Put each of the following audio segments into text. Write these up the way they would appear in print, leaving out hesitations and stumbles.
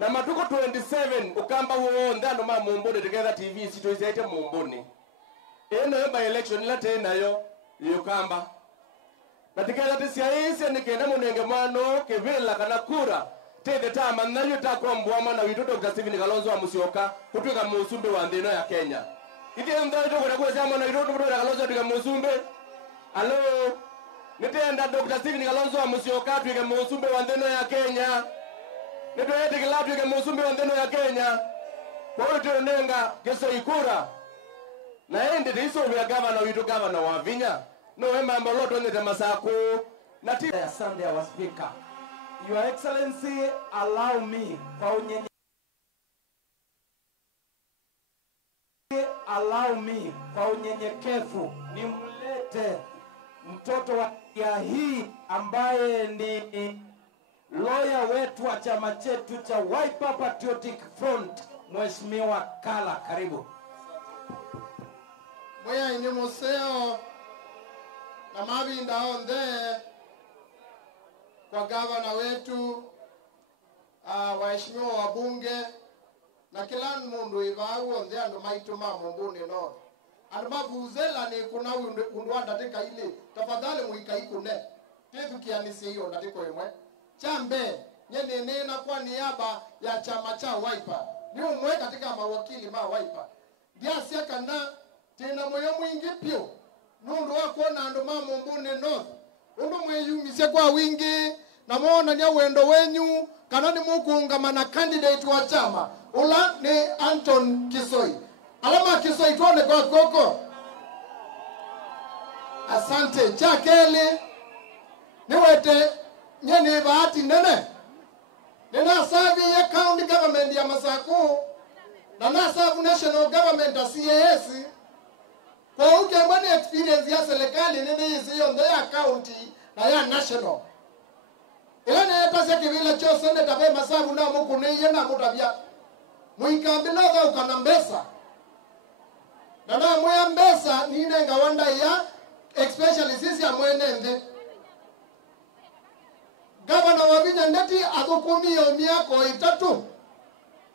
na matuko 27 ukamba huo ndando ma mumbone together TV sito izete mumbone eno yo by election la tena yo yukamba katika tisia ise nikenda munenge mwano kevela kana kura tete tama nayo takwambwa mana wito Dr. Stephen Kalonzo amusioka kutwika musumbe wa ndeno ya Kenya ike ndao kwa kwa chama na wito Dr. Kalonzo tuka musumbe alo nitenda Dr. Stephen Kalonzo amusioka tuka musumbe wa ndeno ya Kenya nito yete kilabu tuka musumbe wa ndeno ya Kenya kwa hiyo nenga keso ikura na ende tiso vya governor wito governor wa Vinya no mambo loto nete masako na Sunday our speaker. Your Excellency, allow me kwa unyenyekevu nimlete mtoto wa ya hii ambaye ni lawyer wetu wa chama chetu cha Wiper Patriotic Front, Mheshimiwa Kala. Karibu. Moya ini museo na mabinda onde kwa gavana wetu, waheshimiwa wabunge na kila mundu ivagu onde ando maituma mumbuni no ando mavuzela ni kuna undu andateka ile tafadhali muikaikune tethukianisi hiyo ndatiko imwe chambe nyene na kwa niaba ya chama cha Wiper ni umwe katika mawakili ma Wiper ndiasia kana tena moyo mwingi pio nundu wako na ando ma mumbuni no undu mweyumisye kwa wingi na muona ni wendo wenyu kana ni mukuungamana candidate wa chama ula ni Anton Kisoi. Alama Kisoi tuone kwa koko. Asante chakele niwete nyene bahati nene nina serve ya county government ya Masaku na serve national government ya CAS kwa uke mwani experience ya serikali nene hizi on their county na ya national ilane etase kivila cho sende tabe Masaku na mukune na mutabia muikambila za ukanambesa na moya mbesa nine ngawanda ya especially sisi ya mwenende gavana wa Vinya ndeti athukumio miako 3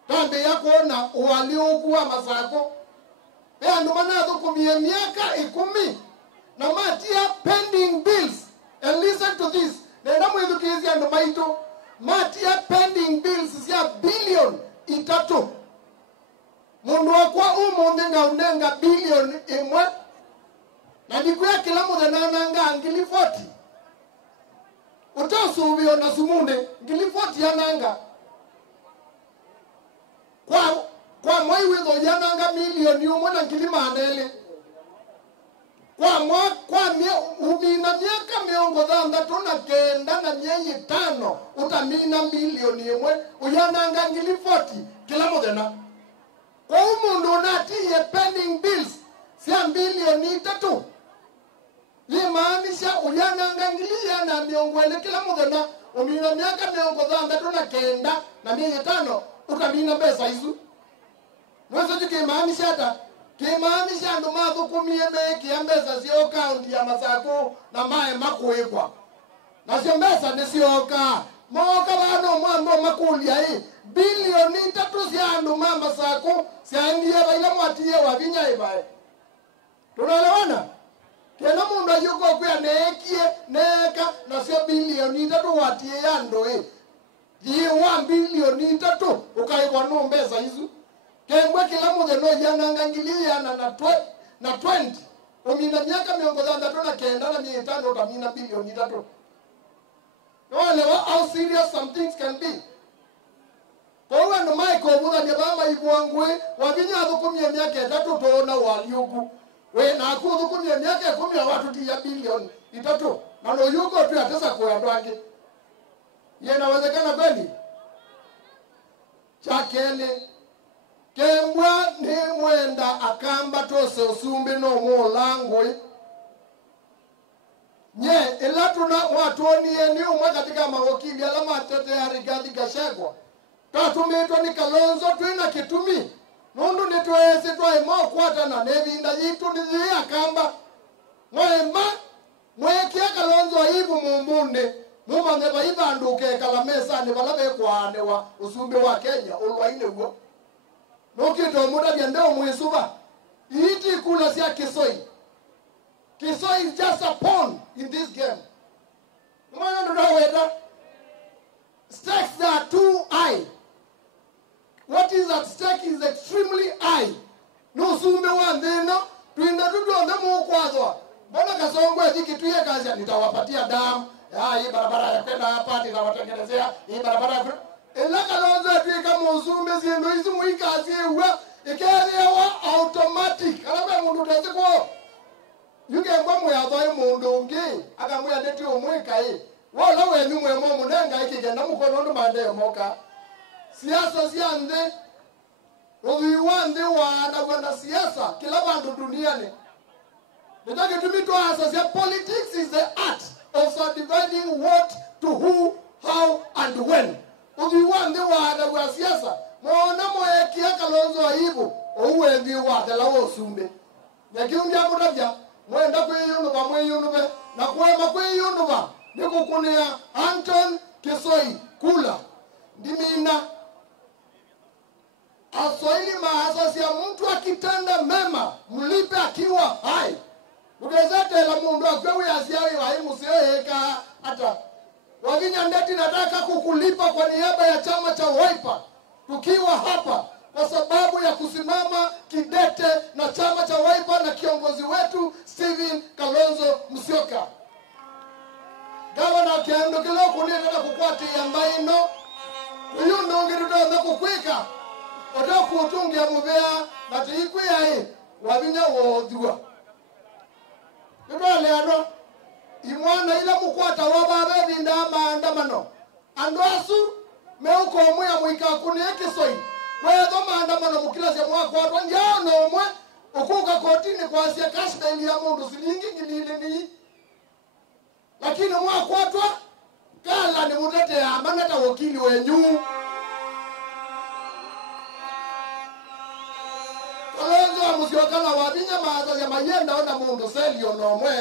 tambe yako na uwaliukuwa Masaku andu mana athukumie miaka 10 na matia pending bills. And listen to this, nenda mwithukizi andu maitu matia pending bills ya billion 3 mundu wakwa umundi ngaunenga billion 1 na ndikuya kila muthenya nanga ngili 40 utosubio na sumunde ngili 40 yananga kwa mwai witho yananga milioni 1 na ngili manele kwa umina miaka miongo dhanda tuna kenda na miezi 5 utamina milioni 1 uyananga ngili 40 kila muthenya kwa umundu unatiye pending bills sia bilioni 3 limaanisha uyananga ngili yana miongo ele kila muthenya umina miaka miongo dhanda tuna kenda na miezi 5 utamina pesa hizo mwezo tukimaanisha hata kimaanisha ndo mathukumie meki ya mbesa sio county ya Masaku na mae makuikwa na sio mbesa nisioka moka bano mwambo makulia hii bilioni 3 cia ndo Masaku siandie baila mwatie wa Vinya ibae tunaelewana kena mundu yuko kwa nekie neka na sio bilioni 3 watie ya ndo hii 1 bilioni 3 ukaikwa no mbesa hizo kengwe kila muthenya yananga ngili yana na 20 umina miaka miongo dhanda tuna kenda na miezi 5 utamina bilioni 3 walewa how serious some things can be kwa hiyo ndo Michael mudha ni bama ibuangwe wa Vinya athukumie miaka 3 tuona waliuku we na akuthukumie miaka 10 ya watu tia bilioni 3 na no yuko tu atesa kwa ndwange inawezekana kweli chakele kembwa ni mwenda akamba tose usumbi no mulangwe nye ila tuna watuonie ni umwe katika mawakili alama tete ya Rigathi Gachagua tatumitwa ni Kalonzo twina kitumi nundu nitwezi twaimo kwatana nevinda yitu nizi akamba mwema mwekia Kalonzo hivu mumbunde mumanye baithanduke kala mesa ni bala bekwane wa usumbe wa Kenya ulwaine ugo nokito mudabia ndeo mwisuba iti kula sia Kisoi. Kisoi is just a pawn in this game. Mwana ndo weta stakes are too high. What is at stake is extremely high. No sumbe wa ndino tuinda tudo ndemo kwazwa. Mbona Kasongwe zikituye kazi nitawapatia damu. Hii barabara ya kwenda hapa nitawatengenezea. Hii barabara ya ela kalonzo tuika musumbe ziendo hizi muikazi ewa ikere wa automatic. Alaba mundu teziko. Yuge mbamu ya dhoe mundu ngi akamu ya ndeti omwika hii. Wala we nyumwe momu nenga ikigenda mukono ndo mande moka. Siasa siande uviwande wana kwenda siasa kila bandu duniani. Nitaki tumitoa asasi ya politics is the art of subdividing what to who, how and when. Uviwande wana kwa siasa mwona mwekia Kalonzo aibu uwe ndiwa tela wosumbe. Nyakiumbia mutabia mwenda kweyunuba mweyunube na kwema kweyunuba nikukunia Anton Kisoi kula ndimina Aswahili maasasi ya mtu akitenda mema mlipe akiwa hai. Ukizete la mundu akwewe asiawi wa himu siyoheka hata wavinya ndeti nataka kukulipa kwa niaba ya chama cha Wiper tukiwa hapa kwa sababu ya kusimama kidete na chama cha Wiper na kiongozi wetu Stephen Kalonzo Musyoka. Gavana kiando kilo kunita na kukwati ya mbaino uyu ndongiruta kukwika odo kutungi ya mubea na tuikwe ya hii wabinya wodhua kutole ano imwana ila mukwata wababe binda maandamano andoasu meuko omwe ya mwika kunie Kisoi wezo maandamano mukila ya mwaka watu njano omwe ukuka kotini kwa asia kashida ili ya mundu silingi ngilile ni lakini mwaka watu kala ni mutete ya manata wakili wenyu Kalonzo Musyoka na wabinya maaza ya mayenda ona mundu selio nomwe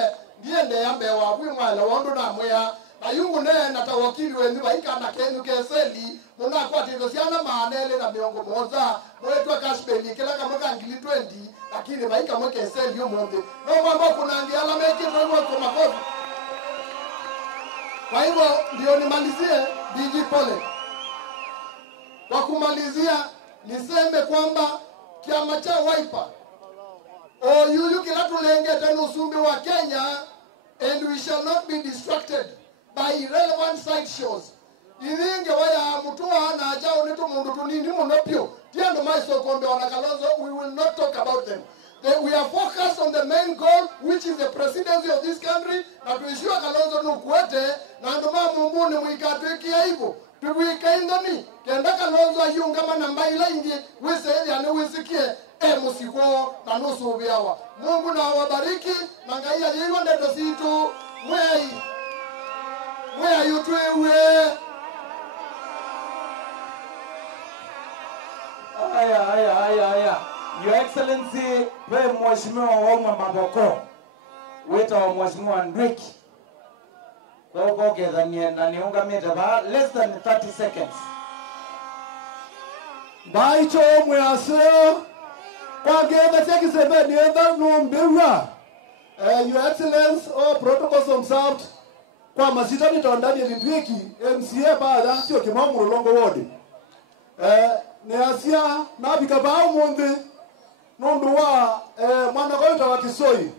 ndiende yambe wabwi mwala wondo na mwea na yungu ne na tawakili wenyu baika na kenyu keseli muna kwa tizo siana maanele na miongo moza mwetwa kashbeli kila kama kangili 20 lakini baika mweke seli yo mwombe no mambo kuna ngiala meki tuwe kwa makofi. Kwa hivyo ndio nimalizie DJ Pole. Kwa kumalizia niseme kwamba kiama cha Wiper yuyu kila tulenge tena usumbi wa Kenya and we shall not be distracted by irrelevant side shows. Ilinge waya mutua na ajao nitu mundu tunini monopio tiendo maiso kombe wana Kalonzo we will not talk about them. We are focused on the main goal which is the presidency of this country na tuishua Kalonzo nukuete na ndoma mumbuni mwikatuiki ya hivyo tuwika indani kenda Kalonzo ayungama na mbaila ingi wise ya wisikie musiko na nusu biawa. Mungu na wabariki na ngai aliwa ndeto situ mwea yutwewe Aya. Your Excellency, we Mheshimiwa Woma Maboko. Weta wa Mheshimiwa Ndwiki. Kwa gedhanie na niungamite ba less than 30 seconds. Baicho mwaseo kwa gedha cheki sebe ni enda nombewa. Your Excellency, all protocols observed. Kwa masita nitaondani Ndwiki MCA baada sio kimamu longo wodi. Ni asia nabika ba munde nundu wa mwana goita wa Kisoi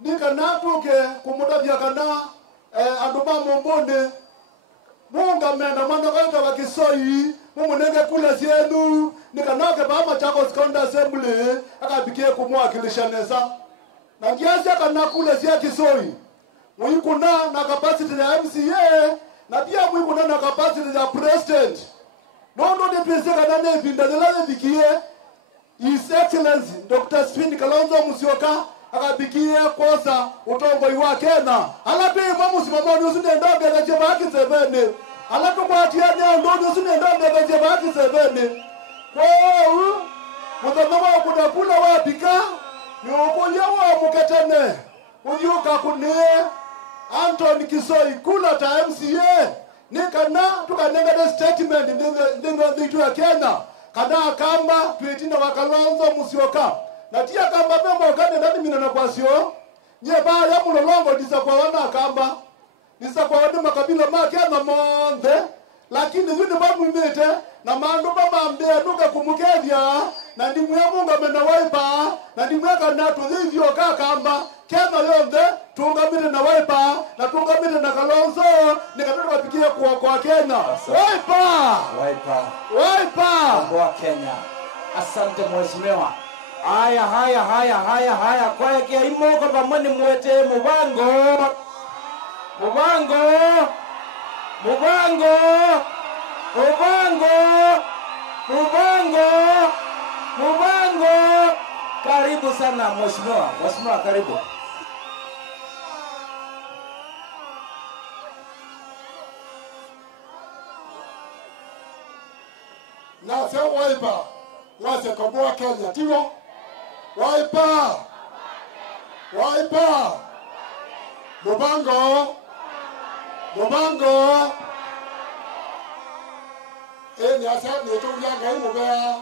nika natuke kumudabya kana anduma mumbonde munga mena mwana goita wa Kisoi mumunenge kula sienu nika nake ba Machakos County Assembly akabikie kumwakilisha nesa na kiasi kana kula sia Kisoi muikuna na capacity ya MCA na pia muikuna na capacity ya president nondo de pesa kana vinda de la bikie His Excellency Dr. Stephen Kalonzo Musyoka akabikie kosa utongoi wa Kenya alape mamu simamoni usinenda mbele jebaki sebene alape kwatia ndo usinenda mbele jebaki sebene kwa mudhama kudakula wabika yokoya wa mukatene uyuka kunie Anton Kisoi kula ta MCA kana tukanengere statement ndino dhitu ya Kenya kana kamba twetina wakalonzo Musyoka na tia kamba pembo kane ndani minana kwasio nye ba ya mulolongo disa kwa wana kamba disa kwa wana makabila make na monde lakini zini babu mbete na mando baba mbea nuka kumukevya na ndimwe munga mena waipa na ndimwe kana tudhivyo kamba kema yonde tungamire na waipa na tungamire na Kalonzo nikatoka wapikie kwa Kenya waipa kwa Kenya. Asante mheshimiwa. Haya kwa kia imoko pamoni mwete mubango karibu sana mheshimiwa karibu. Na se waipa wase kwa Kenya tiwo waipa mubango ni asa ni to yanga mubea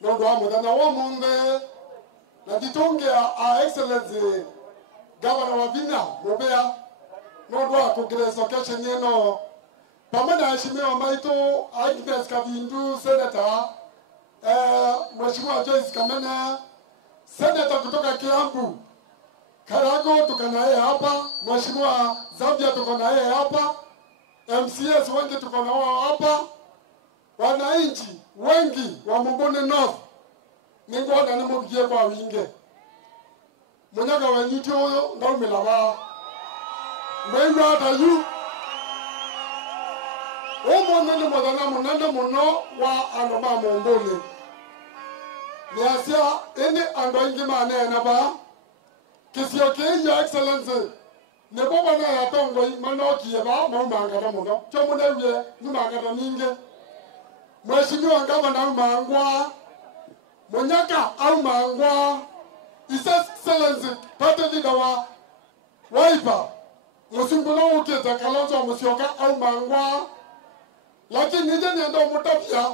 no do amudana wa munde na ditonge a excellency governor wa Bina mubea no do akugereso kacheneno pamoja na heshimiwa maito Agnes Kavindu senator mheshimiwa Joyce Kamene senator kutoka Kiambu Karago tuko naye hapa, mheshimiwa Zambia tuko naye hapa, MCS wengi tuko nao hapa, wananchi wengi wa Mumbuni North ningoda nimugie kwa winge munyaga wanyiti oyo ndaumila ba mwenga atayu omo nene modana munande muno wa anoma Mumbuni niasia ene ando ingi mane na ba kisio ke ya excellency ne boba na ya tongo mano kieba mo mangara muno chomo na wie ni mangara ninge mheshimiwa gavana mangwa munyaka au mangwa his excellency pate lidawa waipa musimbulo uketa Kalonzo Musyoka au mangwa lakini nije niendo mutapia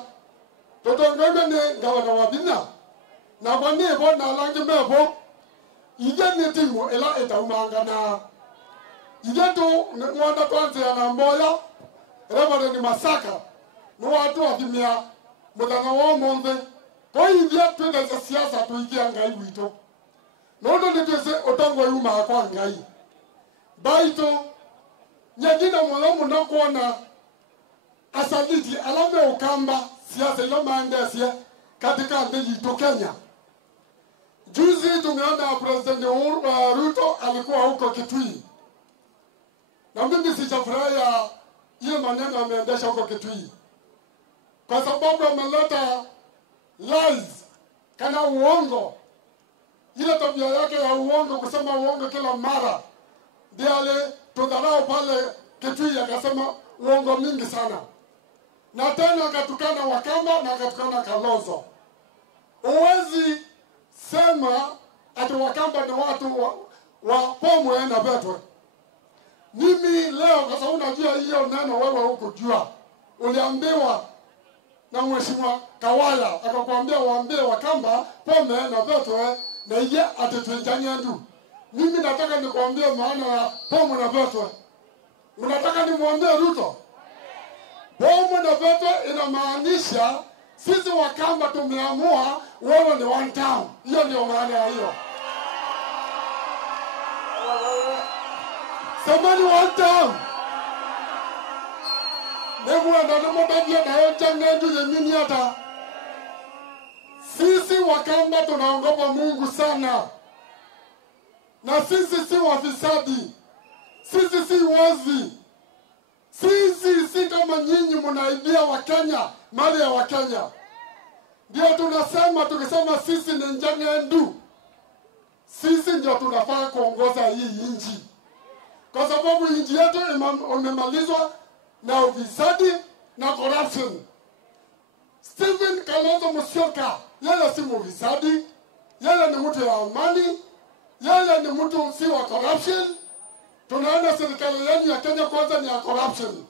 totongwe ne gavana wa Bina na kwani ebo na langi mebo ije nitimu ela etaumangana ije tu mwanda twanze ya namboya rebare ni masaka no watu afimia mudana wa monde ko ije twende za siasa tuikia ngai wito nondo nitwese otongo yuma kwa ngai baito nyagina mwalomu na kuona asaliti alame ukamba siasa ilo maandesia katika nchi yetu Kenya. Juzi tumeona President Ruto alikuwa huko Kitui. Na mimi sijafurahia hiyo maneno ameendesha huko Kitui. Kwa sababu ameleta lies kana uongo. Ile tabia yake ya uongo kusema uongo kila mara. Ndiye ale tudharau pale Kitui akasema uongo mingi sana. Na tena akatukana Wakamba na akatukana Kalonzo. Uwezi sema ati Wakamba ni watu wa Pomwe na Betwe. Mimi leo kwa sababu unajua hiyo neno wewe huko jua. Uliambiwa na mheshimiwa Kawala akakwambia waambie Wakamba Pomwe na Betwe na yeye atatuijania ndu. Mimi nataka nikwambie maana ya Pomwe na Betwe. Unataka nimwambie Ruto? Pomwe na Betwe inamaanisha sisi Wakamba tumeamua wewe ni one town. Hiyo ndio maana ya hiyo. Semeni one town. Nebu anda mmoja na yote ndio yemini hata. Sisi Wakamba tunaogopa Mungu sana. Na sisi si wafisadi. Sisi si wazi. Sisi si kama nyinyi mnaibia Wakenya, mali ya Wakenya. Ndio tunasema tukisema sisi ni njangendu. Sisi ndio tunafaa kuongoza hii nchi. Kwa sababu nchi yetu imemalizwa na ufisadi na corruption. Stephen Kalonzo Musyoka, yeye si mufisadi, yeye ni mtu ya amani, yeye ni mtu si wa corruption. Tunaona serikali yetu ya Kenya kwanza ni ya corruption.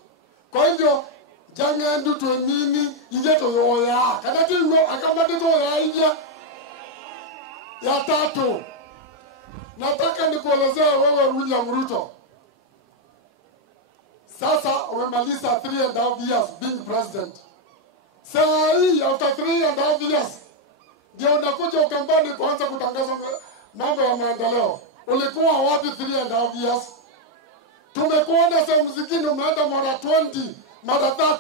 Kwa hivyo janga nduto nini inje to yoya. Kana tingo akamati to yoya. Ya tatu. Nataka nikuelezea wewe William Ruto. Sasa umemaliza 3.5 years being president. Saa hii after 3.5 years ndio unakuja Ukambani kuanza kutangaza mambo ya maendeleo. Ulikuwa wapi 3.5 years? Tumekuona sehemu zingine umeenda mara 20, mara 30.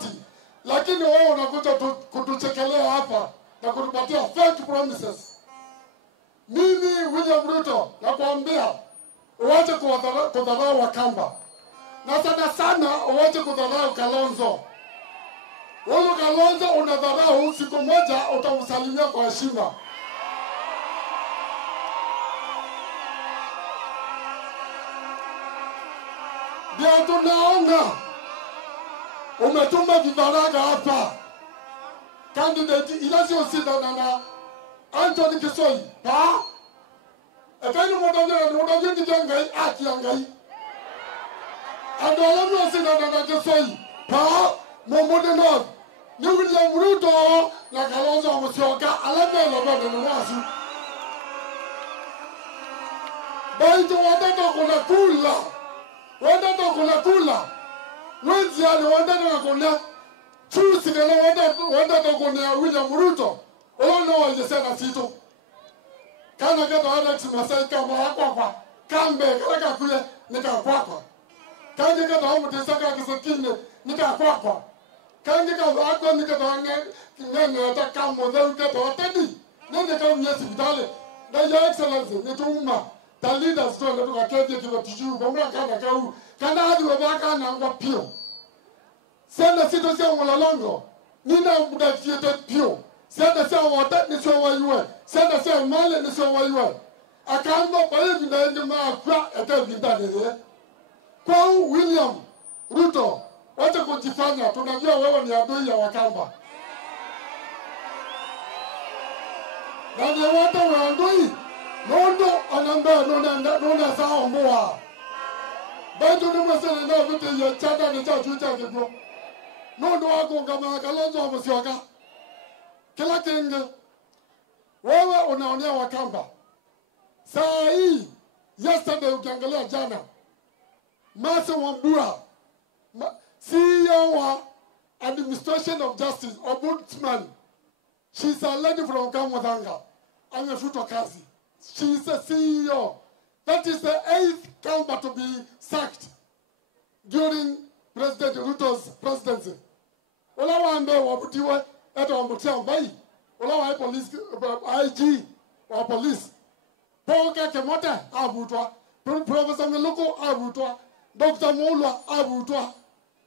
Lakini wewe unakuja kutuchekelea hapa na kutupatia fake promises. Mimi William Ruto nakwambia uache kudharau Wakamba. Na sana sana uache kudharau Kalonzo. Huyu Kalonzo unadharau, siku moja utamsalimia kwa heshima. Ndio tunaona umetuma vivaraga hapa. Candidate Ilasio Sidana na Anthony Kisoi. Pa? Ekani mwadavya ni jangai aki yangai. Andolamo Sidana na Kisoi. Pa? Mombode North. Ni William Ruto na Kalonzo Musyoka alamelo bado ni wasu. Baito wadata kuna kula. Wadata kuna kula. Wenzi ali wadata kuna chusi kana wadata kuna William Ruto. Ono wajesena sito. Kana kata wada timasai kama kwa. Kambe kaka kuye nika kwa. Kanje kata homo tesaka kisakine nika kwa. Kanje kata wako nika ngene ataka model kata watadi. Nende kama nyesi vitale. Na your excellency nituma. The leaders don't look at Kenya to you. Kana hadi wabaka na ngwa pio. Senda sito sia mwalalongo. Nina muda fiete pio. Senda sia wadat ni sio waiwe. Senda sia male ni sio waiwe. Akamba kwa hivi na yenye maafra ete vindane. Kwa William Ruto, wacha kujifanya tunajua wewe ni adui ya Wakamba. Na ni watu wa adui. Nondo anamba nona sao moa. Baito ni mwesene na vite ya chata ni cha chucha kibyo. Nondo wako kama Kalonzo Musyoka. Kila kinge. Wewe unaonea Wakamba. Saa hii yesterday ukiangalia jana. Mase Wambura CEO wa Administration of Justice Ombudsman. She's a lady from Kamwadanga. Amefutwa kazi. She is a CEO. That is the 8th Kamba to be sacked during President Ruto's presidency. Ola wambe wabutiwe eto wamutia mbai. Ola wa police IG wa police. Poka kemote abutwa. Professor Meluko abutwa. Dr. Mulwa abutwa.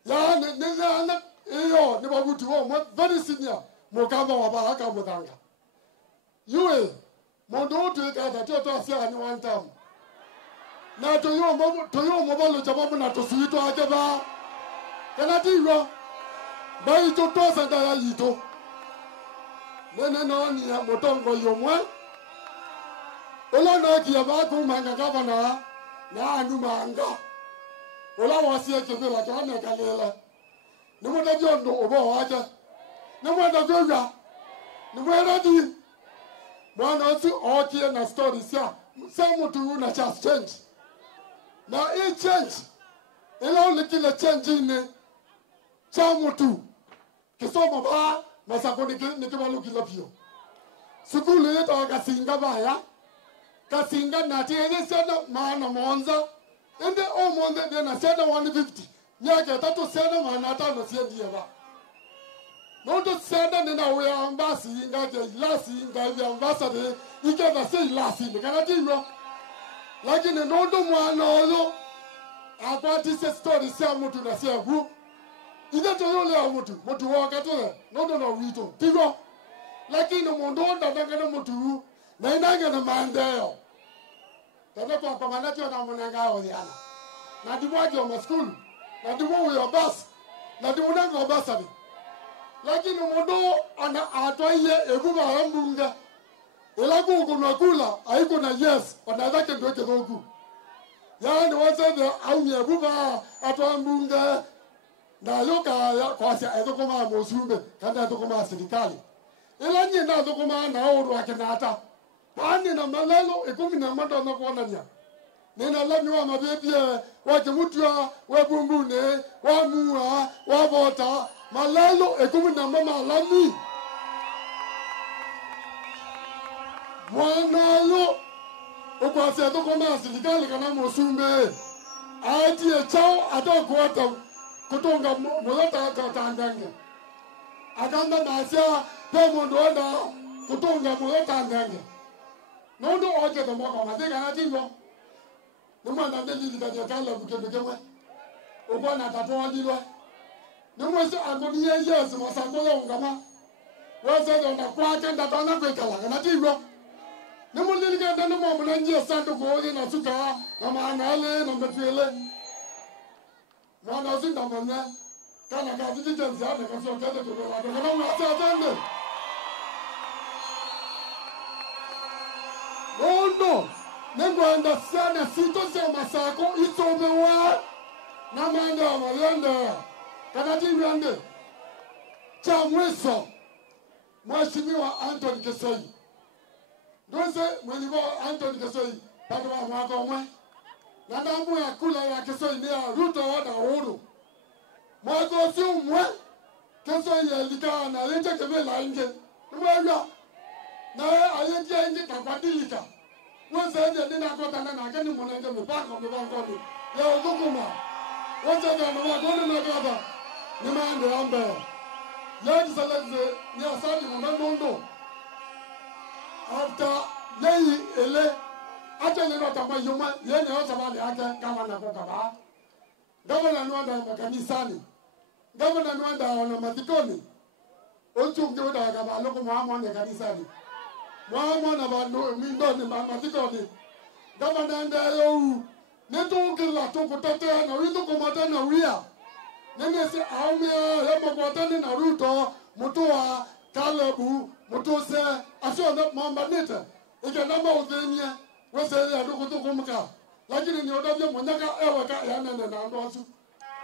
Ya nene iyo ni wabutiwa very senior. Mukamba wabaraka mudanga. Yue mondo tu kata toto asia ni one time. Na toyo mobile jababu na tosuito akeba. Kana tiwa. Bai to tosa da yito. Nene no ni motongo yomwe. Ola na kia ba ku manga gavana na anu manga. Ola wasia kebela kana kalela. Ni moda jondo obo wacha. Ni moda goga. Ni moda di. Mwana osi okie na story siya. Semu tu na just change. Na hii change. Ila ulikile change ine. Chamu tu. Kisoma ba. Masako nikiwalu kila pio. Sukulu yeto wakasinga baya. Kasinga nati ene seda maana monza. Ende o monza dena seda 150. Nyake tatu seda maana atano siendi ba. Nondo senda nina uya ambasi inga je ilasi inga ya ambasade ike na se ilasi ni kana tiwo. Lakini nondo mwana oyo akwati se story sia mutu na sia gu. Ide to yole a mutu wakati nondo na wito tigo. Lakini mondo ndanga na mutu na inanga na mandeo. Tana kwa manati na munanga odiana. Na dimwaje wa school. Na dimu uya bus. Na dimu nanga ambasade. Lakini mondo ana atoye eguba hambunga. Elagu kuna kula haiko na yes wanataka ndio kedogu. Yani wase the au eguba atoambunga na yoka ya kwa sia edokoma mosumbe kanda edokoma serikali ila nyinda edokoma na oru akinata pani na malalo ekumi na mando na kuona nya nina lanywa mabebie wakimutua wabumbune wamua wabota malalo ekumi na mama lami mwanalo okwasi edokoma serikali kana mosumbe aji echao adokwata kutunga mulota katangange akanda masia pemondo onda kutunga mulota ngange nondo oje to moko madega na tingo numanda ndeli dikajakala bukebekemwe ubona tatoa dilwa numwese agoni yesu masakola ungama wase onda kwake ndatana kwekala na tingo numulili kanda numo munanje santo ko na suka na manale na metwele mwana usinda mwana kana kazi jenzi ane kasi okende kubela kana mwase atende Ondo nengwanda sana sito se masako itobewa na manda mayenda kana tiwande cha mweso Mheshimiwa Anthony Kesoi Ndoze Mheshimiwa Anthony Kesoi padwa mwako mwe na ndambu ya kula ya Kesoi ni Ruto wada huru mwako si mwe Kesoi ya lika na lete kebela inge mweya na ayeje inge kabadilika wose nje nina kota na keni munenge mipango ni ya ukukuma wose ndio wagoni na kota ni mande ambe ya disaleze ni asadi mundo after nei ele acha leo tamba yuma yeye ni osabali yake kama na koka ba gavana nwanda makanisani gavana nwanda na matikoni ochunge oda kama loko mwa ne kanisani mwa na ba no mindo ni matikoni gavana ndayo neto kila to kutete na wizo komata na wia nene se aumia hemo kwatani na Ruto mutua Kalebu mutose asio na mamba neta ike namba uzenya wese ya dukutukumka lakini ni odavyo monyaka ewe ka ya nene na ndosu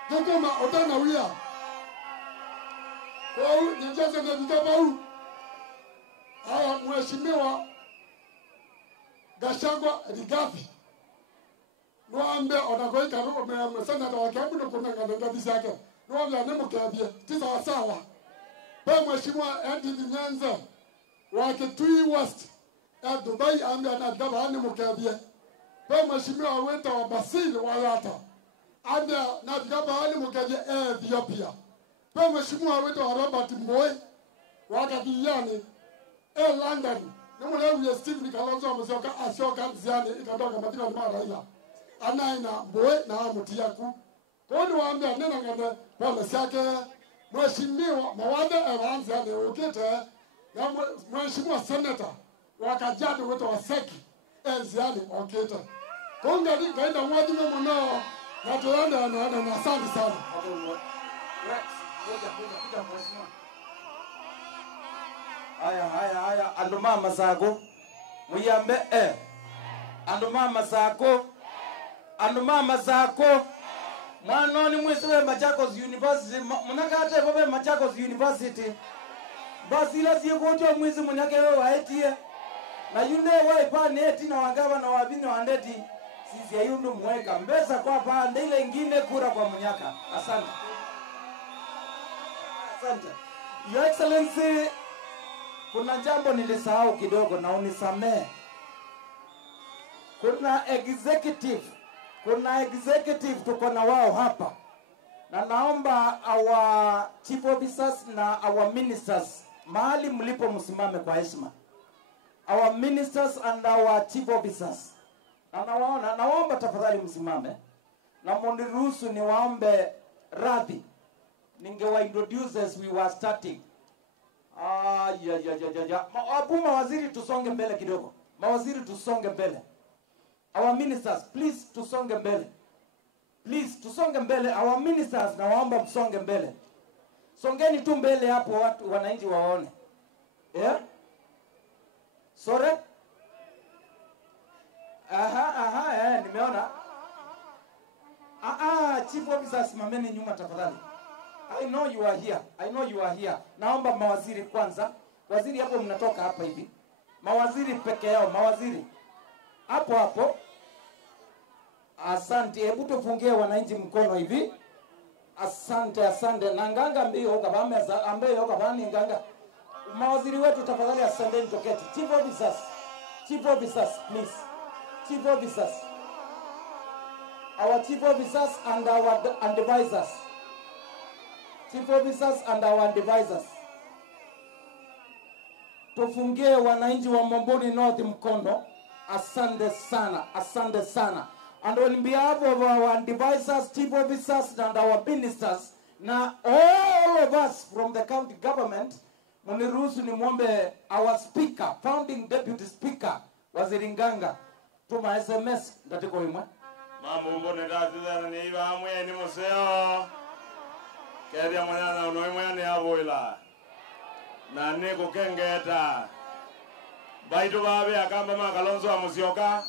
tukuma otana wia kwa nyenjeze na vikabau haya mheshimiwa Gachagua Rigathi Nwambe onakoika ruko me senata wa Kiambu no kuna nganda disake Nwambe anemo kabie tisa sawa Pe mheshimiwa Anthony Nyanza wa Kitui West Dubai ambe na daba anemo kabie Pe mheshimiwa Weta wa Basil wa Yata ambe na daba anemo kabie Ethiopia Pe mheshimiwa Weta wa Robert Moe wa Kadiyani London Nimule Steve Kalonzo amesoka asoka ziani ikadoka matina mara Raila anaina boe na mutiaku kodi waambia nena ngane pole siake mheshimiwa mawade evanza ne ukete na mheshimiwa senator wakajadi wote wa seki enziani okete konga ni kaenda mwadi mmono na tuenda na asante sana haya ando mama zako muyambe ando mama zako mwanoni mwesiwe Machakos University munakate bobe Machakos University basi la siye kotyo mwezi munyake wewe waetie na yunde wa ipane eti na wagava na wabini wandeti sisi ya yundu mweka mbesa kwa pande ile ingine kura kwa munyaka asante Your Excellency kuna jambo nilisahau kidogo na unisamee kuna executive tuko na wao hapa na naomba our chief officers na our ministers mahali mlipo msimame kwa heshima our ministers and our chief officers na naomba tafadhali msimame na mniruhusu niwaombe radhi ningewa introduce as we were starting mawaziri tusonge mbele kidogo mawaziri tusonge mbele our ministers please tusonge mbele our ministers na waomba msonge mbele songeni tu mbele hapo watu wananchi waone sore nimeona chief officers simameni nyuma tafadhali I know you are here. I know you are here. Naomba mawaziri kwanza. Waziri hapo mnatoka hapa hivi. Mawaziri peke yao, mawaziri. Hapo hapo. Asante. Hebu tufungie wananchi mkono hivi. Asante, asante. Na nganga mbio kabame ambaye yoka bani nganga. Mawaziri wetu tafadhali asanteni toketi. Chief officers. Chief officers, please. Chief officers. Our chief officers and our advisors. Chief officers and our advisors. Tufungie wananchi wa Momboni North mkono. Asante sana, asante sana. And on behalf of our advisors, chief officers and our ministers, now all of us from the county government, muniruhusu ni mwombe our speaker, founding deputy speaker, Waziri Nganga, tuma SMS ndatiko imwe. Mambo mbone ndazizana ni iba amwe ni museo. Kedia mwana unoimwe ni avoila. Na neko kengeta. Baitu babe akamba Kalonzo wa Musyoka.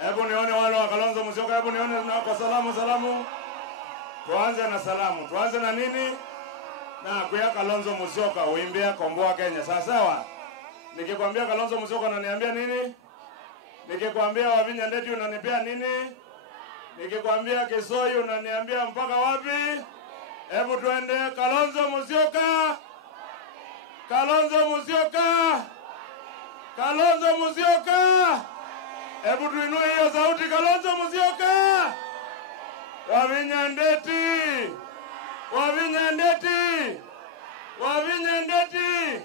Hebu nione wale wa Kalonzo Musyoka, hebu nione kwa salamu. Tuanze na salamu. Tuanze na nini? Na kuya Kalonzo Musyoka uimbia Komboa Kenya. Sawa? Nikikwambia Kalonzo Musyoka unaniambia nini? Nikikwambia Wavinya Ndeti unanipea nini? Nikikwambia Kisoi unaniambia mpaka wapi? Hebu tuende Kalonzo Musyoka. Kalonzo Musyoka. Kalonzo Musyoka. Hebu tuinue hiyo sauti, Kalonzo Musyoka. Wavinya Ndeti. Wavinya Ndeti. Wavinya Ndeti.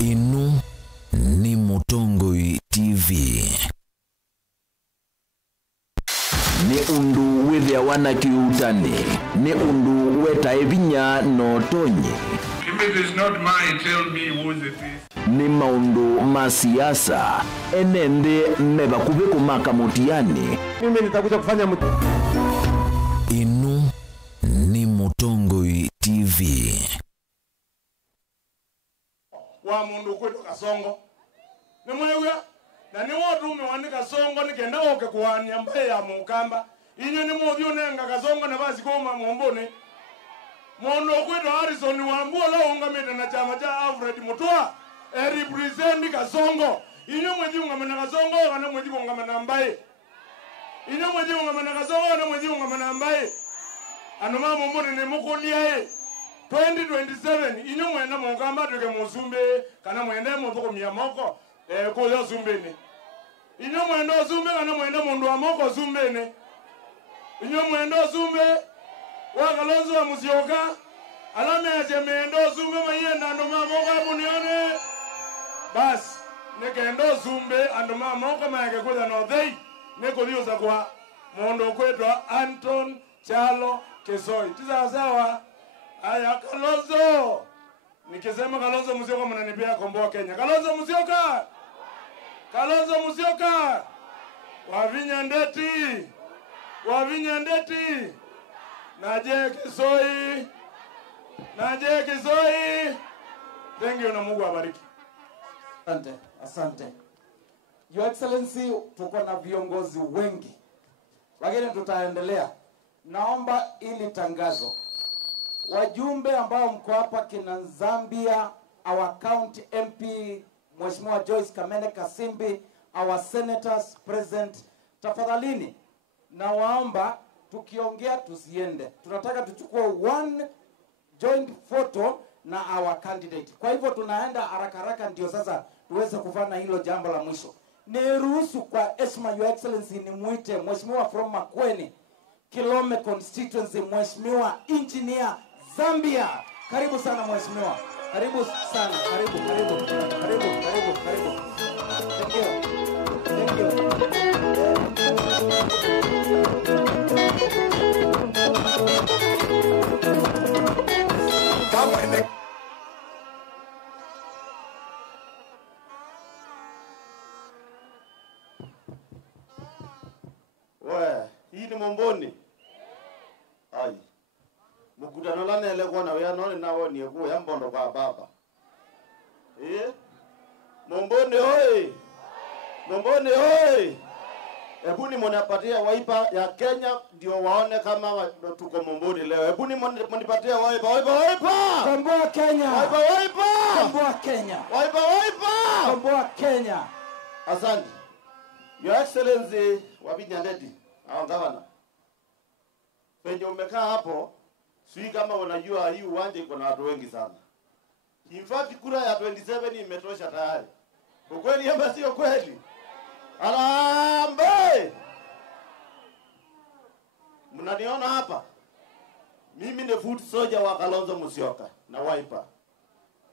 Inu ni Mutongoi TV. Ni undu withia wana kiutani. Ni undu weta evinya no tonyi. If it is not mine, tell me whose it is. Ni maundu masiasa. Enende meba kubeku makamutiani. Mimi nitakuja kufanya Inu ni Mutongoi TV. Wa mundu kwetu Kasongo. Ni mwewe na ni watu umewani Kasongo nikenda oke kuhani ambaye ya Mukamba. Inyo ni mwodhi unenga Kasongo na basi koma Momboni. Mono kwetu Harrison Wambua ungamete na chama cha Alfred Mutua represent Kasongo. Inyo mweji ungamana Kasongo kana mweji ungamana Mbaye. Inyo mweji ungamana Kasongo kana mweji ungamana Mbaye. Anoma momote ne mukonia 2027 inyo mwenda mongamba tuke muzumbe kana mwenda motoko miyamoko ko yo zumbe ne. Inyo mwenda zumbe kana mwenda mundu amoko zumbe ne. Inyo mwenda zumbe Kalonzo wa Musyoka alame ya jemendo zumbe mayenda ndo mamoko abunione bas nekendo zumbe ando mamoko mayake kuza no they neko liuza kwa mondo kwetwa Anton Chalo Kesoi tiza sawa aya Kalonzo nikisema Kalonzo Musyoka mnanipea Komboa Kenya Kalonzo Musyoka Wavinya Ndeti Naje Kesoi. Thank you na Mungu awabariki. Asante. Your Excellency, tuko na viongozi wengi. Lakini tutaendelea. Naomba ili tangazo. Wajumbe ambao mko hapa kina Zambia, our county MP Mheshimiwa Joyce Kamene Kasimbi, our senators present, tafadhalini nawaomba tukiongea tusiende. Tunataka tuchukue one joint photo na our candidate. Kwa hivyo tunaenda haraka ndio sasa tuweze kufanya hilo jambo la mwisho. Niruhusu kwa heshima Your Excellency nimuite Mheshimiwa from Makueni, Kilome constituency, Mheshimiwa Engineer Zambia. Karibu sana Mheshimiwa. Karibu sana. Karibu. Thank you. Hii ni Momboni. Ai. Mkutano la nele kwa na wewe none nawo ni ku ya mbondo kwa baba. Momboni oi. Hebu ni mnapatia waipa ya Kenya ndio waone kama tuko Momboni leo. Hebu ni mnipatia waipa. Komboa Kenya. Waipa. Komboa Kenya. Waipa. Komboa Kenya. Asante. Your Excellency Wavinya Ndeti, au gavana. Penye umekaa hapo, sui kama unajua hii uwanja iko na watu wengi sana. In fact kura ya 27 imetosha tayari. Ukweli ama sio kweli? Alambe! Mnaniona hapa? Mimi ni food soldier wa Kalonzo Musyoka na Wiper.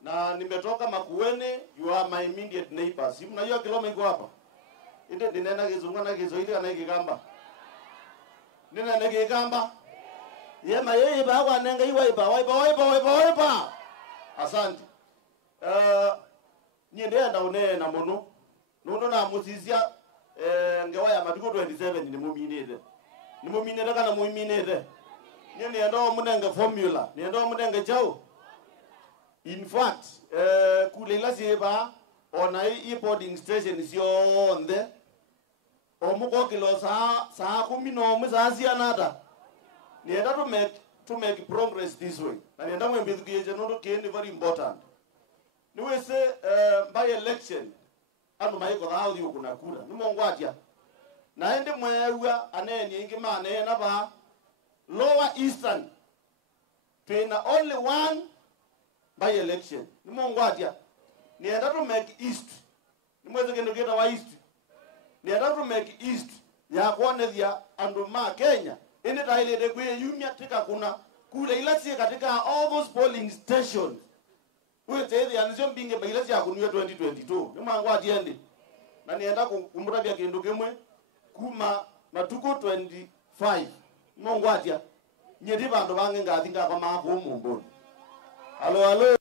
Na nimetoka Makueni, you are my immediate neighbors. Si mnajua Kilome iko hapa? Ite dinena kizungu na kizoili ana kigamba. Nina kigamba. Yema yeye ba kwa nenga Wiper. Asante. Niende une na mono. Nuno na musizia ngewa ya matuko 27 ni muminede. Ni muminede kana muminede. Niendo munenge formula, niendo munenge chao. In fact, kulela sieba ona hii boarding station sio onde. Omuko kilo saa 10 no muzazi anata. Nienda to make progress this way. Na nienda mwembidhiye no keni very important. Niwe say by election anu maiko haudi kuna kura. Ni mongwatia. Na ende mwewa aneni ingi mane na ba Lower Eastern. Tuna only one by election. Ni mongwatia. Nienda to make East. Ni mweze kendo geta wa East. Nienda to make East ya kwane dia anduma Kenya. Ene taile de kwe yumya tika kuna kule ilasi katika all those polling stations. Uwe tezi anizio mbinge ba ilasi ya kunuya 2022. Ni mangwatia endi. Na nienda kumbuta bia kendo kemwe kuma matuko 25. Mongwatia. Nyedi bandu bange ngatinga kwa mako Momboni. Halo.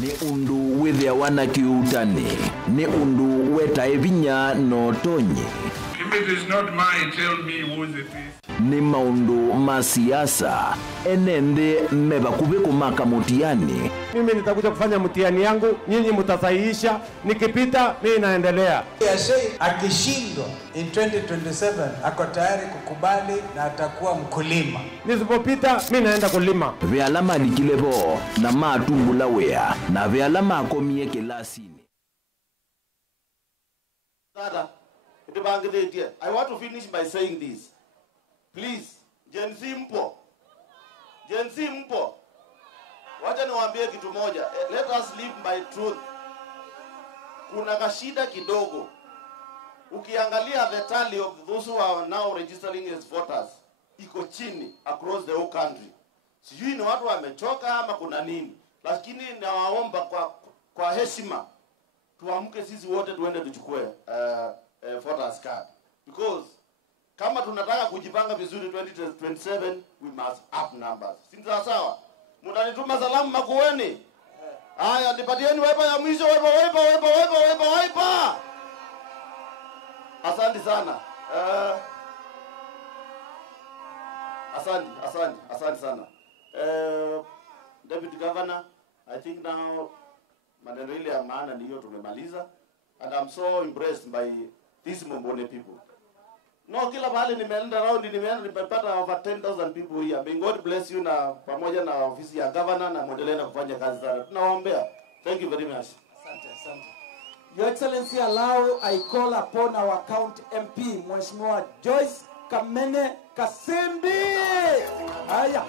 ni undu withia wana kiutani, ni undu weta evinya no tonyi. If it is not mine, tell me whose it is. Ni maundu masiasa enende meba kubeko maka mutiani. Mimi nitakuja kufanya mtihani yangu, nyinyi mtasahihisha, nikipita mimi naendelea. Akishindwa in 2027 ako tayari kukubali na atakuwa mkulima. Nisipopita mimi naenda kulima. Vyalama likilebo na matungula wea na vyalama akomie kelasini. I want to finish by saying this. Please, Gen Z mpo. Gen Z mpo. Wacha niwaambie kitu moja. Let us live by truth. Kuna kashida kidogo. Ukiangalia the tally of those who are now registering as voters, iko chini across the whole country. Sijui ni watu wamechoka ama kuna nini. Lakini nawaomba kwa heshima tuamke sisi wote tuende tuchukue voters card. Because kama tunataka kujipanga vizuri 2027, we must up numbers. Si sawa? Mtanituma salamu Makueni. Haya, nipatieni waipa ya mwisho, waipa. Asante sana. Asante sana. Deputy Governor, I think now maneno ile ya maana ndiyo tumemaliza, and I'm so impressed by these Mombone people. No, kila mahali nimeenda round, nimepata over 10,000 people here. May God bless you, na pamoja na ofisi ya governor, na muendelee na kufanya kazi sana. Tunawaombea. Thank you very much. Asante. Your Excellency, allow I call upon our county MP, Mheshimiwa Joyce Kamene Kasembi. Aya.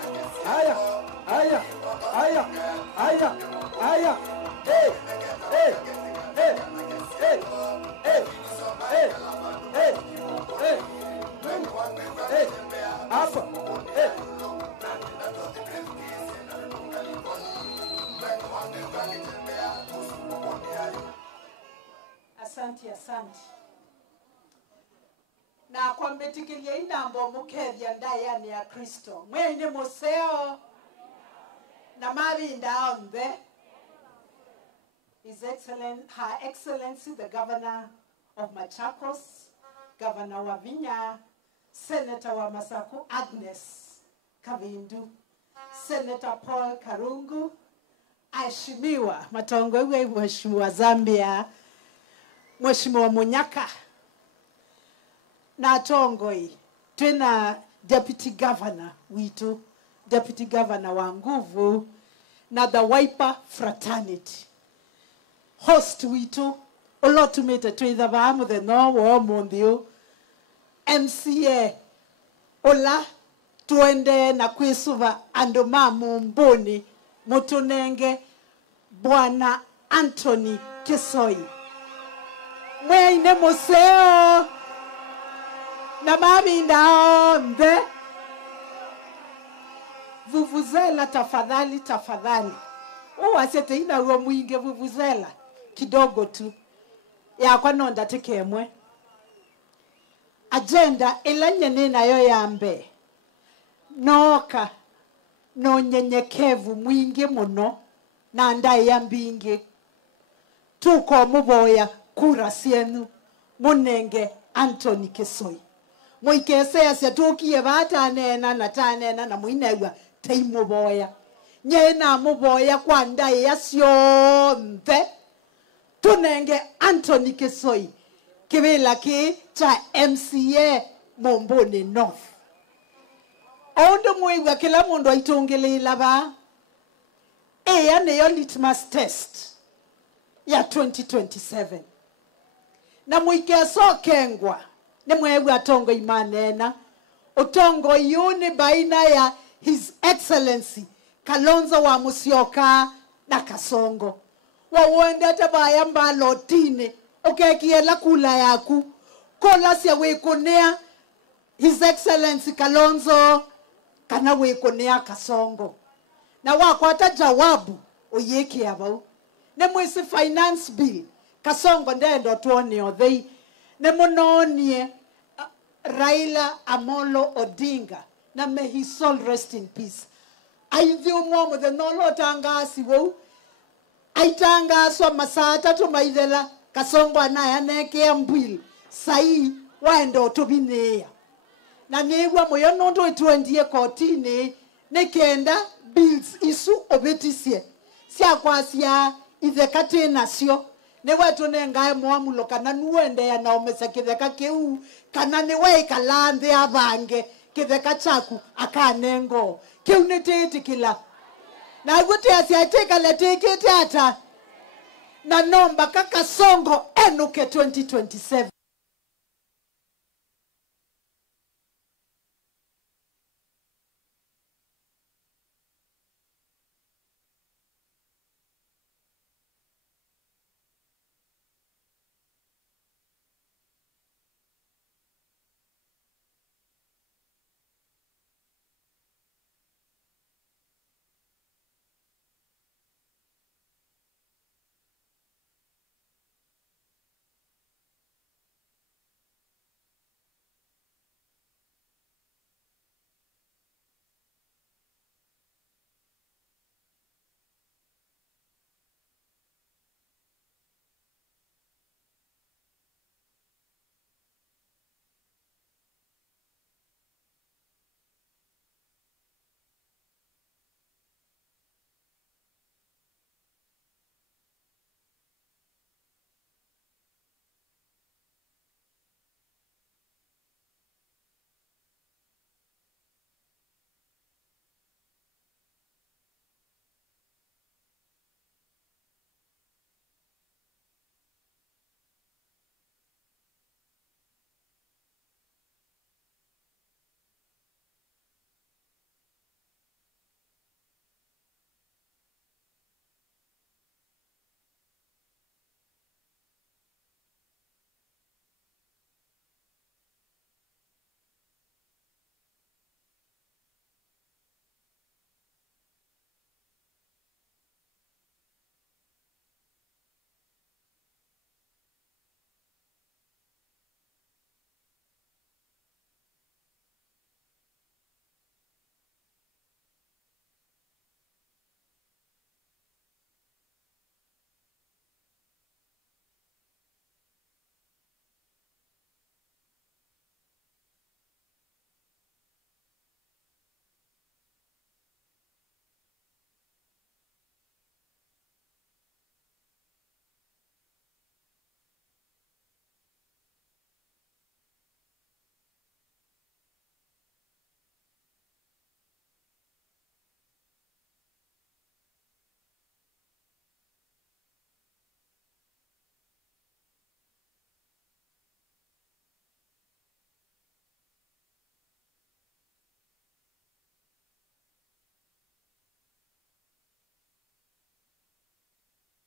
Asante. Na kwa mbetikilia inambo mukethia ndayani ya Kristo. Mwenye museo na marinda onde. Her Excellency, the Governor of Machakos, Governor Wavinya, Senator wa Masaku Agnes Kavindu, Senator Paul Karungu, Ashimiwa Matongwewe, Mheshimiwa Zambia, Mheshimiwa Munyaka, na Tongoi, tena Deputy Governor witu, Deputy Governor wa nguvu, na the Wiper Fraternity. Host witu, olotumete tuitha bamu the no wo mondio, MCA, ola, tuende na kwisuva ando mamu mboni, mutunenge, Bwana Anthony Kisoi. Mwenye museo na mami naombe vuvuzela tafadhali. Uwasete ina uo mwinge vuvuzela kidogo tu ya kwa nonda tikemwe. Agenda ilanye nina yo yambe noka no nyenyekevu mwingi muno na ndai yambingi tuko muboya kura sienu munenge Anthony Kisoi. Muikesea setukie bata nena na tanena na muinegwa teimu boya. Nyena muboya kwa ndai ya sionthe. Tunenge Anthony Kisoi. Kibila ki cha MCA Mombone North. Ondo muigwa kila mundu aitungile ilaba. Eya neyo litmus test ya 2027. Na muikeso kengwa. Ne mwewe atongo imanena. Utongo yuni baina ya His Excellency Kalonzo wa Musyoka na Kasongo. Wawende tabaya mbalo tine. Ukekiela kula yaku. Kola siya wekonea His Excellency Kalonzo kana wekonea Kasongo. Na wakwata jawabu oyeki yabau. Ne mwisi finance bill. Kasongo ndendo tuone odhei. Nemononie Raila Amolo Odinga. Na may his soul rest in peace. Aidhi umomo the nolo tangasi wo. aitangaswa masaa 3 maithela Kasongo anayanekea mbwili sai waenda utubinia na nigwa moyo nondo itwendie kotini nikenda bills isu obetisie sia kwasia ithekate nacio ni wetu nengae mwamulo kana nuende ya na omesa kitheka kiu kana ni we kalande abange kitheka chaku akanengo kiu nititi kila na gute asiateka letekete ata na nomba Kasongo enuke 2027.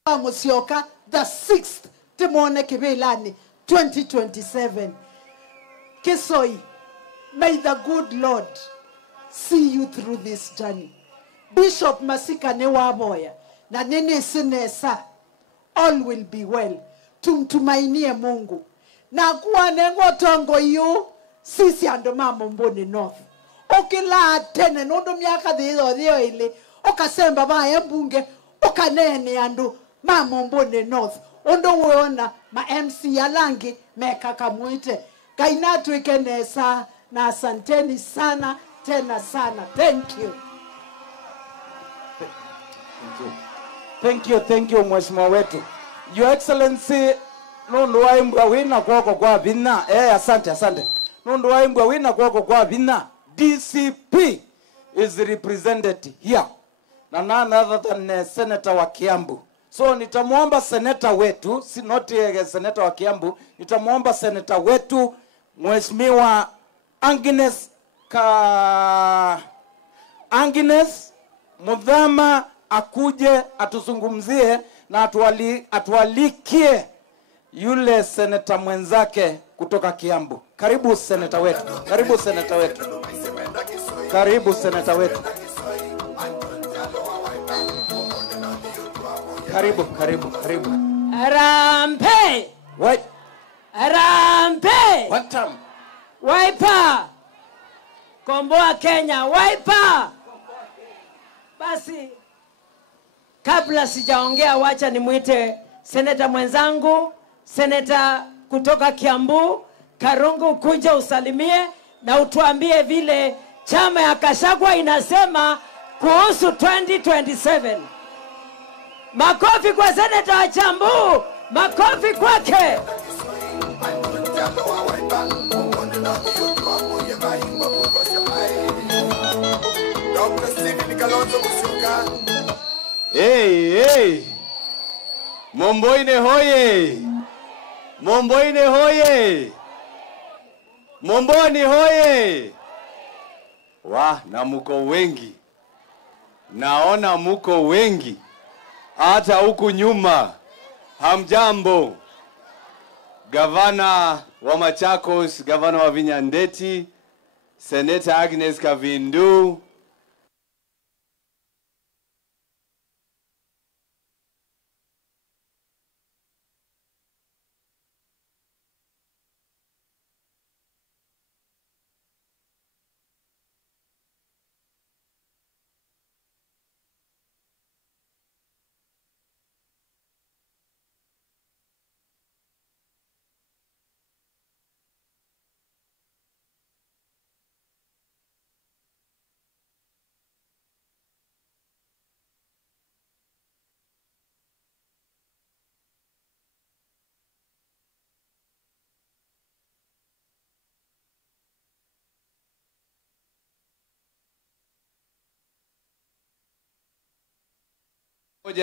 Musioka the 6th Timone Kibelani 2027. Kisoi, may the good Lord see you through this journey. Bishop Masika Newaboya na nene sinesa, all will be well. Tumtumainie Mungu na kuwa nengo tongo yu sisi ando mama Mboni North. Okila tene nondo miaka dhiyo ili okasemba baya mbunge okanene ando mama Mboni North. Ondo uona ma MC Yalangi meka kamuite kainatu ikenesa na asanteni sana tena sana. Thank you. Thank you mheshimiwa wetu. Your Excellency nondo waimbwa wina kwako kwa bina. Asante. Nondo waimbwa wina kwako kwa bina. DCP is represented here. Na none other than Senator wa Kiambu. So nitamuomba seneta wetu, si not senator wa Kiambu, nitamuomba seneta wetu Mheshimiwa Agnes Mudhama akuje atuzungumzie na atualikie yule seneta mwenzake kutoka Kiambu. Karibu seneta wetu. Karibu seneta wetu. Karibu. Arambe! What? Arambe! What time? Wiper! Komboa Kenya, Wiper! Basi, Kabla sijaongea, wacha nimwite seneta mwenzangu, seneta kutoka Kiambu, Karungu, kuja usalimie na utuambie vile chama ya Gachagua inasema kuhusu 2027. Makofi kwa seneta wa Kiambu, makofi kwake. Hey. Momboine hoye. Momboine hoye. Momboni hoye. Na muko wengi. Naona muko wengi. Hata huku nyuma. Hamjambo. Gavana wa Machakos, Gavana wa Vihiga Ndeti, Senator Agnes Kavindu,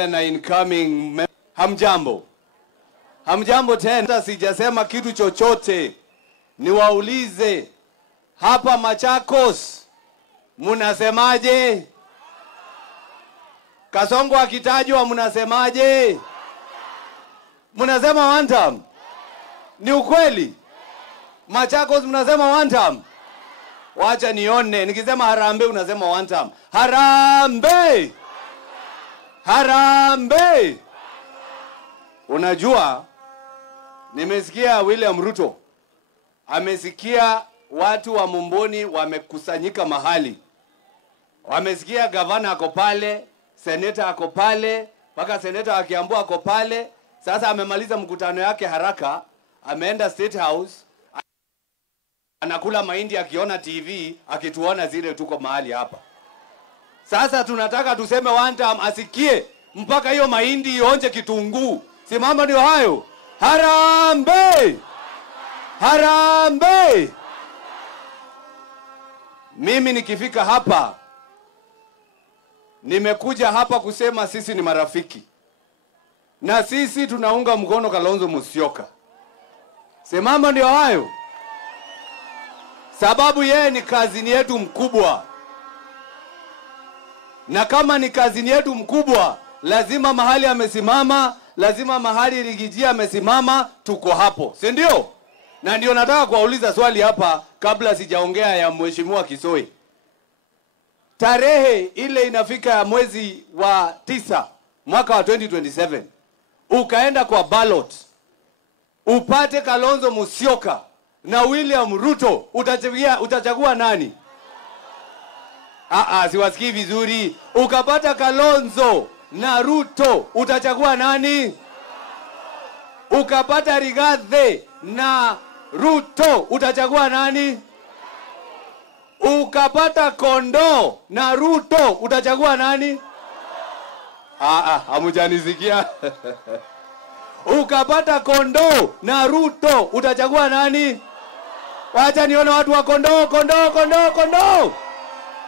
na incoming. Hamjambo. Hamjambo tena, sijasema kitu chochote. Niwaulize hapa Machakos munasemaje? Kasongo akitajwa munasemaje? Munasema one term? Ni ukweli? Machakos munasema one term? Wacha nione. Nikisema Harambee unasema one term. Harambee! Harambee! Unajua, nimesikia William Ruto amesikia watu wa Mumboni wamekusanyika mahali. Wamesikia gavana ako pale, seneta ako pale, mpaka seneta wa Kiambu ako pale. Sasa amemaliza mkutano yake haraka, ameenda State House, anakula mahindi akiona TV, akituona zile tuko mahali hapa. Sasa tunataka tuseme one time asikie mpaka hiyo mahindi ionje kitunguu. Si mambo ndio hayo? Harambee! Harambee! Mimi nikifika hapa, nimekuja hapa kusema sisi ni marafiki. Na sisi tunaunga mkono Kalonzo Musyoka. Si mambo ndio hayo? Sababu yeye ni kazini yetu mkubwa. Na kama ni kazini yetu mkubwa, lazima mahali amesimama, lazima mahali Rigijia amesimama, tuko hapo. Si ndio? Na ndio nataka kuwauliza swali hapa kabla sijaongea ya Mheshimiwa Kisoi. Tarehe ile inafika ya mwezi wa 9 mwaka wa 2027. Ukaenda kwa ballot. Upate Kalonzo Musyoka na William Ruto, utachagua nani? Siwasikii vizuri. Ukapata Kalonzo na Ruto, utachagua nani? Ukapata Rigathi na Ruto, utachagua nani? Ukapata Kondo na Ruto, utachagua nani? Hamujanisikia. Ukapata Kondo na Ruto, utachagua nani? Wacha nione watu wa Kondo.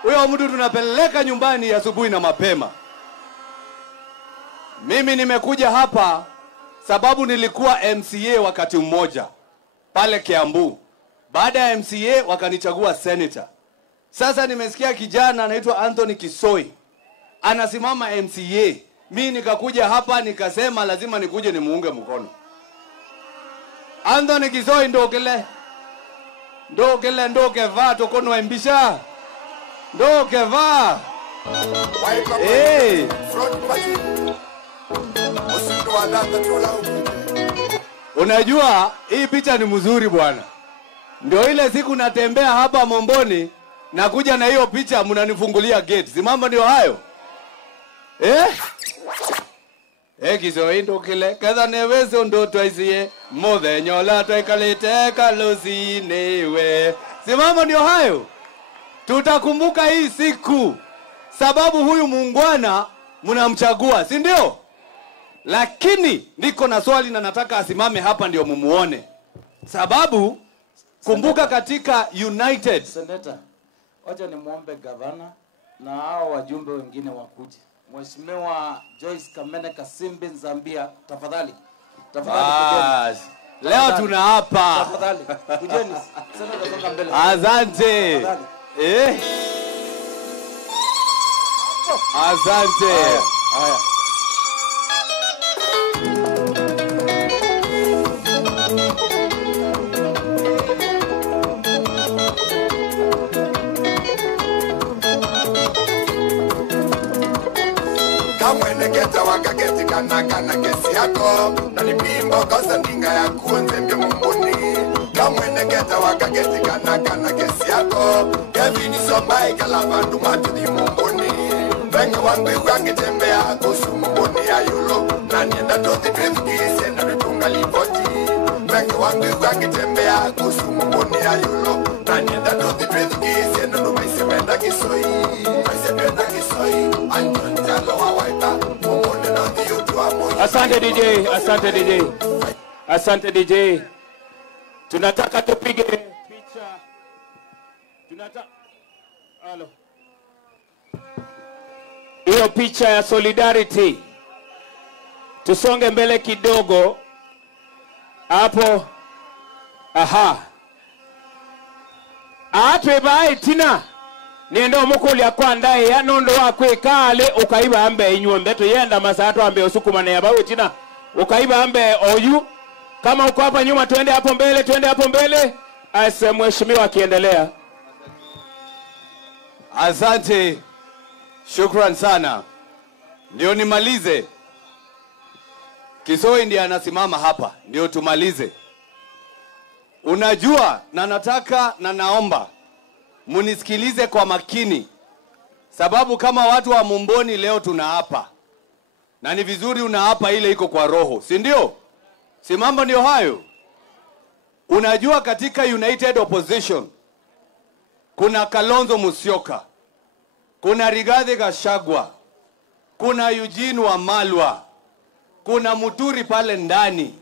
Huyo mtu tunapeleka nyumbani asubuhi na mapema. Mimi nimekuja hapa sababu nilikuwa MCA wakati mmoja pale Kiambu. Baada ya MCA wakanichagua senator. Sasa nimesikia kijana anaitwa Anthony Kisoi anasimama MCA. Mimi nikakuja hapa nikasema lazima nikuje nimuunge mkono. Anthony Kisoi ndokeva tokono embisha. Ndokeva. Unajua hii picha ni mzuri bwana. Ndio ile siku natembea hapa Momboni nakuja na hiyo picha mnanifungulia gate. Si mambo ndio hayo? Kiswahili ndukile ketha newezo ndo twaicie muthenyola twaikalite kalosiniwe. Simamo ndio hayo. Tutakumbuka hii siku sababu huyu muungwana mnamchagua, si ndio? Lakini niko na swali na nataka asimame hapa ndio mumuone. Sababu kumbuka katika United Senator, wacha nimuombe gavana na hao wajumbe wengine wakuje. Mheshimiwa Joyce Kamene Kasimbi Zambia, tafadhali. Tafadhali. Leo tunaapa. Tafadhali. Kujeni. Senator toka mbele. Asante. Asante. Haya. Kamweneketa wakaketi kana kesi yako na nipimbo kosa ndinga ya kuonzembia mumbuni. Kamweneketa wakaketi kana kesi yako Kevin Sombai kalabandu matu di mumbuni. Venga wangu wange tembea kusu mumbuni ya yulo na nienda tothi trefukise na vitunga lipoti. Venga wangu wange tembea kusu mumbuni ya yulo na nienda tothi trefukise na numaise menda kisoi. Maise kisoi Anton Jalo wa waita. Asante DJ, asante DJ. Asante DJ. Tunataka tupige picha. Halo. Hiyo picha ya solidarity. Tusonge mbele kidogo. Hapo. Aha. Atwe bai tina. Niendo mukulia kwa ndae ya nondo wakwe kale ukaiba ambe inyuombe tu yenda masato ambe usukuma na yabawe tina ukaiba ambe oyu kama uko hapa nyuma tuende hapo mbele ase mheshimiwa akiendelea. Asante. Shukran sana. Ndio nimalize. Kisoi ndiye anasimama hapa. Ndio tumalize. Unajua na nataka na naomba munisikilize kwa makini. Sababu kama watu wa Mumboni leo tunaapa. Na ni vizuri unaapa ile iko kwa roho, si ndio? Si mambo ndio hayo. Unajua katika United Opposition kuna Kalonzo Musyoka, kuna Rigathi Gachagua, kuna Eugene Wamalwa, kuna Muturi pale ndani,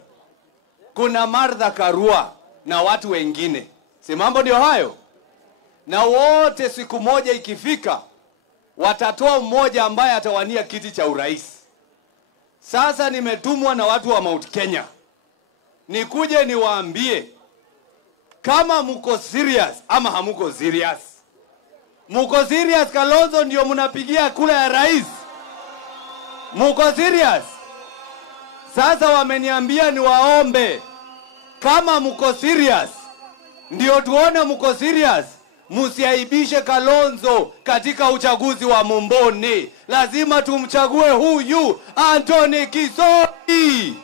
kuna Martha Karua na watu wengine. Si mambo ndio hayo? Na wote siku moja ikifika watatoa mmoja ambaye atawania kiti cha urais. Sasa nimetumwa na watu wa Mount Kenya nikuje niwaambie kama mko serious ama hamuko serious. Mko serious Kalonzo ndio mnapigia kula ya rais? Mko serious? Sasa wameniambia niwaombe kama mko serious ndio tuone mko serious. Musiaibishe Kalonzo katika uchaguzi wa Mumboni. Lazima tumchague huyu Anthony Kisoi.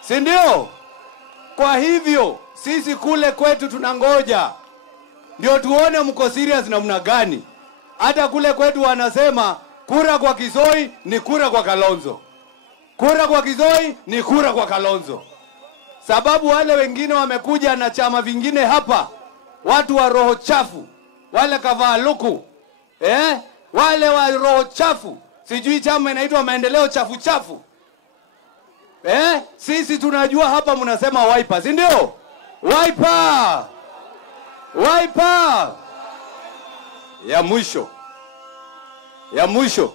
Si ndio? Kwa hivyo sisi kule kwetu tunangoja ndio tuone mko serious namna gani. Hata kule kwetu wanasema kura kwa Kisoi ni kura kwa Kalonzo. Kura kwa Kisoi ni kura kwa Kalonzo. Sababu wale wengine wamekuja na chama vingine hapa. Watu wa roho chafu, wale kavaa luku, wale wa roho chafu, sijui chama inaitwa maendeleo chafu chafu. Sisi tunajua hapa mnasema Wiper, si ndio? Wiper! Wiper! Ya mwisho.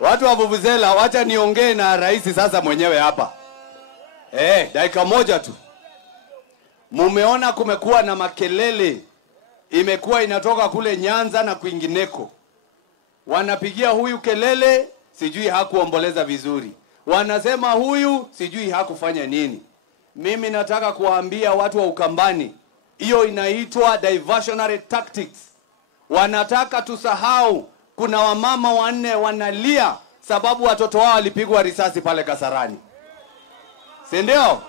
Watu wa Vuvuzela, wacha niongee na rais sasa mwenyewe hapa. Dakika moja tu. Mumeona kumekuwa na makelele imekuwa inatoka kule Nyanza na kwingineko. Wanapigia huyu kelele, sijui hakuomboleza vizuri. Wanasema huyu sijui hakufanya nini. Mimi nataka kuwaambia watu wa Ukambani, hiyo inaitwa diversionary tactics. Wanataka tusahau kuna wamama 4 wanalia sababu watoto wao walipigwa risasi pale Kasarani. Si ndio?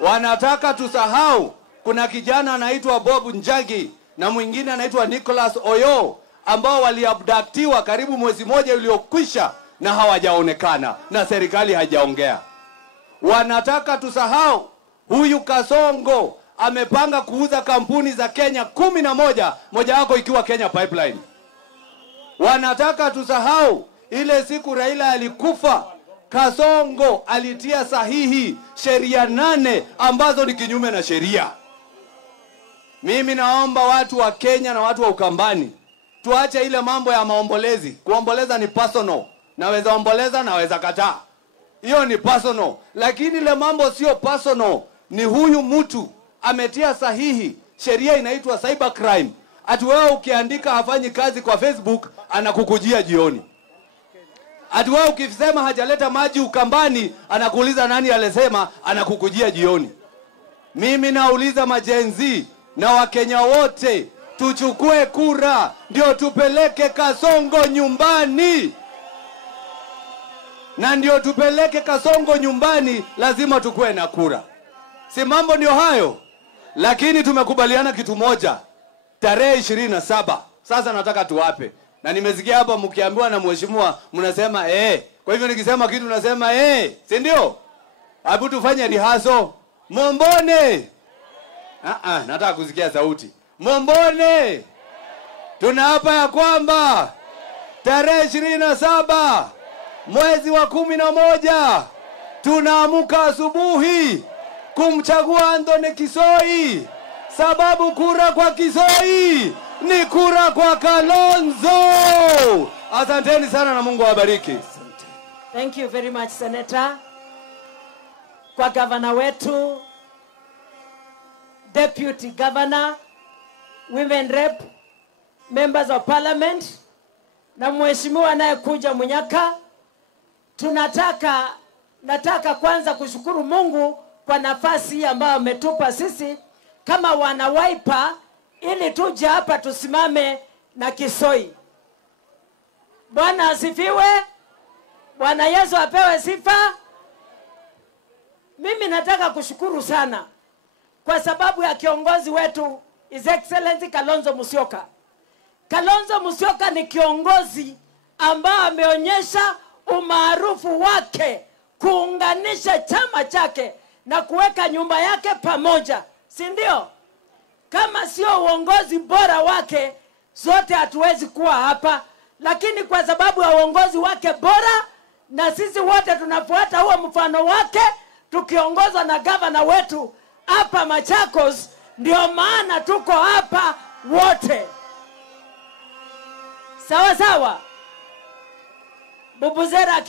Wanataka tusahau kuna kijana anaitwa Bob Njagi na mwingine anaitwa Nicholas Oyo ambao waliabductiwa karibu mwezi moja uliokwisha na hawajaonekana na serikali haijaongea. Wanataka tusahau huyu Kasongo amepanga kuuza kampuni za Kenya 11, moja wako ikiwa Kenya Pipeline. Wanataka tusahau ile siku Raila alikufa, Kasongo alitia sahihi sheria 8 ambazo ni kinyume na sheria. Mimi naomba watu wa Kenya na watu wa Ukambani tuache ile mambo ya maombolezi. Kuomboleza ni personal. Naweza omboleza, naweza kataa. Hiyo ni personal. Lakini ile mambo sio personal. Ni huyu mtu ametia sahihi sheria inaitwa cyber crime. Ati wewe ukiandika hafanyi kazi kwa Facebook anakukujia jioni. Ati wewe ukisema hajaleta maji Ukambani anakuuliza nani alisema, anakukujia jioni. Mimi nauliza majenzi na Wakenya wote, tuchukue kura ndio tupeleke Kasongo nyumbani. Na ndio tupeleke Kasongo nyumbani lazima tukue na kura. Si mambo ndio hayo? Lakini tumekubaliana kitu moja. Tarehe 27. Sasa nataka tuwape. Na nimesikia hapa mkiambiwa na mheshimiwa mnasema Kwa hivyo nikisema kitu nasema si ndio? Hebu tufanye rihaso. Mombone. Nataka kusikia sauti. Mombone. Tunaapa ya kwamba tarehe 27 mwezi wa 11 tunaamuka asubuhi kumchagua Anthony Kisoi, sababu kura kwa Kisoi ni kura kwa Kalonzo. Asanteni sana na Mungu awabariki. Thank you very much, Senator. Kwa gavana wetu, Deputy Governor, Women Rep, Members of Parliament, na mheshimiwa anayekuja Munyaka, nataka kwanza kushukuru Mungu kwa nafasi hii ambayo ametupa sisi kama wana Wiper ili tuje hapa tusimame na Kisoi. Bwana asifiwe. Bwana Yesu apewe sifa. Mimi nataka kushukuru sana kwa sababu ya kiongozi wetu His Excellency Kalonzo Musyoka. Kalonzo Musyoka ni kiongozi ambaye ameonyesha umaarufu wake kuunganisha chama chake na kuweka nyumba yake pamoja, si ndio? Kama sio uongozi bora wake, zote hatuwezi kuwa hapa, lakini kwa sababu ya uongozi wake bora na sisi wote tunafuata huo mfano wake, tukiongozwa na gavana wetu hapa Machakos, ndio maana tuko hapa wote. Sawa sawa. Bubuzera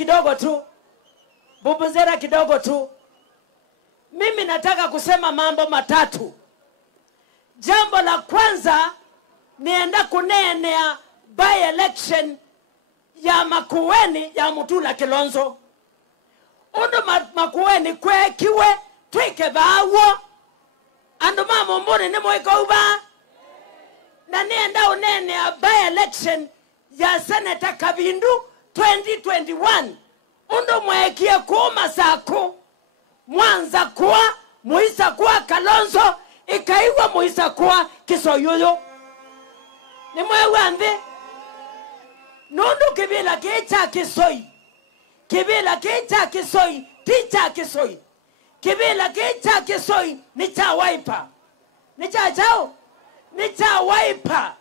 kidogo tu. Mimi nataka kusema mambo matatu. Jambo la kwanza, nienda kunenea by election ya Makueni ya Mutula Kilonzo. Undu Makueni kwekiwe twike bawo. Andu Mombone ni moiko uba. Na nienda unenea by election ya Senator Kabindu 2021. Undu mwekie kuma saku. Mwanza kuwa, Muisa kuwa Kalonzo, ikaiwa Muisa kuwa Kisoyoyo. Ni mwewande. Nundu kibila kicha Kisoi. Kibila kicha Kisoi, ticha Kisoi. Kibila kicha Kisoi, ni cha Wiper. Ni cha chao? Ni cha Wiper.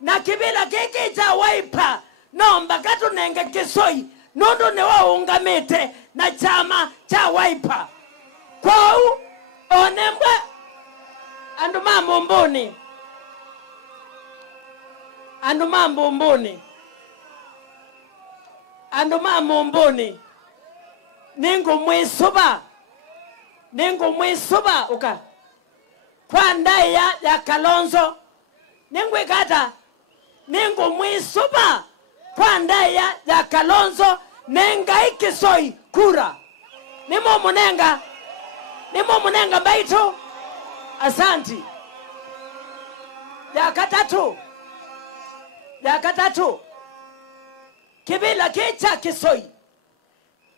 Na kibila kiki cha Wiper, nomba katu nenge Kisoi, nundu ni waungamite na chama cha Wiper. Kwau, onembe, anduma Momboni. Ningu mwisuba, uka. Kwa ndai ya Kalonzo, ningu ikata. Ningu mwisuba, kwa ndai ya Kalonzo, nenga Ikisoi kura. Nimo munenga baito. Asanti. Yakatatu. Kibila kicha Kisoi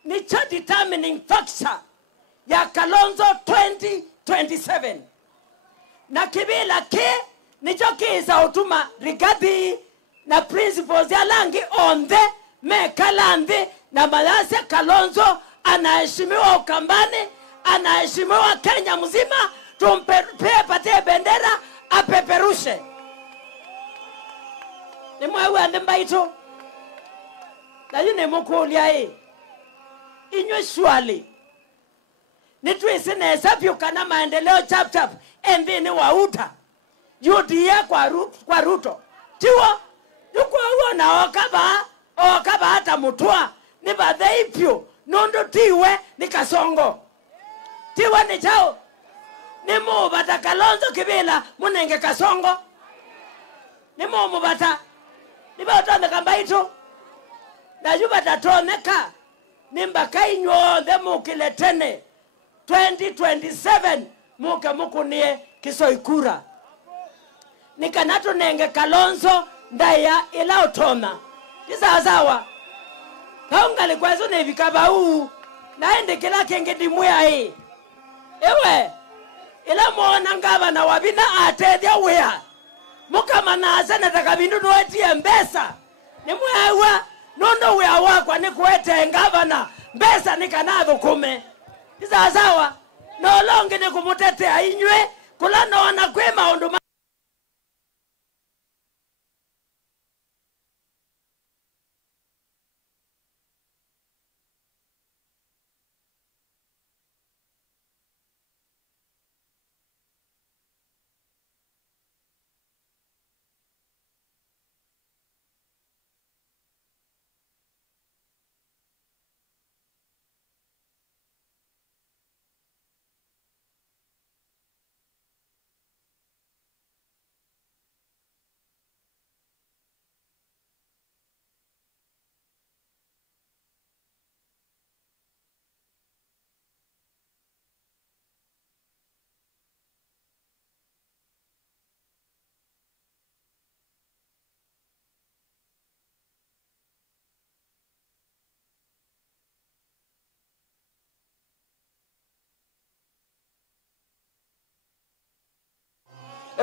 nicho determining factor ya Kalonzo 2027. Na kibila nicho kiza utuma Rigathi na principles ya langi onde mekalandi na Malasia Kalonzo anaheshimiwa Ukambani, anaheshimiwa Kenya mzima. Tumpatie bendera apeperushe. Ni mwewe andemba ito. Na yune mukulia hii. Inywe shwali. Nituisi nesapiu kana maendeleo chap chap. Envi ni wauta. UDA kwa Ruto. Tiwa. Yuko huo na okaba hata mutua. Ni badhaipyo. Nondo tiwe ni Kasongo. Tiwa ni chao. Ni mubata Kalonzo Kibila munenge Kasongo. Ni mubata. Ni batonde kambaitu. Na yubata toneka. Ni mbakai nyonde mukiletene. 2027 mukunie Kisoikura. Ni kanato nenge Kalonzo ndaya ila utona. Kisawasawa. Kaungali kwezo nevikaba huu. Naende kila kenge dimuya hii. Ewe. Ila muona ngaba na wabina atethia wea. Mukama nasa nataka bindu nuetie mbesa. Ni mwewa. Nondo wea wakwa ni kuete ngabana. Mbesa ni kanadho kume. Kisawasawa. No longi ni kumutetea inywe. Kula noona kwema onduma.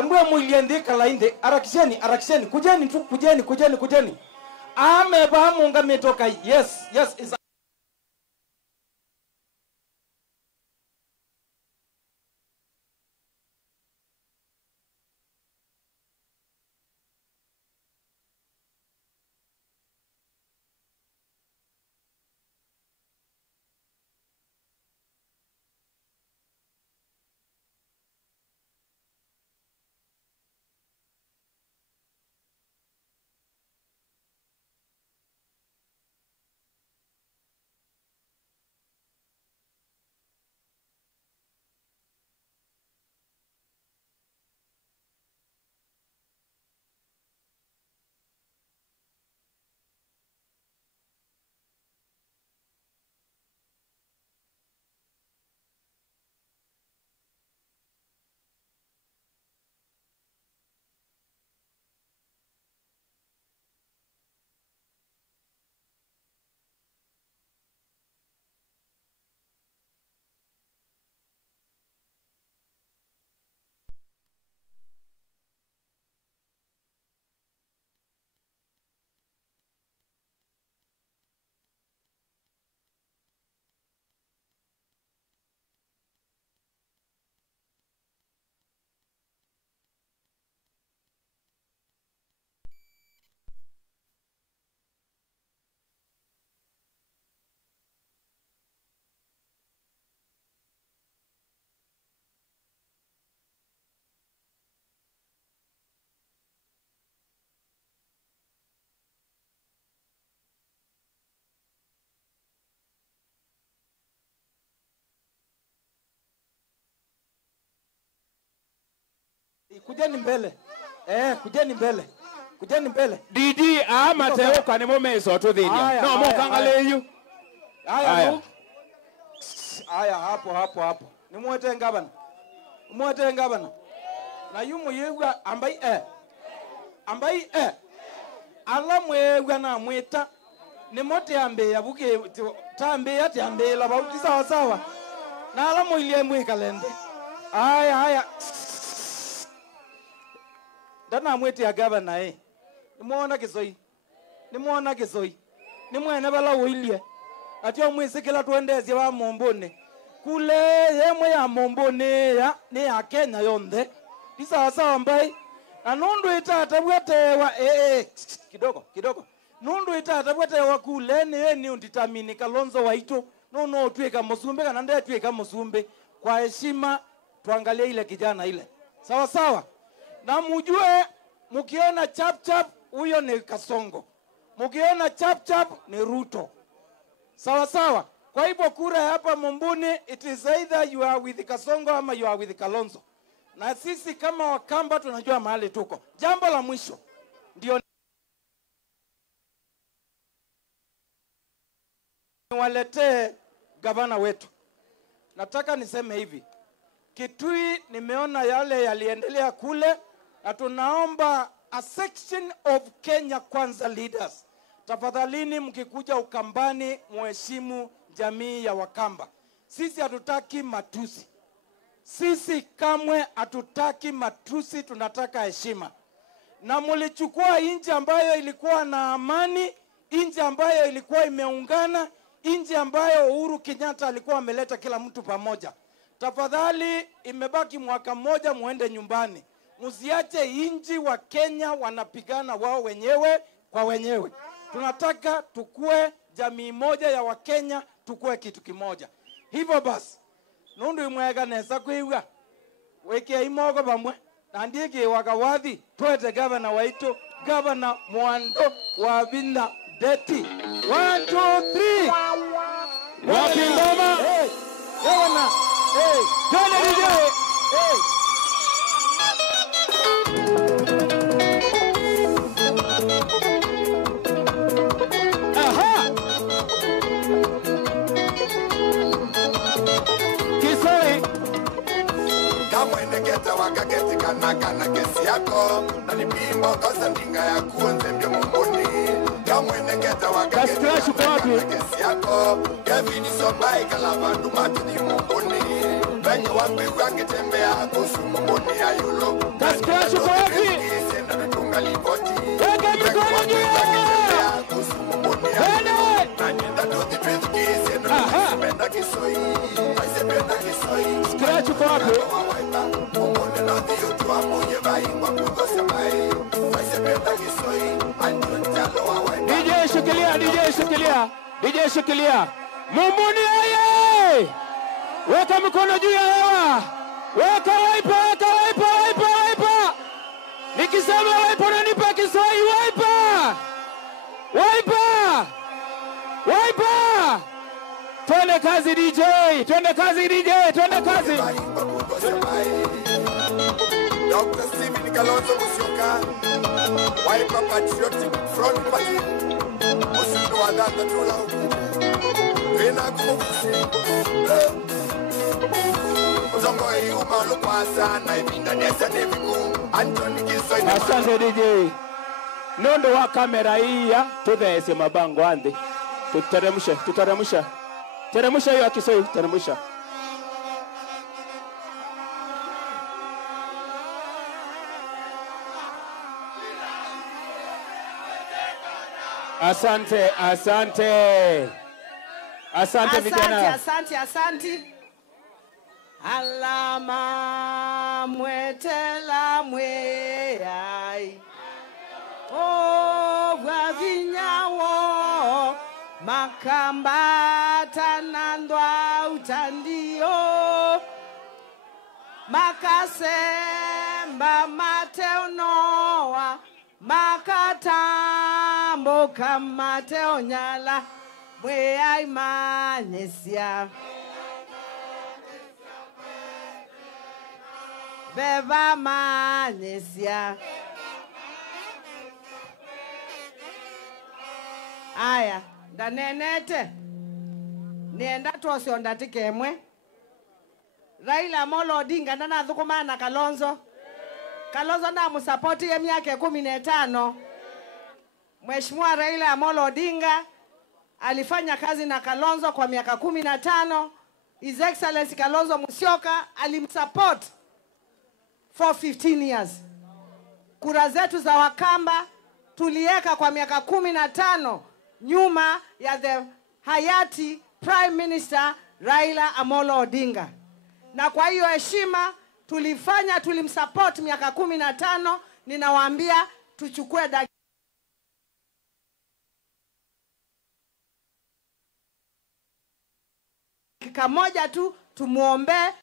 Mbwe muiliende kalainde arakisheni kujeni ameba munga metoka. Yes is kujeni mbele. Didi Mateo kanemo meso to dhinia. No mukangale yu. Aya hapo. Nimwete ngabana. Na yumu yewa ambai ala mwewa na mweta. Nimote ambe yabuke tambe ati ambe la bauti sawa. Na ala mwilie mwikalende. Aya. Dana mwete ya gavana Nimuona Kisoi. Nimwene bala uilie. atio mwisikila tuendezie wa mumbuni kule yemwe ya mumbuni ya ni ya Kenya yonthe isasa mbai na nundu itata bwetewa kidogo nundu itata bwetewa kule ni unditamini Kalonzo Waitu no tweka musumbe kana nde tweka musumbe kwa heshima tuangalie ile kijana ile sawa sawa na mujue mukiona chap huyo ni Kasongo mukiona chap ni Ruto sawa sawa kwa hivyo kura hapa Mumbuni it is either you are with Kasongo ama you are with Kalonzo na sisi kama Wakamba tunajua mahali tuko jambo la mwisho ndio niwaletee gavana wetu nataka niseme hivi Kitui nimeona yale yaliendelea kule na tunaomba a section of Kenya Kwanza leaders tafadhalini mkikuja Ukambani muheshimu jamii ya Wakamba sisi hatutaki matusi sisi kamwe hatutaki matusi tunataka heshima na mulichukua nchi ambayo ilikuwa na amani nchi ambayo ilikuwa imeungana nchi ambayo Uhuru Kenyatta alikuwa ameleta kila mtu pamoja tafadhali imebaki mwaka mmoja muende nyumbani msiache inji wa Kenya wanapigana wao wenyewe kwa wenyewe tunataka tukue jamii moja ya Wakenya tukue kitu kimoja hivyo basi nundu imwega nesa kuiwa weke imogo bamwe na ndiye wakawadhi twete gavana Waitu gavana Mwando wa Bina Deti 1 2 3 Wapingoma gavana twende DJ Kamweneketa wakaketi kana kesi yako na nipimbo kosa ndinga ya kuonze mbio Mumbuni kamweneketa wakaketi kana kesi yako Kevini Sombai kalavandu matudi Mumbuni venye wangu wangetembea kusu Mumbuni ya yulo Kaskrash uko wapi? Senda tutunga lipoti weka mikono juu kusu Mumbuni ya yulo na nyenda tudhipizki senda tutusipenda kisoi Aisependa kisoi Scratch uko wapi? DJ shikilia Mumbuni aye weka mikono juu ya hewa weka waipa nikisema waipa nanipa Kiswahili waipa twende kazi DJ twende kazi Dr. Steven Kalonzo Musyoka, Wiper Patriotic Front Party, Musundo Adata Tula, Vena Kufusi, Zongoi Umalu Kwasa, Naibinda Nesa Neviku, Anthony Kisoi. Asante DJ. Nondo wa kamera hii ya tudhese mabango andi. Tutaremusha. Teremusha hiyo Kisoi, teremusha. Asante vijana. Asante. Alama mwetela mweyai. Oh, wavinyawo makamba tanandwa utandio. Makasemba Mateo Noa makatambo kamateo nyala mweyai manesia beba manesia aya ndanenete nienda tosio ndatikemwe Raila Amolo Odinga ndana thukumana Kalonzo na musapoti ya miaka 15 Mheshimiwa Raila Amolo Odinga alifanya kazi na Kalonzo kwa miaka 15 His Excellency Kalonzo Musyoka alimsupport for 15 years kura zetu za Wakamba tulieka kwa miaka 15 nyuma ya the hayati Prime Minister Raila Amolo Odinga. Na kwa hiyo heshima tulimsupport miaka 15. Ninawaambia tuchukue dakika moja tu tumuombe.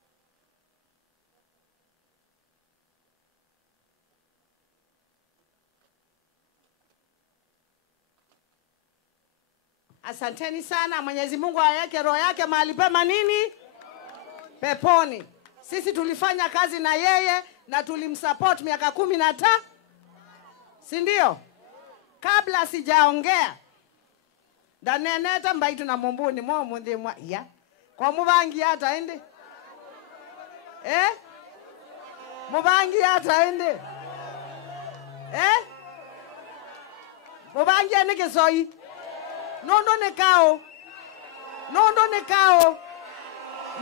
Asanteni sana. Mwenyezi Mungu aweke roho yake mahali pema nini? Peponi. Sisi tulifanya kazi na yeye na tulimsupport miaka 15. Si ndio? Kabla sijaongea ndaneneta mbaitu na mumbuni mo mundi mwa ya kwa mubangi hata ende mubangi hata ende mubangi ene kesoi nondo ne kao nondo ne kao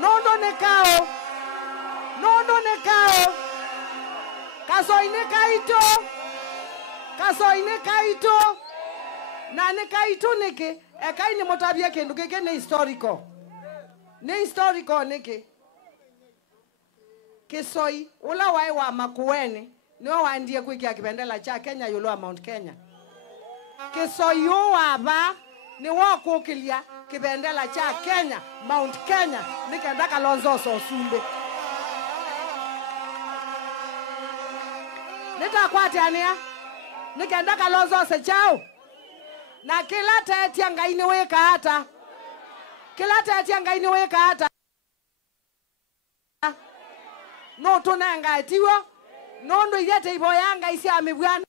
nondo ne kao nondo ne kao kasoi ne kaito kasoi ne kaito na ne kaito neke ekai ni motabia kendu keke ne historical neke kisoi ula wai wa Makueni niwe waendie kuikia kibendela cha Kenya yulo wa Mount Kenya. Kisoi yu waba ni wakukilia kibendela cha Kenya Mount Kenya nikenda Kalonzo Sosumbe. Nitakwati ania nikenda Kalonzo Sechao. Na kila tete ngai ni weka hata. Kila tete ngai ni weka hata. No tunanga tiwa. No ndo yete iboyanga isi amebwana.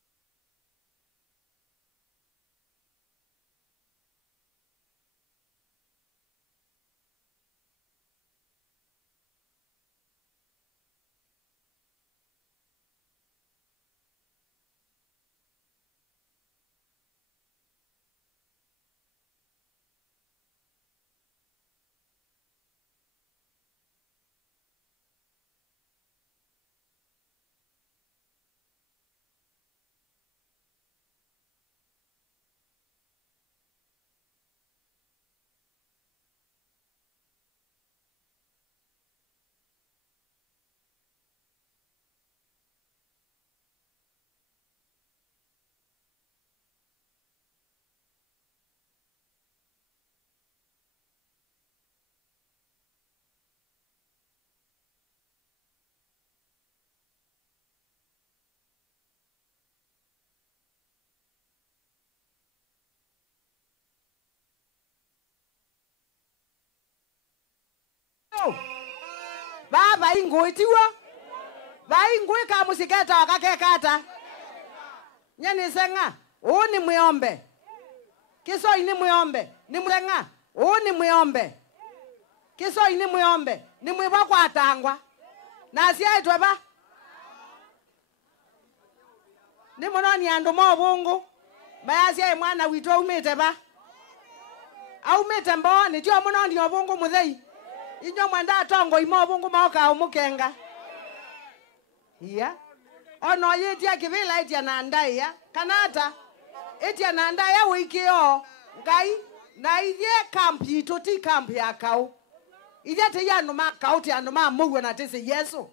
Baba ingoi tiwa. Ba ingoi ka musiketa wakakekata. Nyani senga. Ni mwiombe. Kisoi ni mwiombe. Ni mrenga. Ni mwiombe. Kisoi ni mwiombe. Ni mwiba kwa atangwa. Na asiya itwe ba. Ni mononi andu mo bungu. Ba asiya mwana witwa umete ba. Au mete mboni. Tio mononi obungu muthei. Inyo mwenda tongo imo bungu maoka umukenga. Iya. Ono yetia kivila etia na andaya. Kanata. Etia na andaya wikio. Ngai. Na idye kampi itoti kampi ya kau. Idye te ya numa kauti ya numa muwe na tese Yesu.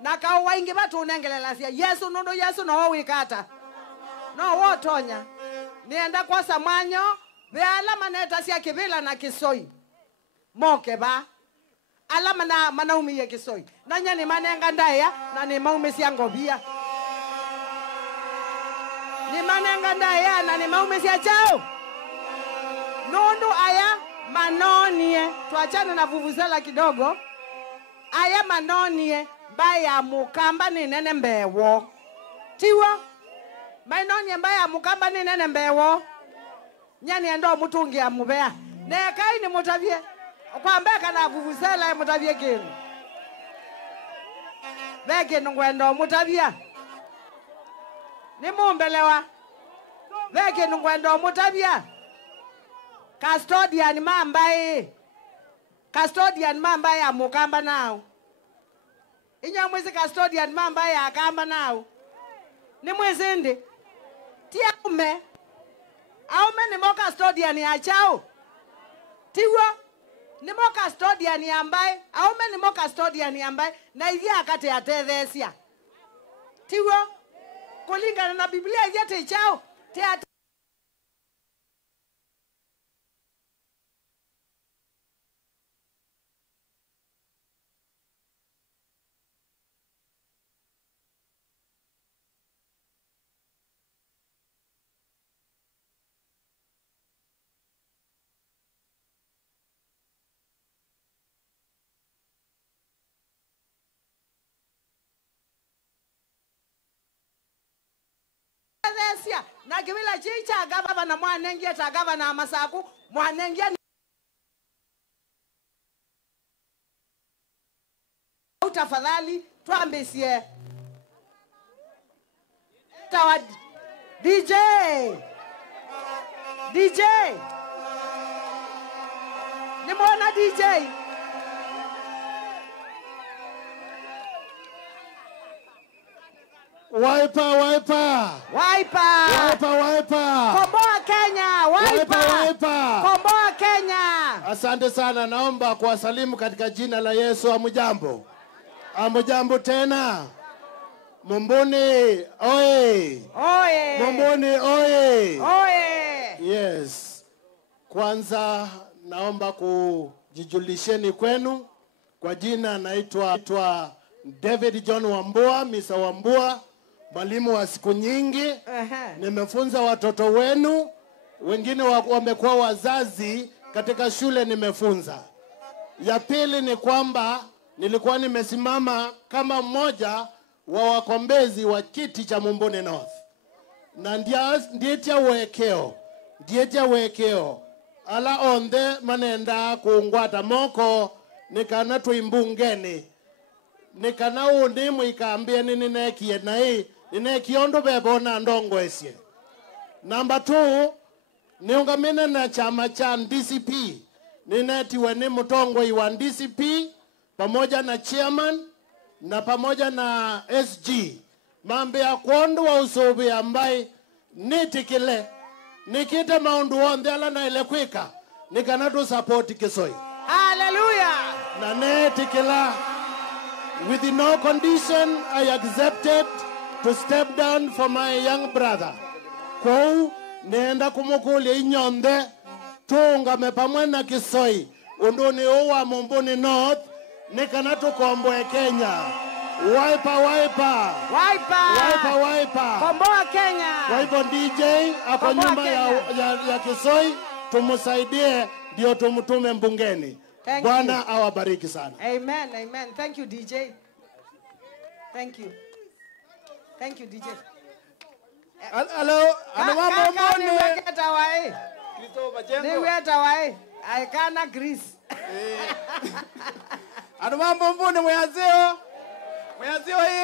Na kau waingi batu unengelela siya. Yesu nondo Yesu no wawikata. No wotonya. Nienda kwa samanyo. Veala maneta siya kivila na kisoi. Moke ba. Alama na manaumi ya kisoi. Nanya ni manenga ndaya na ni maume siya ngobia. Ni manenga ndaya na ni maume siya chao. Nundu aya manonie. Tuachane na vuvuzela kidogo. Aya manonie baya mukamba ni nene mbewo. Tiwa. Manonie baya mukamba ni nene mbewo. Nyani endo mutungi ya mubea. Nekai ni mutavye. Kwa mbeka na vuvuzela mutavye kenu. Veke nungwendo mutavya. Ni mumbelewa. Veke nungwendo mutavya. Custodian mambaye. Custodian mambaye amukamba nao. Inyo mwezi custodian mambaye akamba nao. Ni mwezi ndi. Tia ume. Aume ni mo custodian ya chao. tiwo nimo custodian ambaye aume nimo custodian ambaye na ithia akate atethesia tiwo kulingana na Biblia ithia te chao te na kibila chicha gava na mwanengia ta gava na masaku mwanengia tafadhali tuambesie tawad DJ nimeona DJ Wiper. Komboa Kenya. Wiper. Komboa Kenya. Asante sana, naomba kuwasalimu katika jina la Yesu. Amujambo. Amujambo tena. Mumbuni oye. Mumbuni oye. Yes. Kwanza naomba kujijulisheni kwenu. Kwa jina naitwa David John Wambua, Misa Wambua, mwalimu wa siku nyingi. Nimefunza watoto wenu, wengine wamekuwa wazazi katika shule nimefunza. Ya pili ni kwamba nilikuwa nimesimama kama mmoja wa wakombezi wa kiti cha Mumbuni North. Na ndietia wekeo. Ala onde manenda kuungwata moko nikana tuimbungeni. Nikana undi mwikambia ninekie na hii ninekiondo bebona ndongo esie. Number 2, niungamine na chama cha DCP. Ninetiwe ni mutongoi wa DCP pamoja na chairman na pamoja na SG. Mambe ya kuondu wa usubi ambaye nitikile nikite maundu wonde ala na ile kwika nikanatu support Kisoi. Hallelujah. Na netikila with no condition, I accepted to step down for my young brother. Kou nenda kumukuli inyonde tunga mepamwe na Kisoi unduni uwa Mumbuni North nikanatu komboe Kenya. Wiper. Komboa Kenya. Kwa hivyo DJ hapo nyuma ya Kisoi tumusaidie ndio tumutume mbungeni. Bwana awabariki sana. Amen. Thank you DJ. Thank you DJ. Hello, Niweketa wae. I can't grease. Mambo mbuni mwazio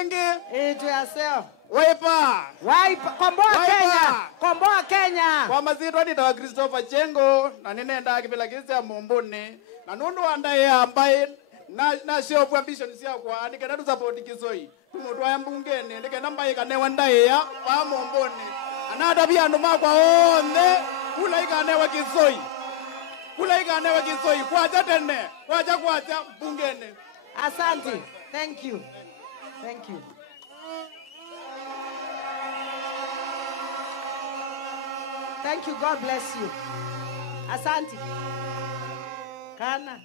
ingi. Tuyaseo. Wiper. Komboa Kenya. Kwa mazito nitawa Christopher Chengo na ninenda kibila kisi ya Mumbuni. Na nundu andaye ambaye na show of ambition siya kwa nikenda tu support Kisoi. Tumutwa ya mbungeni nikenda mbaye kanewa ndaye ya pa Mumbuni. Anada bia nduma kwa onde kula ikanewa Kisoi. Kwacha tene. Kwacha mbungeni. Asante. Thank you. Thank you. God bless you. Asante. Kana.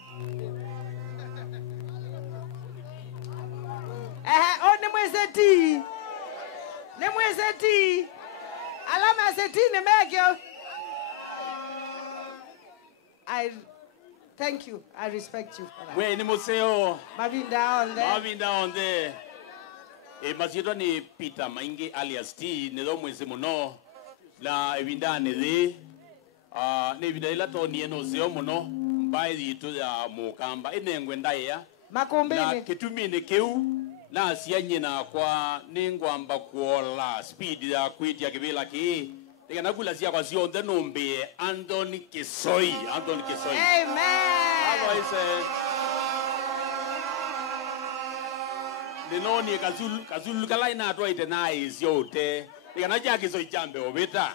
Ni mwezeti. Alama seti ni megyo. I thank you. I respect you for that. We ni museo. Mavinda onde. Mazito ni Peter Maingi alias T nido mwezi muno na evinda ne ne vida ila to ni eno zeo muno mbai yitu ya mukamba inengwe ndaya makumbini na kitumine keu na asianye na kwa ningwamba kuola speed ya kwidia kibila ki Tika kula siya kwa siyo onde nombe Anthony Kisoi. Amen. Ninoni kazulu kalai na atwa ite na isi yote. Tika na jaki Kisoi chambe obeta.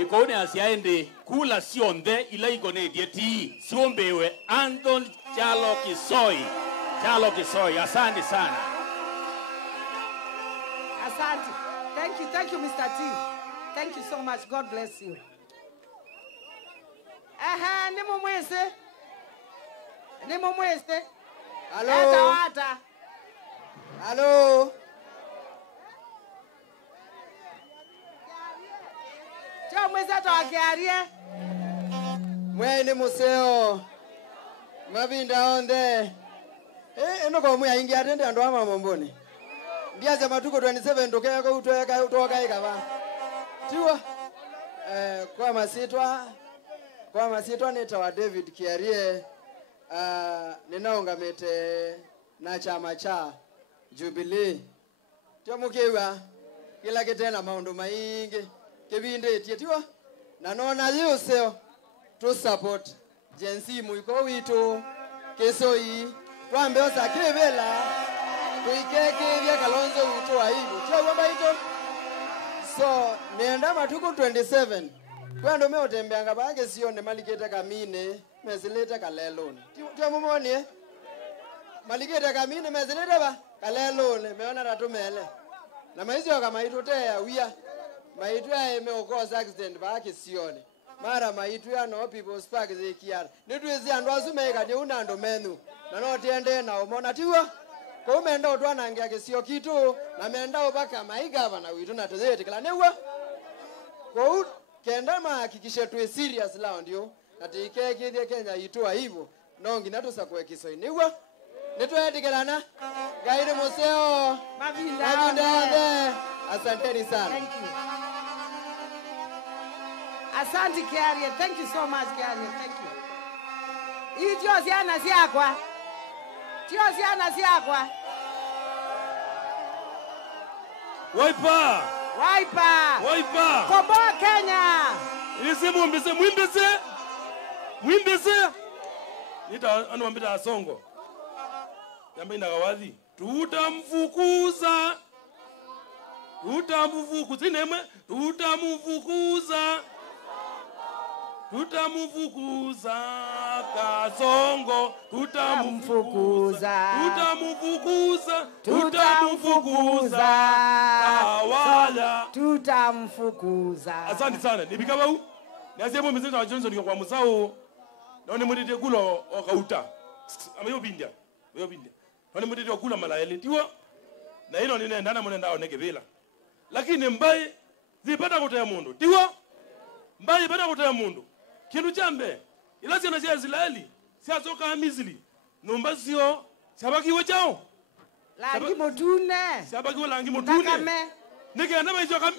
ikone asiaende kula sionde ila ikone dieti siombewe Anton Chalo Kisoi. Asante sana. Asante. Thank you, Mr. T. Thank you so much. God bless you. Ni mumwese. Hello. Wata. Hello. Cho mwese toakiarie. Mwene museo. Mabinda onde. Eno kwa mwe ingi atende ando ama momboni. Ndiaze matuko 27 ndokea kwa utoka ikaba. Tiwa. Kwa masitwa nitawa David Kiarie. Ninaungamete na chama cha Jubilee. Tiomukewa kila kitena maundu maingi kibinde tietiwa na nona yuseo to support jensi muiko witu Kisoi twambe osa kibela tuikeke vya Kalonzo witu wa hivyo tiwa ito. So nienda matuko 27 kwando meotembeanga bange sione malikete kamine mezilete kaleloni tiwa mumoni malikete kamine mezilete ba kaleloni meona ratumele na maizio kama itutea wia maitu ya imeokosa accident baake sione mara maitu ya no people's park zekiara nitwezi andu asumeka de unando menu na no tiende na umona tiwa ko menda otwana ngia kesio kitu na menda obaka maigava na witu na tezete kala newa ko kenda mahakikishe tu serious lao ndio natike kithie Kenya itwa hivyo nongi natusa kwa Kisoi newa nitwetekelana gaire museo mabinda. Asanteni sana. Thank you. Asante Kiarie. Thank you so much Kiarie. Thank you. Itio siana siakwa. Wiper. Komboa Kenya. Isi mwimbise. Nita anuambita songo. Yamba inagawazi. Tutamfukuza Kasongo, tutamfukuza Kawala, tutamfukuza. Asante sana. Nibikaba hu niazemo mzee wa Johnson kwa musao naone mudite kulo okauta amayo bindia naone mudite kula malaele tiwa na hilo ninaendana mwenenda onekebela lakini mbaye zipata kutea mundu tiwa mbaye pata kutea mundu kindu chambe ilasi na sia Israeli sia zoka Misri numba sio sabakiwe chao langi motune sabakiwe langi motune nikaenda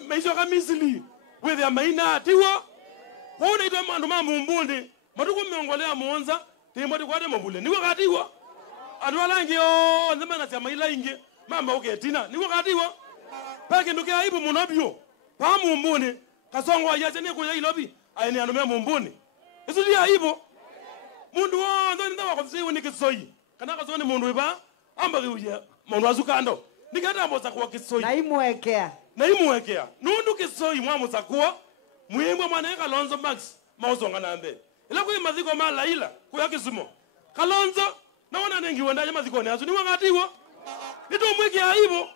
maisho ka Misri with ya maina tiwa hona ito mandu mamumbunde matuko miongolea muonza timoti kwate mabule niwe katiwa atwalangi yo ndema na chama ila inge mama uketina niwe katiwa pake nduke aibu munobyo pa mumbuni Kasongo ayaje ne kuya ilobi aini anome mumbuni isudi aibu mundu wondo ndawa kwasiwe ni Kisoi kana Kasoni mundu iba amba kuya mundu azukando nikata mboza kwa Kisoi naimwekea nundu Kisoi mwamuza kuwa muimwe mwana Kalonzo Max mauzonga nambe ila kuyi maziko mala ila kuya Kisumo Kalonzo naona nengi wenda maziko nazo ni wakati wo nito mwiki aibu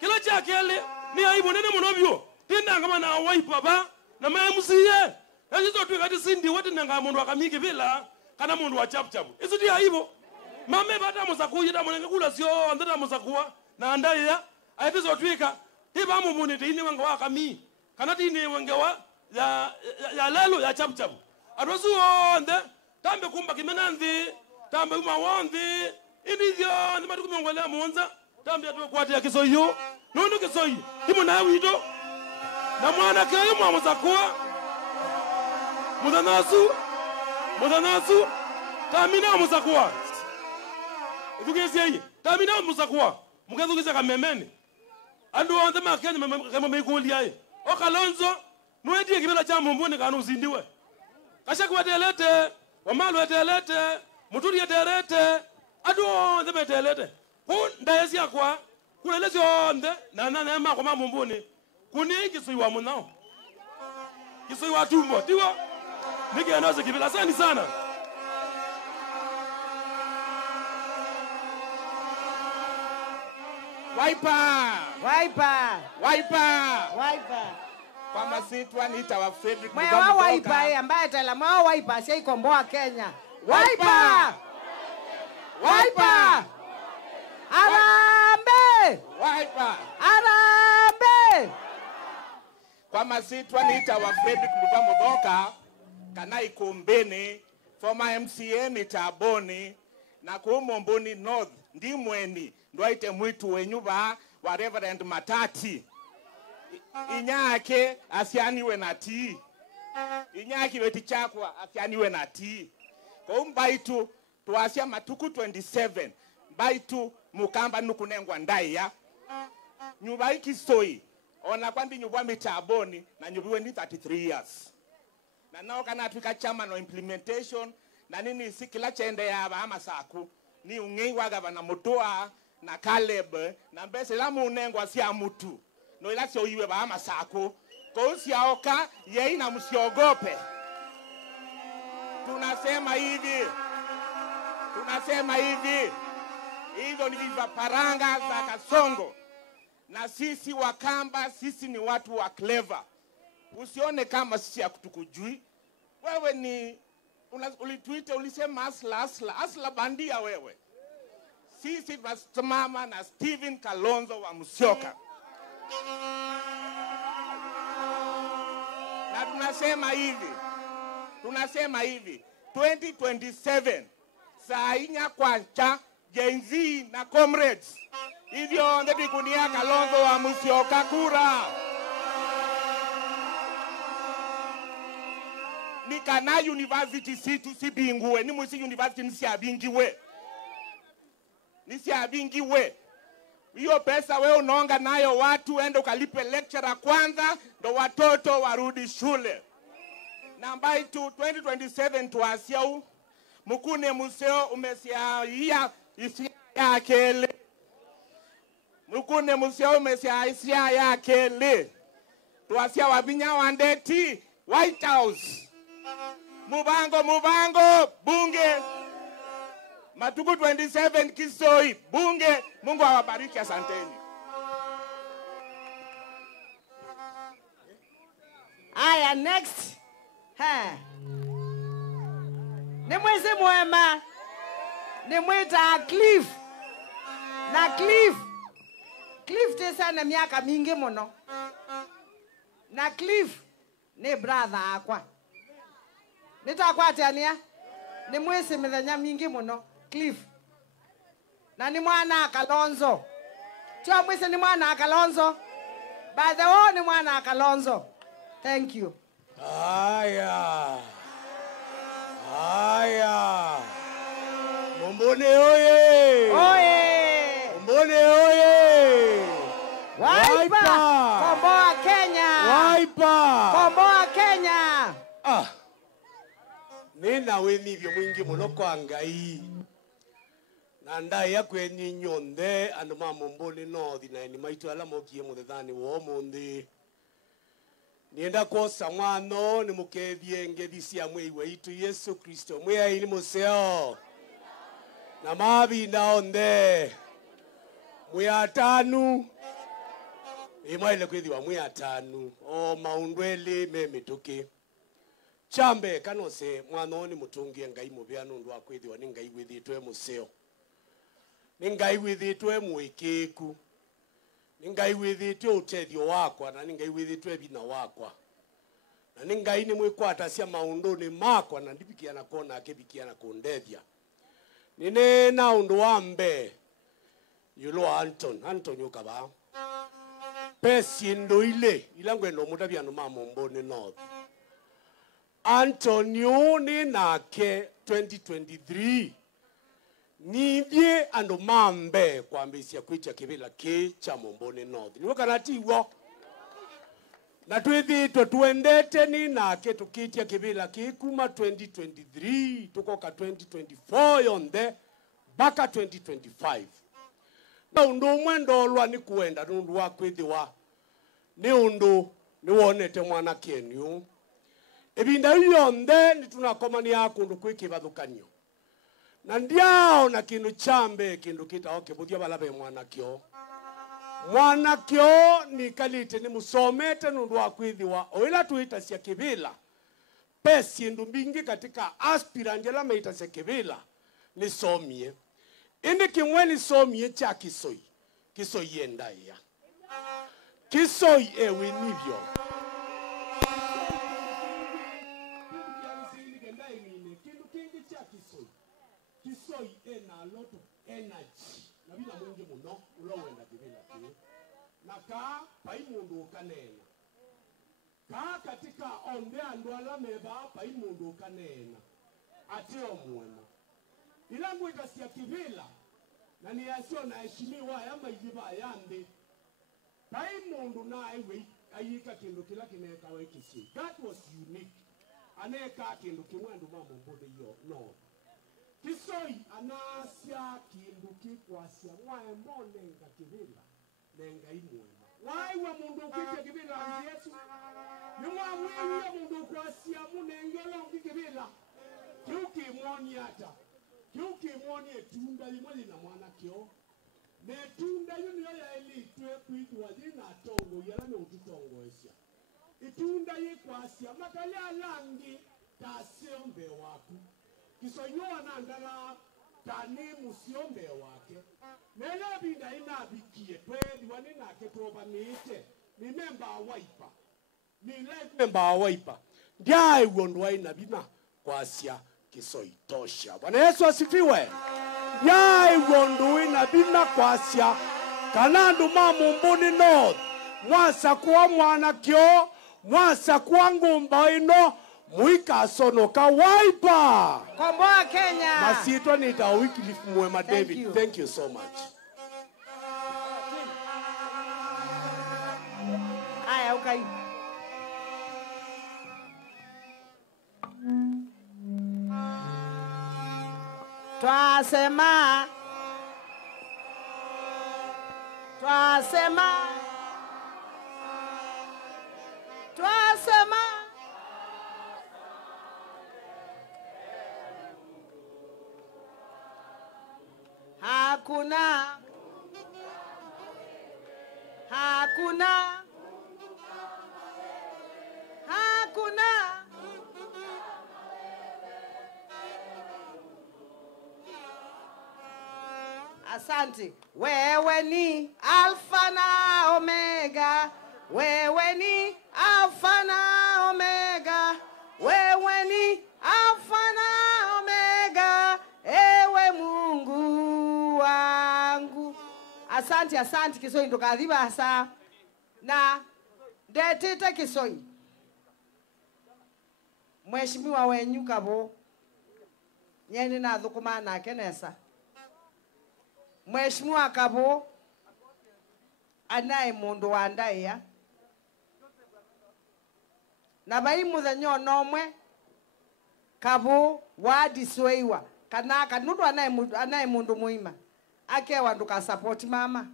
kila chakele ni aibu nene munobyo tinda ngama na Wiper ba na mamusiye yazizo twikati sindi wote nanga mundu akamiki bila kana mundu wa chap isudi aibu mame bata musakuyi da munenge kula sio andata musakuwa na andai ya aitizo twika tiba mumuni tini wanga wakami kana tini wanga wa ya lelo ya chap adwasu onde tambe kumba kimenanzi tambe umawonzi inivyo ndimatu kumongolea muonza tambe atu kwati ya Kisoyo nundu Kisoi timu na wito na mwana kayo mwamuzakuwa mudanasu tamina muzakuwa Tukesi tamina muzakuwa mukazukisa kamemeni andu onde makenya kama meikuli yae o Kalonzo nuetie kibela cha mumbuni kana uzindiwe kashakuwa telete wamalu telete muturi terete adu onde metelete ndaesi akwa kulelezi onde na ema kwa mumbuni kuniki siwa munao Kisoi wa tumbo tiwa nikienda kibila. Asante sana. Wiper. Kwa masitwa nita wa Frederick Mwa wa Wiper ambaye tala mwa Wiper si ikomboa Kenya. Wiper. Arambe. Kwa masitwa nita wa Frederick Mudoka kana ikumbeni former MCA nitaboni na kumomboni North ndimweni ndwaite mwitu wenyuba wa Reverend Matati inyake asianiwe na tii inyaki weti chakwa asianiwe na tii kwa mbaitu tuasia matuku 27 mbaitu mukamba nukunengwa ndaiya nyuba ikisoi ona kwandi nyuba mitaboni na nyubiwe ni 33 years na nao kana tuika chama no implementation na nini sikila chende ya ama saku ni ungei wa gavana Mutua na Caleb na mbese la munengwa sia mutu no ila sio iwe ba ama saku kwa usiaoka yeye na msiogope. Tunasema hivi hizo ni paranga za Kasongo na sisi Wakamba sisi ni watu wa clever. Usione kama sisi hakutukujui. Wewe ni ulituita ulisema asla bandia wewe. Sisi tunasimama na Stephen Kalonzo wa Musyoka. Na tunasema hivi 2027 sainya kwancha Gen Z na comrades hivyo ndebi kunia Kalonzo wa Musyoka kura ni kana university situ sibinguwe ni musi university nisiabingiwe hiyo pesa wewe unaonga nayo watu ende ukalipe lecturer kwanza ndo watoto warudi shule. Namba 2027 tuasia mukune museo umesia isia yakele mukune museo umesia isia yakele tuasia wabinya wandeti White House mubango bunge matuku 27 Kisoi bunge. Mungu awabariki, asanteni. Aya, next. Ni mwezi mwema. Ni mwita Cliff. Na Cliff tesa na miaka mingi muno. Na Cliff ni brother akwa. Nitakwatiania. Ni mwezi mithenya mingi muno. Cliff. Na ni mwana Kalonzo. Chua mwisi ni mwana Kalonzo. By the way ni mwana Kalonzo. Thank you. Aya. Mumbuni oye. Mumbuni oye. Wiper. Komboa Kenya. Komboa Kenya. Nina wenivyo mwingi muno kwa Ngai. Na ndai ya kwenye nyonde anuma Mumbuni North na ni maitu ala mokie muthethani wo mundi. Nienda kosa mwano ni mukethie ngethi cia mwiwe itu Yesu Kristo mwiai ni museo na mabinda onde mwiatanu imwaile kwithiwa mwiatanu o maundweli memituki chambe kanose mwano ni mutungie Ngai mubia nundu wa kwithiwa ni Ngai withitwe museo ni Ngai withitwe mwikiku ni Ngai withitwe utethio wakwa na ni Ngai withitwe bina wakwa na ni Ngai ni mwikwata cia maunduni makwa na ndibikia na kona akibikia na kundethia nine na undu wa mbe yulo Anton yukaba pesi ndo ile ilangwe ndo mutabia no Mumbuni North Antonio ni nake 2023 nithie andu mambe kwambisia kwicha kibila ki cha Mumbuni North niwe kanatiwo na twithitwe tuendete ni nake tukitia kibila ki kuma 2023 tukoka 2024 yonde baka 2025 na undu mwendo lwa ni kuenda nundu wa kwithiwa ni undu ni wonete mwana Kenyu ebinda biyonde nitunakomania kundu kwikibathukanio na ndiao na kindu chambe kindu kitao kibuthia balabe mwanakio ni kalite ni musomete nundu wa kwithiwa oila tuita cia kibila pesi ndu mbingi katika aspirant la meita cia kibila ni somie indi kimwe ni somie cha kisoi endaya kisoi ewe nivyo kisoi ena a lot of energy na bila mwingi muno ulowenda kibila kile na ka pai mundu kanena ka katika onde andu ala meba pai mundu kanena atio mwema ila ngwita sia kibila na ni asio na heshimiwa ya mayiba yande pai mundu na ewe ayika kindu kila kineka we kisi that was unique aneka kindu kimwandu mambo mbode yo no kisoi anasia kindu kikwasia mwae mbonenga kibila nenga imwema waiwa mundu ukite kibila Yesu ni mwawiwa mundu kwasia munengelo kibila kiukimwoni hata kiukimwoni etunda limwe na mwanakio netunda yuniyo ya elitwe kwitwa jina tongo yala ne ututongoesha itunda yikwasia makaya langi tasiombe waku kisoyoa na ndala tani musiombe wake nele binda inabikie twedi wani nake toba niite ni member waipa ni life member waipa ndiye uondwa inabina kwasia kisoi tosha. Bwana Yesu asifiwe. Ndiye uondwa inabina kwasia kanandu mamumbuni north mwasa kuwa mwanakio mwasa kuwa ngumba ino muika sonoka waipa Komboa Kenya. Masito ni Wycliffe Mwema David. Thank you so much. Aya ukai. Twasema hakuna asante. Wewe ni Alfa na Omega, wewe ni Alfa na Omega, wewe ni Alfa na Omega, ewe Mungu wangu. Asante Kisoi ndokadhiba asa na ndetete Kisoi Mheshimiwa wenyu Kabo nyeni na thukuma na kenesa Mheshimiwa Kabo anaye mundu wa ndaya na bai muthenyo nomwe Kabo wadisweiwa kana kanundu anaye mundu muima akewa nduka support mama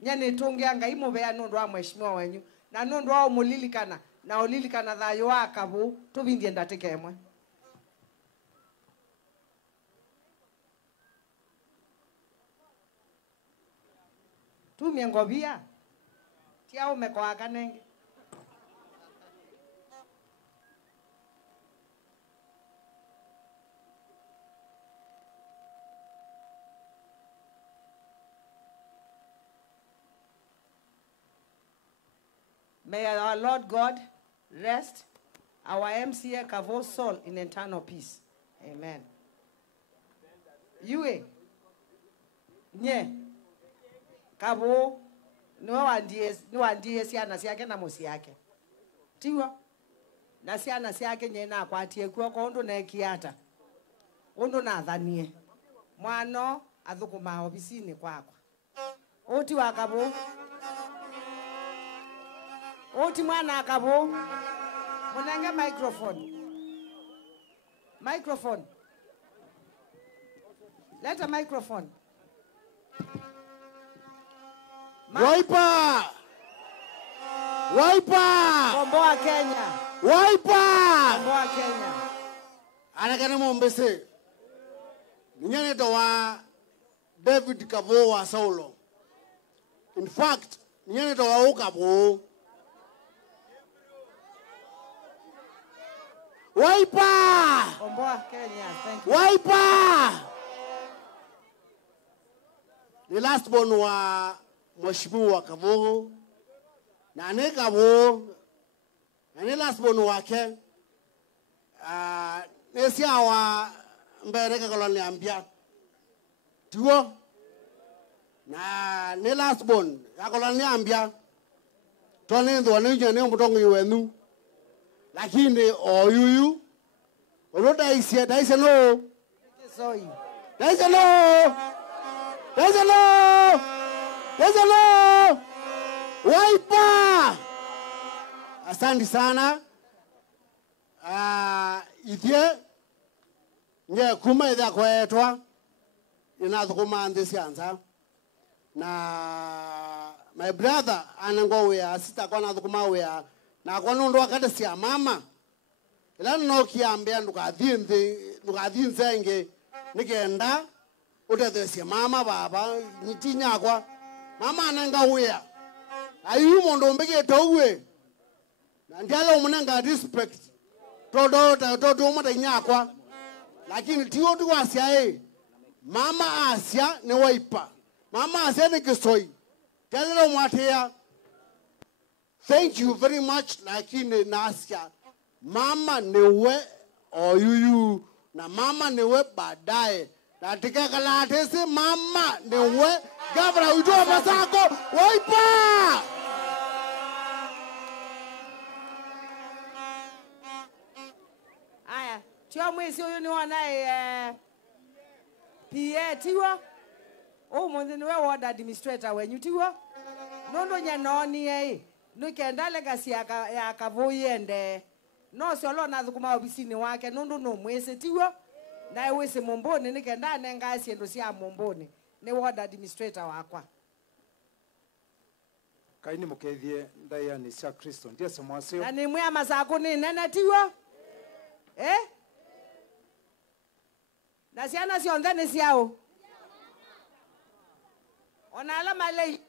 nyene tungia ngai mubea nundu wa mheshimiwa wenyu na nundu wa umulilikana na ulilikana thayo wa Kabo tubindie ndatike emwe tumie ngobia tia umekwa kanenge May our Lord God rest our MCA Kavo's soul in eternal peace. Amen. Yue. Nye. Kavo. Niwandie siana siake na musi yake. Tiwa. Na siana siake nye na kwa atie kuwa kwa undu na kiata. Undu na dhanie. Mwano athukuma ofisini kwako. Uti wa Kavo. Uti mwana Kavo. Munenge microphone. Microphone. Let a microphone. Wiper! Wiper! Komboa Kenya. Wiper! Komboa Kenya. Anakana Mombese. Ninyane towa David Kavo wa Saulo. In fact, ninyane towa Ukabo. Wiper! Komboa Kenya. Thank you. Wiper! The last one wa Mheshimiwa Kavo. Na ane Kavo. Ane last one wake. Nesia wa mbere ka koloni ambia. Tuo. Na ne last one ya koloni ambia. Tone ndo wane ne mbutongo yuenu. Lakini oyuyu. Olo daisi no. Sorry. Daisi no. Daisi no. Daisi no. Wiper. Asante sana. Ithie nye kuma idha kwetwa inathukuma ndisi anza na my brother anango wea sita kwa nathukuma wea na kwa nundu wakati sia mama ila no kiambia ndukathinze nge nikenda utethesia mama baba nitinya kwa mama ananga wea ayu mundu mbige togwe na ndialo munanga respect todo mata nyakwa lakini tiyo tu asia mama asia ne Wiper mama asia ne Kisoi tell mwatia thank you very much lakini na asia mama newe oyuyu na mama newe baadaye na tikakala atese mama newe gavana utoa masako Wiper. Chua mwezi huyu ni wanae PA tiwa. Mwezi niwe ward administrator wenyu tiwa. Nondo nyanoni Nukenda legacy ya Kavoyende. No solo na thukuma obisini wake nondo no mwezi tiwa. Na wese Mumbuni nikenda nenga siendo sia Mumbuni. Ni ward administrator wakwa. Kaini mukethie ndaya ni cia Kristo ndiye semwasio. Na ni mwe masako ni nene tiwa. Na siana sionde ni siao. Ona ala male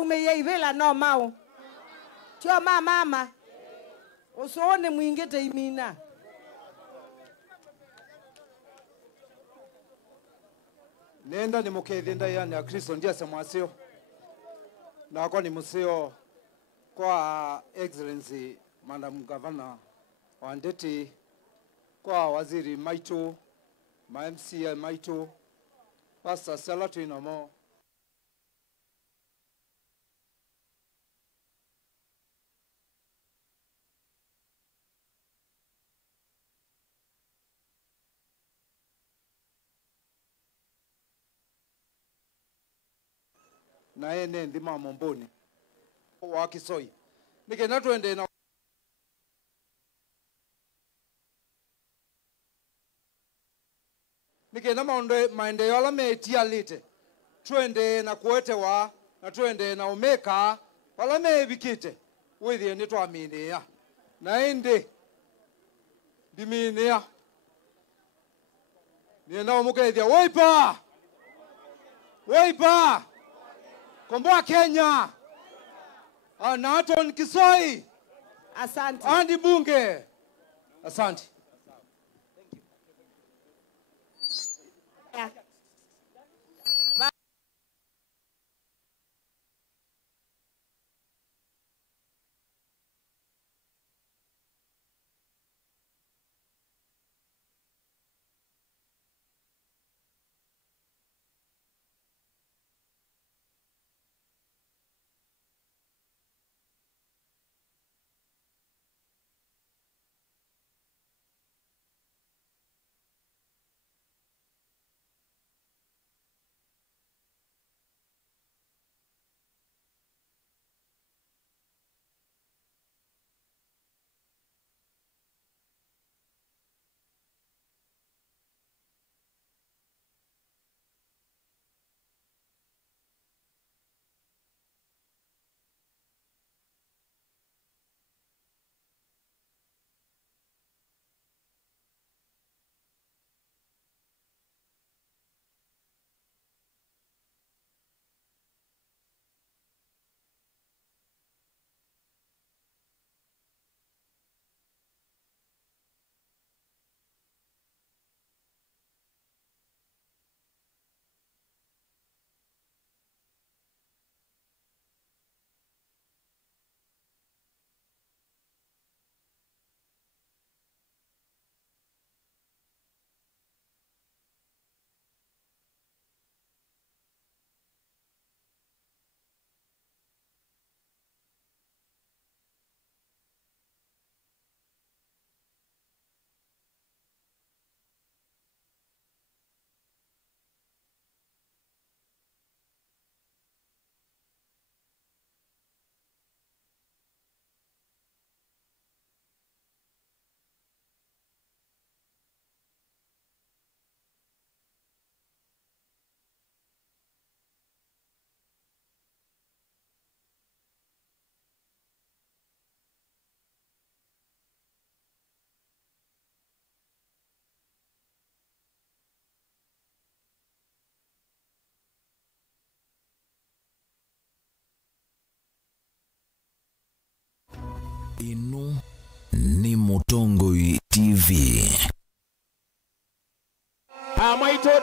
umeye ivela no mao. Tio mama. Usoone mwingete imina. Nenda ni mukethie ndaya ni ya Kristo ndiye semwasio. Na kwa ni museo kwa excellency Madam Governor Wandeti kwa waziri maitu ma MCA maitu Pastor Salatu Inamo na ene ndima Mumbuni wa Kisoi nikenda twende na nikenda maendeleo ala metia lite twende na kuetewa na twende na umeka wala mebikite withie ni twaminia na indi ndiminia nienda mukethia Wiper Komboa Kenya na Anton Kisoi. Asante. Andi Bunge. Asante. Yeah.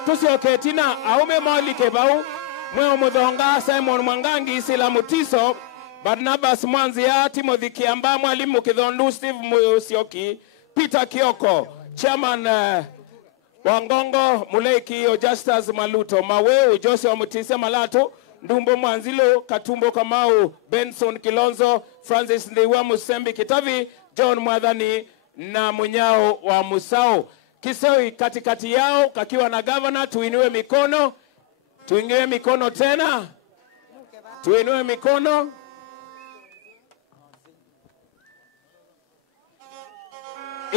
tusioke tina aume moli kebau mweo muthonga Simon Mwangangi Sila Mutiso Barnabas Mwanzia Timothy Kiamba mwalimu Kithondu Steve Musioki Peter Kioko chairman Wangongo Muleki Justus Maluto Maweu Joseph Mutise Malato Ndumbo Mwanzilo Katumbo Kamau Benson Kilonzo Francis Ndiwa Musembi Kitavi John Mwadhani na Munyao wa Musao Kisoi katikati yao kakiwa na governor. Tuinue mikono, tuinue mikono tena, tuinue mikono.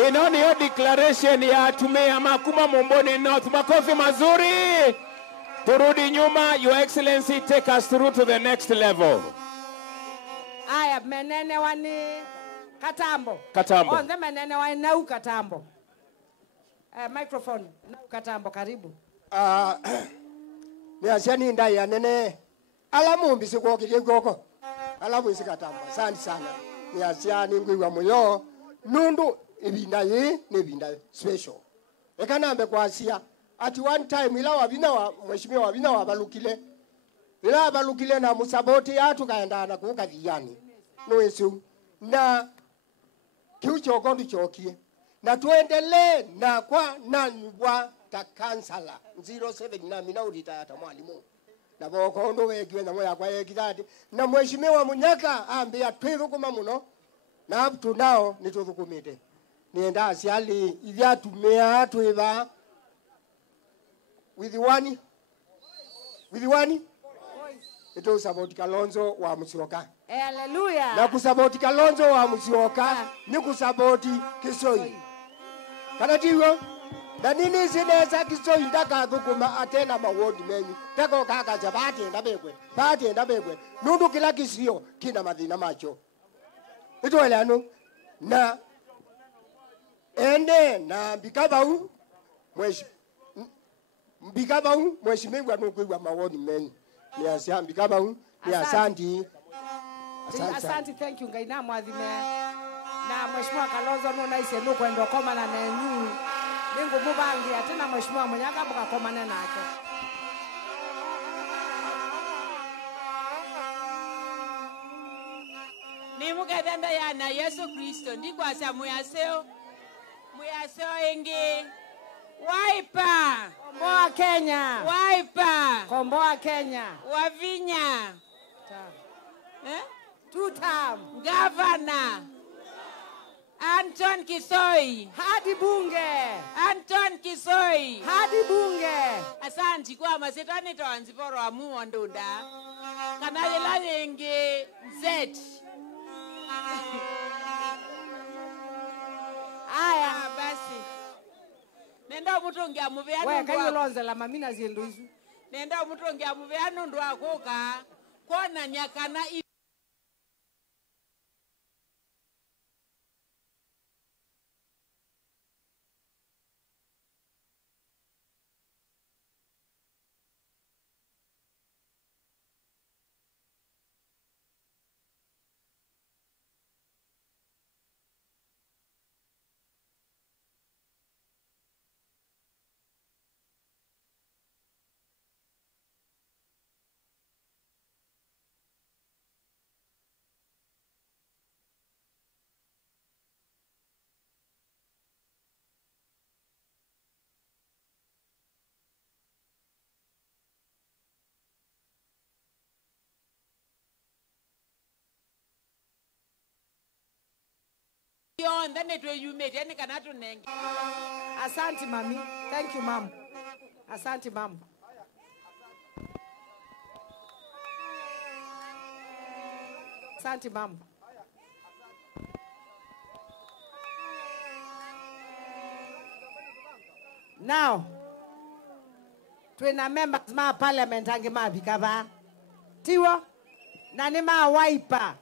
Ino niyo declaration ya tume ya Makuma Mumboni North. Makofi mazuri. Turudi nyuma. Your Excellency, take us through to the next level. Aya, menene wani Katambo. Katambo. Onde menene wani Nau Katambo. Microphone. Nau Katambo, karibu. Ni asiani ndai ya nene. Alamu mbisi kwa kile goko. Alamu isi Katambo. Asante sana. Ni asiani ngwiwa moyo. Nundu ibinda ye ne binda special. Ekana ambe kwa asia. At one time ila wabina wa mheshimiwa wabina wa balukile. Ila balukile na musaboti atu kaenda na kuka vijani. No esu. Na kiucho kondu chokie. Na tuendelee na kwa nanwa ta kansala 07 na mina udita hata mwalimu. Na boko ndo wegiwe na moya kwa yegidadi. Na mheshimiwa Munyaka ambia twithukuma muno. Na up to now nituthukumite. Nienda asiali ithia tumea twiva with one ito support Kalonzo wa Musyoka. Hallelujah. Na kusapoti Kalonzo wa Musyoka ni kusapoti Kisoi. Kana tiwo na nini sineza Kisoi ndaka thukuma atena mawodi menyu tako kaka jabati ndabekwe nundu kila kisio kina mathina macho ito elano na ende na bikabau mheshimiwa nukuigwa mawodi menyu ni asia bikabau ni asanti. Asante, thank you ngaina mwathime. Na mheshimiwa Kalonzo no naise no kwenda koma na nenyu. Ningu mubangi atena mheshimiwa Munyaka bukakoma na nake. Ni mukethenda yana Yesu Kristo ndikwasa muyaseo ingi Waipa Komboa Kenya. Waipa Komboa Kenya. Wavinya Two-term Governor Anton Kisoi hadi bunge. Anton Kisoi hadi bunge. Asanti kwa masetani tawanziporo wa muwa ndunda kanalila yengi Z Aya basi nenda mutongia muvea nundu. Wewe kanyolonze la mamina ziendo izu. Nenda mutongia muvea nundu wakuka kona nyakana Asante mami. Thank you mom. Asante mom. Asante mom. Now, twina members ma parliament ange mabikava. Tiwo na ni ma Waipa.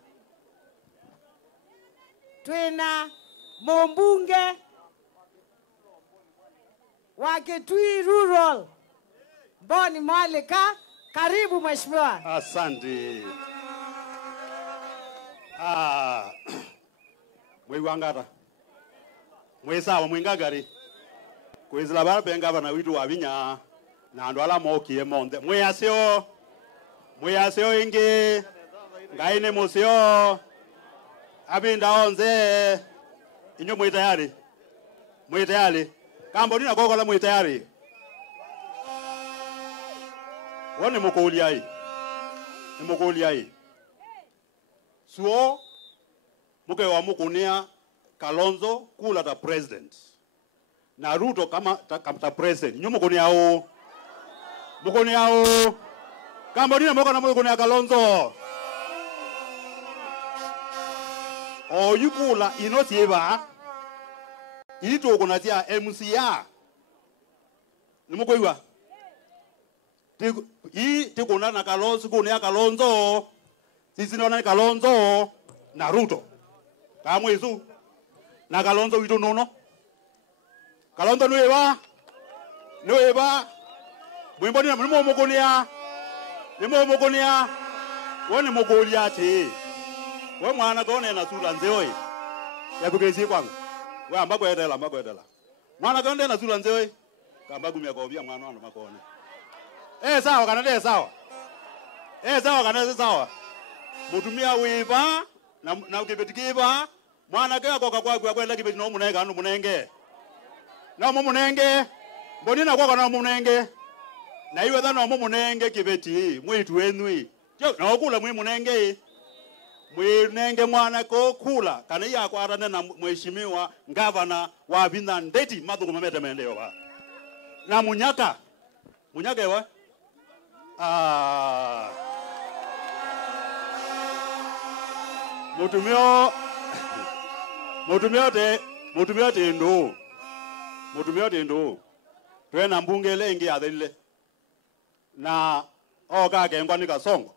Twina Mumbunge wa Kitui Rural Boni Mwalika. Karibu mheshimiwa. Asante. Mwigwangata mwesawa mwingagari kwizila bala penga bana witu wabinya na andu ala mokie monthe mwiyasio ingi ngai ni musio abinda onze inyo mwitayari kamboni na gogola mwitayari wone mukuliai suo muke wa mukunia Kalonzo kula ta president na Ruto kama ta president nyo mukunia o kamboni na mokana mukunia Kalonzo o yukula inosieva ito kuna tia MCA nimukoiwa tikuna na Kalonzo kuna Kalonzo sisi naona Kalonzo na Ruto kama Yesu na Kalonzo wito nono Kalonzo nueva mwimboni na mumokonia wone mogolia ti we mwana tone na sura nzeoi ya kugezi kwangu we ambako edela mwana konde na sura nzeoi kamba gumia ko bia mwana wana makone sawa kana sawa mutumia wiva na ukibetikiva mwana ke akoka kwa kwenda kibeti no munenge anu munenge na munenge mboni na kwa na munenge na iwe dhana wa munenge kibeti mwitu wenui na okula munenge mwana ko kula kana ya kwa arane na mheshimiwa gavana wa Vinda Ndeti madhuku mamete maendeleo ba na munyaka ewa mutumio tendo twena mbunge lengi athile na oka kengwa ni Kasongo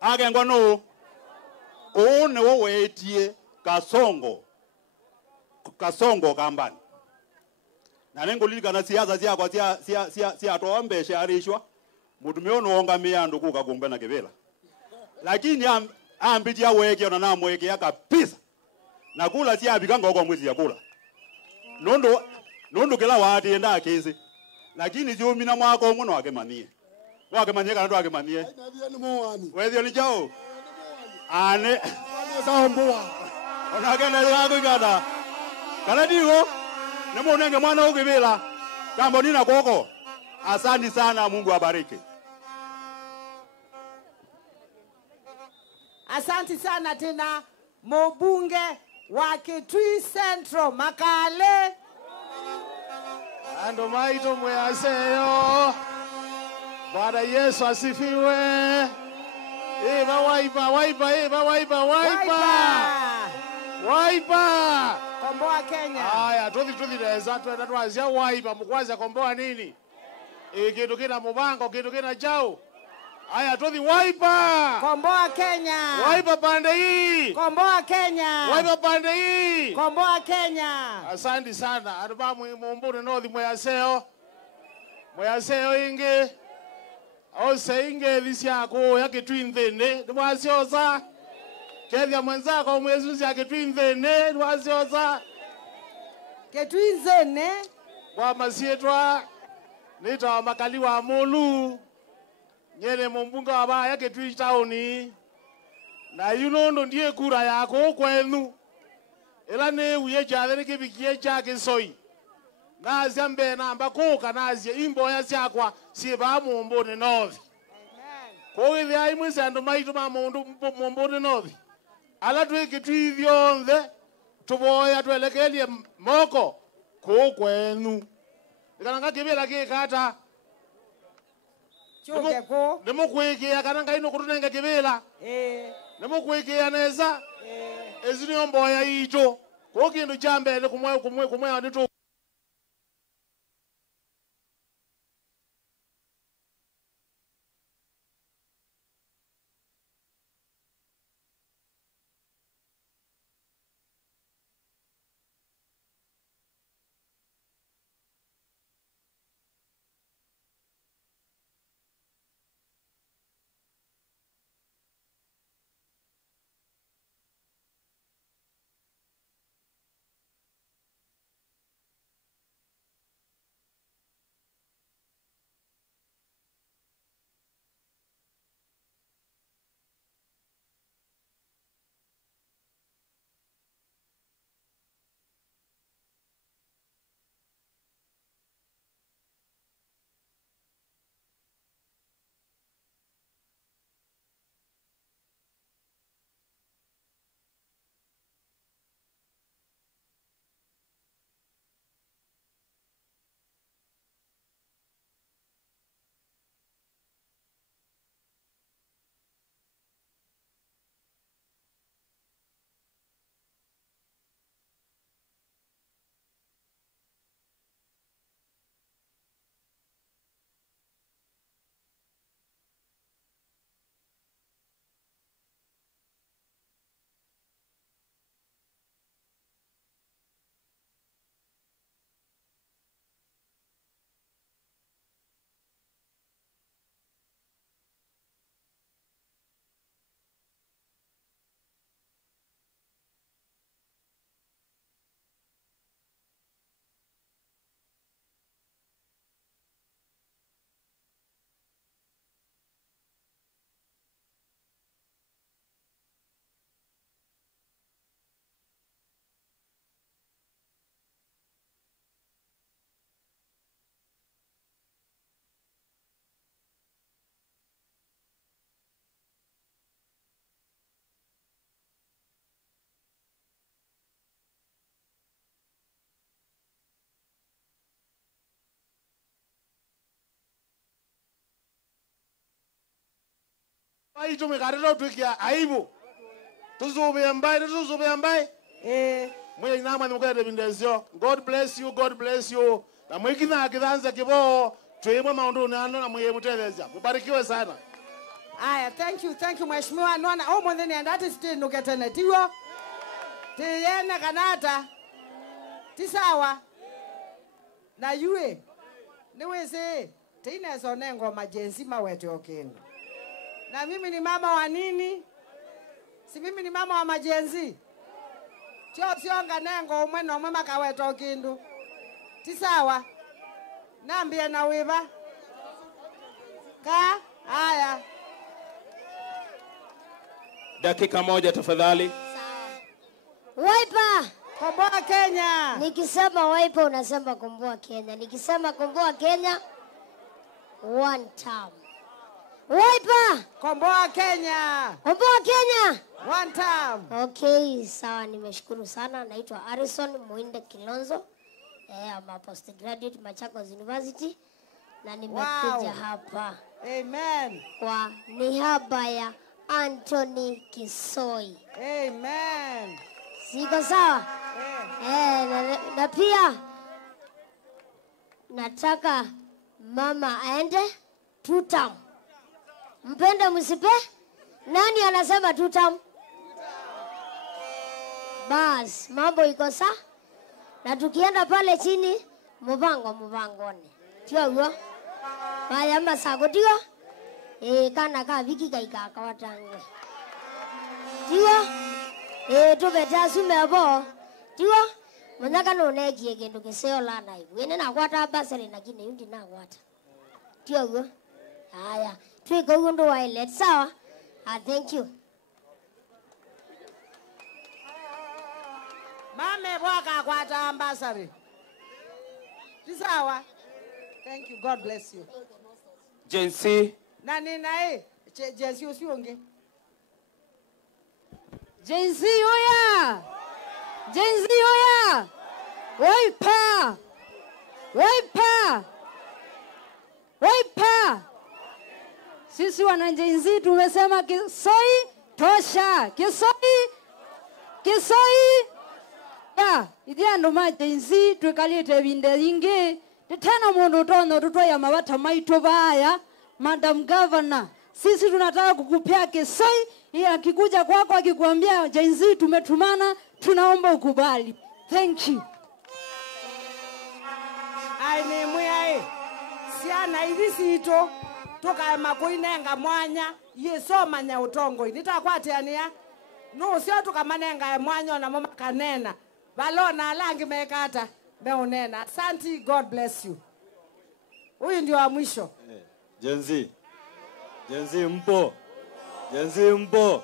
agengwa no one wo wetie Kasongo kambani na lengo lilikana siasa kwa sia toombe sharishwa mutumio no ongamia nduku kagombe na kivela lakini ambitia weke na mweke kabisa na kula sia abikanga kwa mwezi ya kula nondo kila wati enda kesi lakini sio mina mwako muno wakemanie kana ndo wakemanie wewe ni jao ane saomboa onagenda yako gada kana digo nemo nenge mwana ukibila kambo nina koko asante sana Mungu abariki Asante sana tena mbunge wa Kitui Central Makale ando maito mweaseyo Bwana Yesu asifiwe waipa komboa Kenya haya tuthireza twenda twazia waipa mukwaza komboa nini kindu kina mubango kindu kina jao haya tuthi waipa komboa Kenya waipa pande hii komboa Kenya waipa pande hii komboa Kenya asante sana aruba mumbuni nothi mwaseo ingi ose inge lisiako yake twinthene ndwasioza kethia mwenzako mwezuzi yake twinthene ndwasioza ketwinzene kwa masietwa nita makali wa molu nyene mumbunga wa yake twi tauni na yunondo ndiye kura yako kwenu ela ne uye jathe kibikie chake soi nazia mbe namba kuka nazia imbo ya siakwa siba mumbuni nothi ko ile ai mwese ando maitu ma mundu mumbuni nothi ala twiki vyonthe tuboya twelekelie moko ko kwenu ikananga kibela kikata chuke ko nimukwikia kana ngaino kutunenga kibela nimukwikia neza ezini mboya icho ko kindu cha mbele kumwe anditu Aitu mikariro tukia aibu. Tuzube mbai. Mwe inama nimukete bindezio. God bless you, God bless you. Na mwikina akidanza kibo tuimwe maundu nano na mwe muteleza. Mubarikiwe sana. Aya, thank you mheshimiwa. Naona mwenye andati still nuketene tiwo. Tiyene kanata. Tisawa. Na yue. Niweze tine sonengo majenzi mawete okendo. Na mimi ni mama wa nini? Si mimi ni mama wa majenzi. Sionga nengo umwe no umwe makawete okendo. Tisawa. Nambia na wiva. Ka? Aya. Dakika moja tafadhali. Wiper. Komboa Kenya. Nikisema Wiper unasema komboa Kenya. Nikisema komboa Kenya, one term. Wiper. Komboa Kenya. Komboa Kenya. One term. Okay, sawa, nimeshukuru sana. Naitwa Harrison Muinde Kilonzo. I'm a postgraduate Machakos University. Na nimekuja hapa. Amen. Kwa niaba ya Anthony Kisoi. Amen. Siko sawa? Na pia nataka mama aende 2 term. Mpende msipe? Nani anasema 2 term? Bas, mambo iko sawa? Na tukienda pale chini muvangoni. Tio huo? Haya masago tio? Kana ka viki kaika kawatangwe. Tio? Tubeta sume abo. Tio? Manyaka no negie gendo keseo la na ibu. Ene na kwata basari na kine yundi na kwata. Tio huo? Haya. Tuiko hundo wa ile. Sawa? Thank you. Mame waka kwata ambassador. Tisawa. Thank you. God bless you. Jensi. Nani nae? Jensi usionge. Jensi oya. Jensi oya. Wiper. Wiper. Wiper. Sisi wana Jensi tumesema Kisoi tosha. Kisoi. Ya, idiando majenzi tukalite binde ingi. Tena mundu tono tutoya mabata maito baya. Madam Governor, sisi tunataka kukupea Kisoi. Akikuja kwako akikuambia jenzi tumetumana, tunaomba ukubali. Thank you. Aine mwe siana hivi sito toka makoinenga mwanya yesoma nya utongo nitakwate ania no sio tukamanenga mwanya na mama kanena balona alangi mekata meunena. Asante, God bless you. Huyu ndio wa mwisho. Jenzi mpo. Jenzi mpo.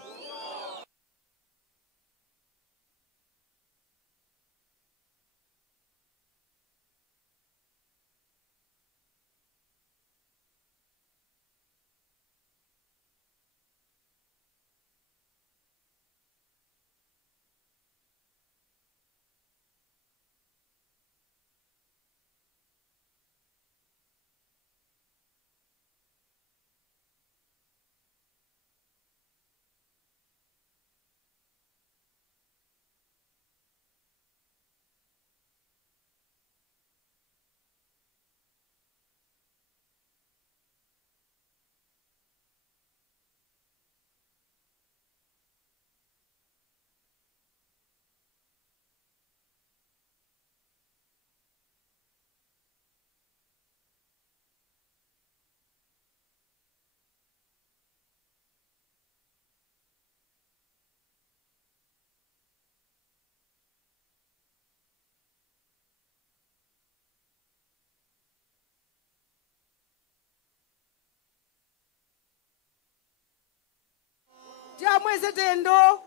Jamwese tendo.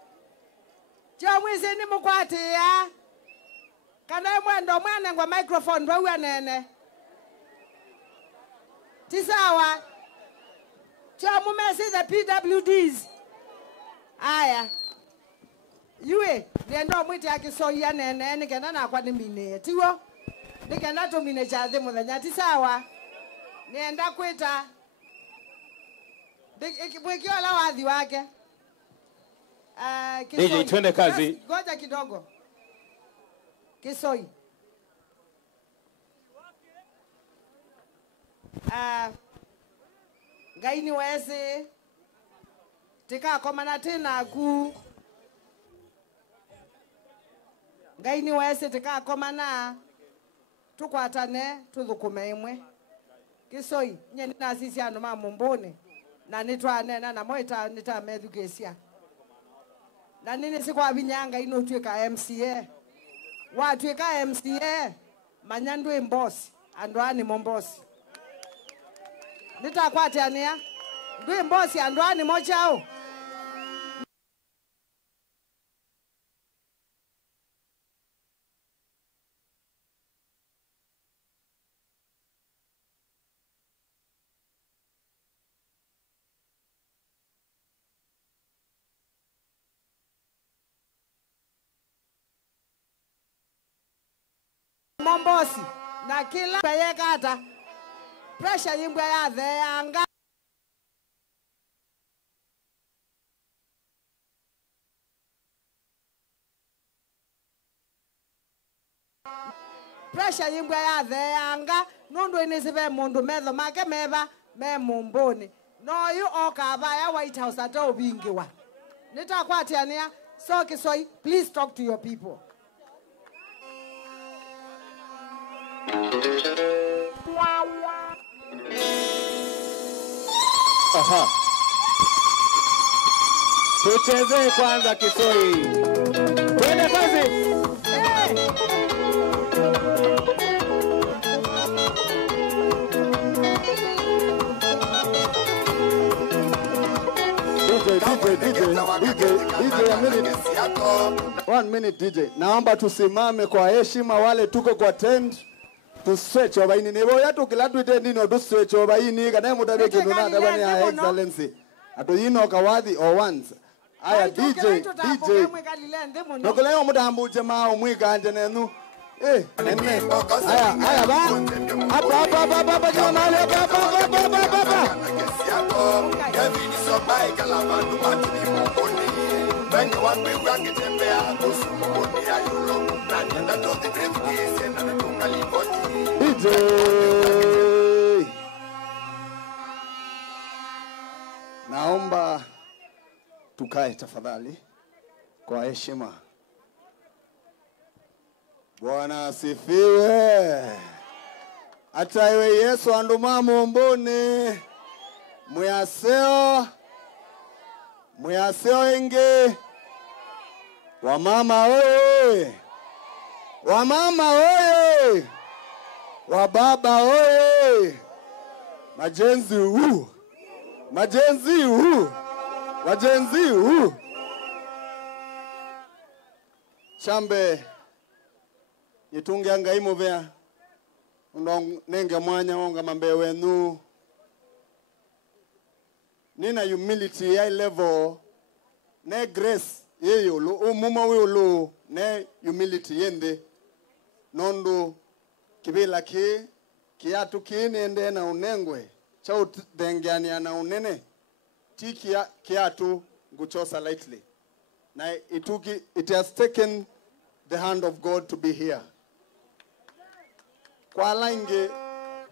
Jamwese ni mukwate ya. Kana mwendo mwana ngwa microphone bawe nene. Tisawa. Jamumese the PWDs. Aya. Yue, niendo mwite Kisoi ya nene nikenda na kwa nimine. Tiwo. Nikenda to mine cha thimu thanya tisawa. Nienda kwita Mwekio la wadhi wake. DJ, twende kazi. Ngoja kidogo. Kisoi. Gaini wese. Tika komana tena ku. Gaini wese tika komana. Tukwatane tuthukume imwe. Kisoi nye nina sisi anu mamumbone. Na nitwane na moita nitamethukesia. Na nini sikwa binyanga ino tweka MCA. Watweka MCA manyandu mbosi andwani mombosi. Nitakwate ania. Ndwe mbosi andwani mochao. Mombosi na kila peyekata pressure yimbwa ya the anga pressure yimbwa ya the anga nundu inisibe mundu metho make meba me mumboni no yu okaba ya White House ata obingiwa nitakwatiania so Kisoi, please talk to your people. Aha. Tucheze kwanza Kisoi. Twende kazi. DJ, a minute. 1 minute DJ. Naomba tusimame kwa heshima wale tuko kwa tent. To stretch over ini nebo ya tukila twite nino to stretch over ini kana mudabe kinuna dabani ya excellency. Ato yino kawadhi or once. Aya DJ. Nokole yo mudambu jema omwiga nje nenu. Nene. Aya ba. Apa jema mali apa. Kevin so bai kala mandu matini mukoni. Bengi wanwe wange tembea kusumuni ya yulo. Nani ndato the brave case na tungali boti. DJ. Naomba tukae tafadhali kwa heshima. Bwana asifiwe. Hata iwe Yesu anduma mumbuni. Muyaseo ingi. Wamama oye. Wamama oye. Wababa oye. Majenzi huu. Majenzi huu. Wajenzi huu. Chambe. Nitunge angaimu vea. Nenge mwanya onga mambe wenu. Nina humility high level. Ne grace yeyo lo. Umuma weo ne humility yende. Nondo kibila kiatu kiinende na unengwe. Chau dengiani na unene. Ti kiatu nguchosa lightly. Na it has taken the hand of God to be here. Kwa lange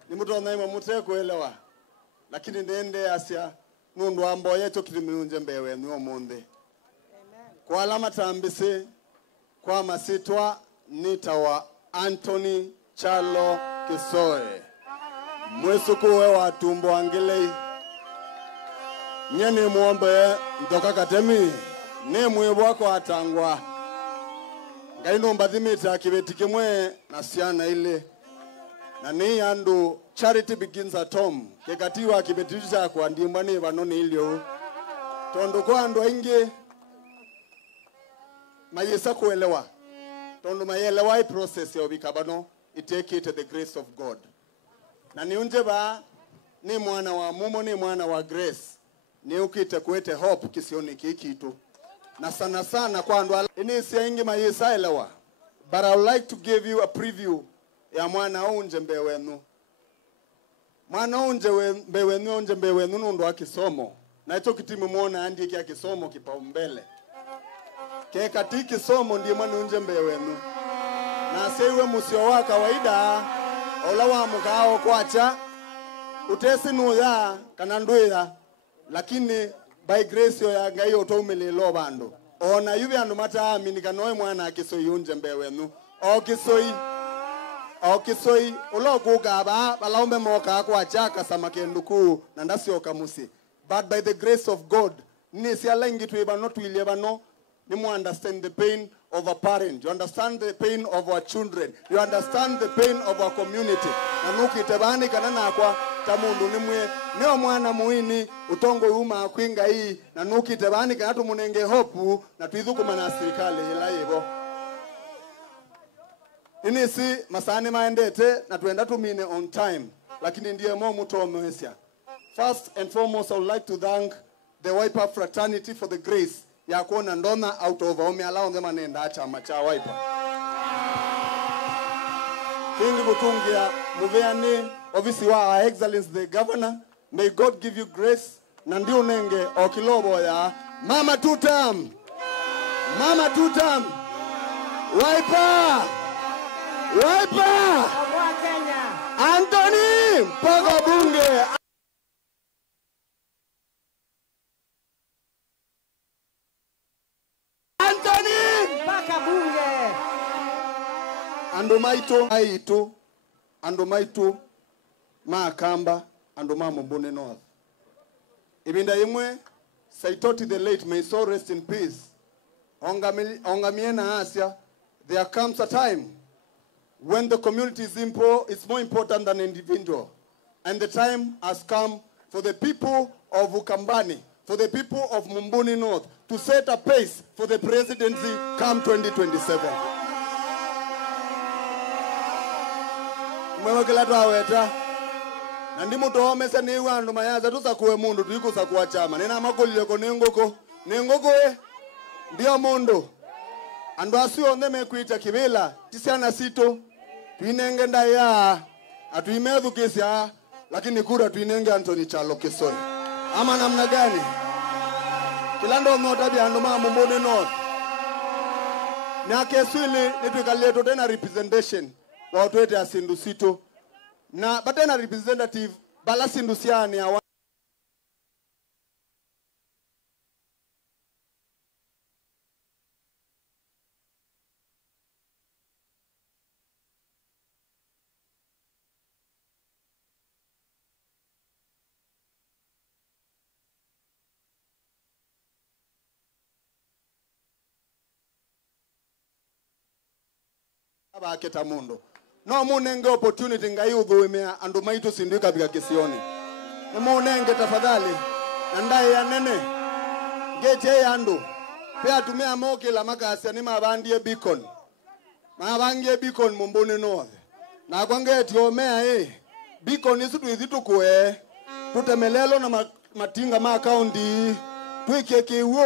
ni mtu anaima mute kuelewa. Lakini nende asia nundu ambo yeto kilimunje mbewe nuo monde. Kwa alama tambisi kwa masitwa nitawa Anthony Chalo Kisoi. Mwesukuwe wa tumbo angilei. Nyeni muombe mtoka katemi. Ne mwebwako atangwa. Ngaino mbadhimita kibetiki mwe na siana ile. Na ni andu charity begins at home. Kekatiwa kibetitisha kwa ndimbani vanoni ilio. Tondo kwa andu ingi. Mayesa kuelewa. Tondo mayelewa process ya ubikabano. It take it to the grace of God. Na ni unjeba ni mwana wa mumo ni mwana wa grace. Ni ukite kuete hope kisioni kikitu. Na sana sana kwa andu ini siya ingi mayesa elewa. But I would like to give you a preview ya mwana unje mbewenu. Mwana unje mbewenu nundu wa kisomo. na hicho kitimu muona andi kia kisomo kipaumbele ke kati kisomo ndiye mwana unje mbe wenu na sewe musio wa kawaida ola wa mugao kwacha utesi nuya kana nduya lakini by grace ya ngai otomelelo bando ona yubi andu mata minikanoe mwana akisoi unje mbe wenu okisoi ulokugaba balaumbe moka kwacha kasamakenduku na ndasio kamusi. But by the grace of God, nisi alengi tuiba no tuileba no, you understand the pain of a parent, you understand the pain of our children, you understand the pain of our community. Na nuki tebani kanana kwa tamundu nimwe, neo mwana muini, utongo uma kuinga hii, na nuki tebani kanatu munenge hopu, na tuidhuku mana serikali ila hivo. Inisi masani maendete, na tuenda tumine on time, lakini ndiye mo muto omewesia. First and foremost, I would like to thank the Wiper fraternity for the grace ya kuona ndona out of allow them anenda chama cha Wiper. Kingi kutungia muveani obviously wa Our Excellency the Governor, may God give you grace na ndio nenge okilobo ya Mama Tutam. Mama Tutam. Wiper. Wiper. Anthony mpaka bunge. Andomaitu Makamba Andoma Mumbuni North. Ibinda yimwe Saitoti the late, may so rest in peace. Ongamiena Asia, there comes a time when the community is more important than individual. And the time has come for the people of Ukambani, for the people of Mumbuni North, to set a pace for the presidency come 2027. Mwewekela tuaweta nandi muto omesa ni wandu mayaza tusakuwe mundu tuikusa kuwa chama nina makulileko ningoko ndio mundu andu asio ndeme kuita kibila tisiana sito tuinenge ndaya atuimedhu kisia lakini kura tuinenge Anthony Chalo Kisoi ama namna gani kilando motabi andu mama Mumbuni North na keswili nituikaleto tena representation watu wete asindu sito na batena representative bala sindu siani ya abaketa mundo no munenge opportunity ngai udhuimea andu maitu sindika bika kisioni no munenge tafadhali ndai ya nene geje yandu pia tumia moke la makasi ni mabandie beacon Mumbuni North na kwangeti omea beacon isu tuithitu kwe tutemelelo na matinga ma county tuikeke uo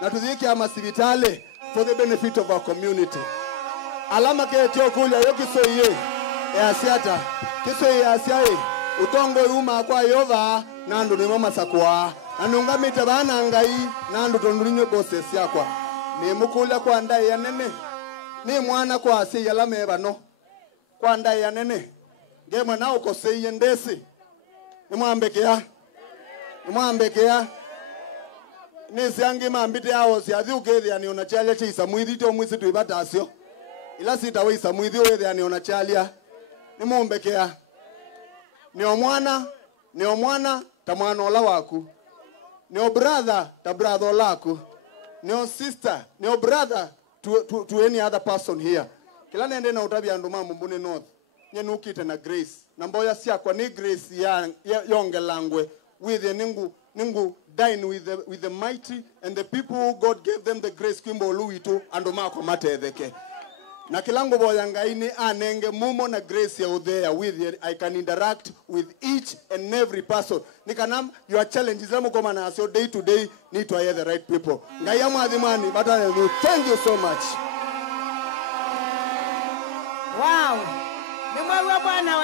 na tuzike ama sibitale for the benefit of our community. Alama ke tiokulia yo kisoiye ya siata kisoiye ya siae utongo uma kwa yova nandu ni mama sakwa anunga mita bana ngai nandu tondurinyo bose siakwa ni mukula kwa ndai ya nene ni mwana kwa asi ya lameba no kwa ndai ya nene ngema na uko sei ndesi ni mwambekea ni siangi mambite hao siathi ugethi ani onachale chisa mwithito mwisi tuibata asio ila sitawisa mwithi wethe ani onachalia ni mumbekea ni omwana ta mwana ola waku ni o brother ta brother olaku ni o sister ni o brother to any other person here kila nende na utabi andu mama Mumbuni North nye nukite na grace na mboya siakwa ni grace ya yonge langwe with the ningu dine with the mighty and the people who God gave them the grace kwimbo luito andu mako matetheke na kilango boya ngaini anenge mumo na grace ya udhea with it, I can interact with each and every person nikanam your challenges zamu koma na so day to day need to hear the right people ngaya mwadhimani batana you thank you so much. Wow, nimwawe mwana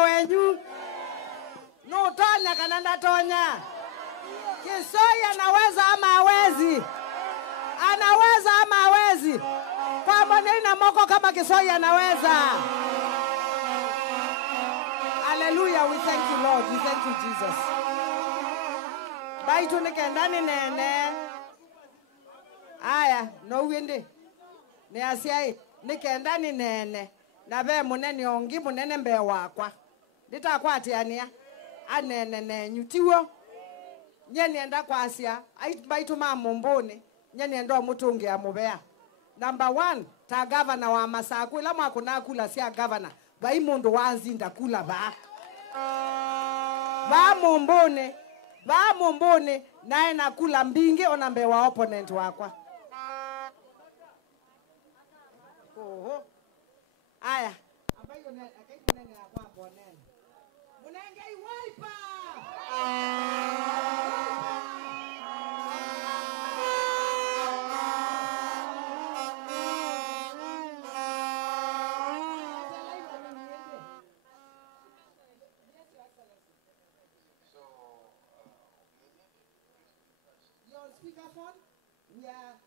wenyu utonya kana ndatonya? Kisoi anaweza ama hawezi? Anaweza ama hawezi? Kwa maneno moko kama Kisoi anaweza. Hallelujah, we thank you Lord, we thank you Jesus. Baitu nikendani nene. Aya, no windi. Ni asiai, nikendani nene. Na be munene ongi munene mbe wakwa. Nditakwati ania. Anene nenyu tiwo. Nyeni enda kwa asia. Baitu mamumbuni. Nyeni enda mutungi ya mubea. Number 1, ta governor wa Masaku. Ila mwakuna kula siya governor. Bai mundu wanzi ndakula ba. Ba mumbuni. Nae nakula mbingi onambe wa opponent wakwa. Oho. Aya. Ambayo ne akaiti nene akwa bonene. Munenge Wiper. Your speakerphone? Yeah.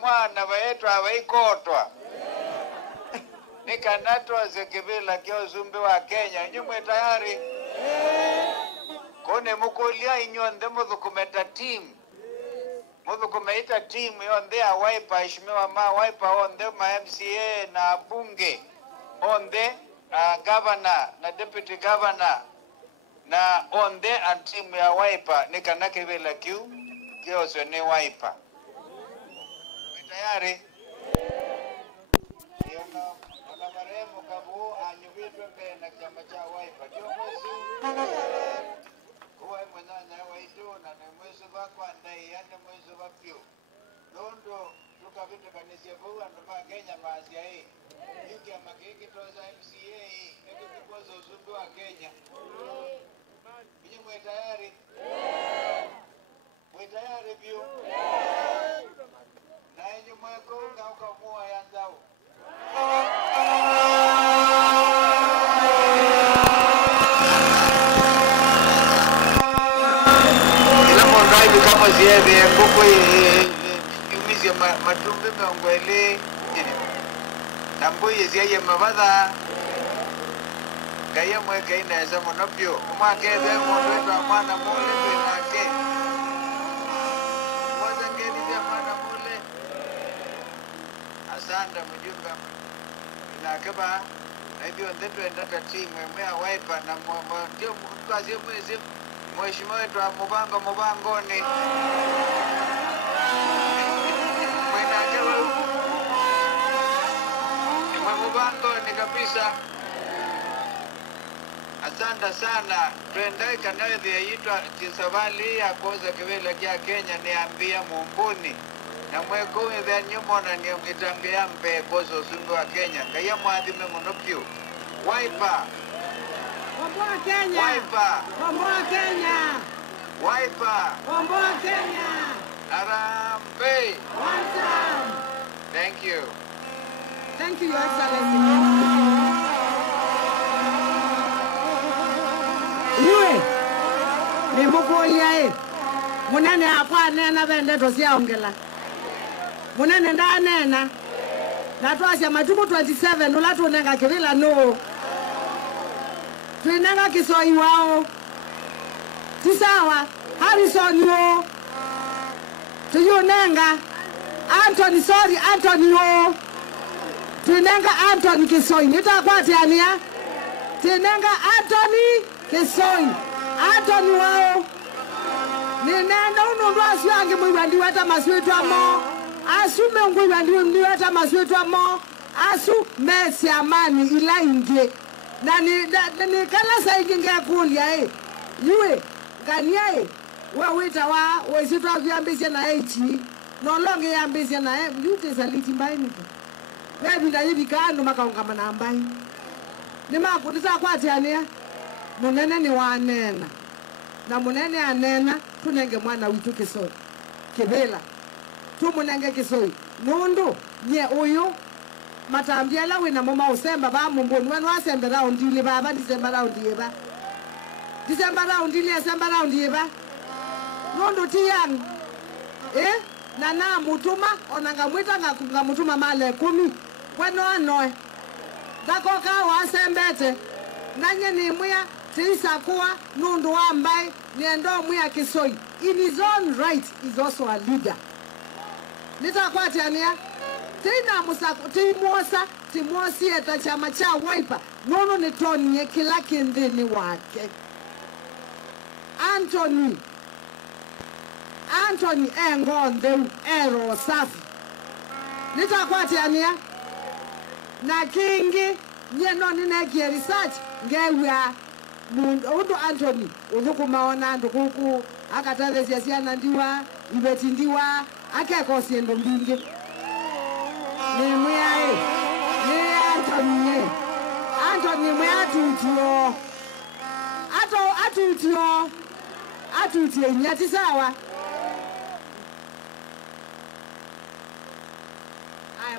Mwana wetu awaikotwa nikanatwa zekebela kio zumbi wa Kenya nyumwe tayari kone mukulia inyonde muthukumeta team muthukumeita team yonde ya Wiper ishimiwa ma Wiper onde ma MCA na bunge onde governor na deputy governor na onde and team ya Wiper nikanakebela kio zone Wiper tayari yono na maremo kabu anyuwitwe mbena chama cha Wiper ndio mwezi kuwa mwenana waitu na mwezi wa kwanza yani mwezi wa pili londo tukavita kanisa bwa ndo Kenya maasi hii hiki ya makiki toza MCA ndio kikozo uzungu wa Kenya ninyi mwe tayari mwe tayari bio na yenye mweko ukamua ya nzao. Ila mwandaibu kama ziede kuku yumizi ya matumbi meongwele na mbuye ziye mabadha kaya mweka ina eza monopio umake ebe mwandwetu wa mwana mule tuinake asanda mjumbe na kaba hivyo ndetu endata timu ya Wiper na ndio kazi mwezi mheshimiwa wetu wa Mubangoni mwena kaba Mubangoni kabisa. Asante sana tuendai kanawezi yaitwa Chisavali ya koza kivile kia Kenya niambia mumbuni na mwekumi vya nyumo na itambia mpe kozo sundu wa Kenya kaya mwadhime monopio Wiper Komboa Kenya Wiper Komboa Kenya Wiper Komboa Kenya Harambee. One time. Thank you. Thank you, Your Excellency. Yue, ni mukulia e. Munene hapa nena vende tosia ongela. Munene nda nena. Na tuasya matuku 27 ula tunenga kivila no. Tunenga kisoi wao. Tisawa, Harrison yo. Tuyunenga. Anthony, sorry, Anthony yo. Tunenga Anthony Kisoi. Nitakwati ania. Tunenga Anthony Kisoi. Anthony wao. Ninenda unundu asiwangi mwiwandi weta maswetu amo. Asume mwiwandi weta maswetu amo. Asu mesi amani ila inge. Na ni kala sa inge kulia eh. Yue, gania eh. Wawita wa wesitu wa viambisya na echi. No longe yambisya na yute saliti mbaini niko. Webi na hivi kando makaungama na ambai. Nima kutisa kwa tiania. Munene ni wanena. Na munene anena. Tunenge mwana witu Kisoi. Kibela. Tu munenge Kisoi. Nundu. Nye uyu. Matambiela wina mama usemba ba mumboni. Wenu wasembe raundi ili baba. Disemba raundi yeba. Disemba raundi ili Disemba raundi yeba. Nundu tiyang. Na mutuma onanga mwita nga mutuma male 10 weno anoe dakoka wasembete nanye ni muya tisa kuwa nundu ambaye niendo muya Kisoi in his own right is also a leader. Nitakwati ania tina musaku timosi eta chama cha Wiper nono ni Tony kila kindini wake Anthony engonde ero safi. Nitakwati ania na kingi nyeno ninegie research ngewa mundu Anthony unuku maona ndukuku akatalesia siana ndiwa ibeti ndiwa akeko siendo mbingi ni mwiae ni Anthony mwia tutio atutio nyati sawa.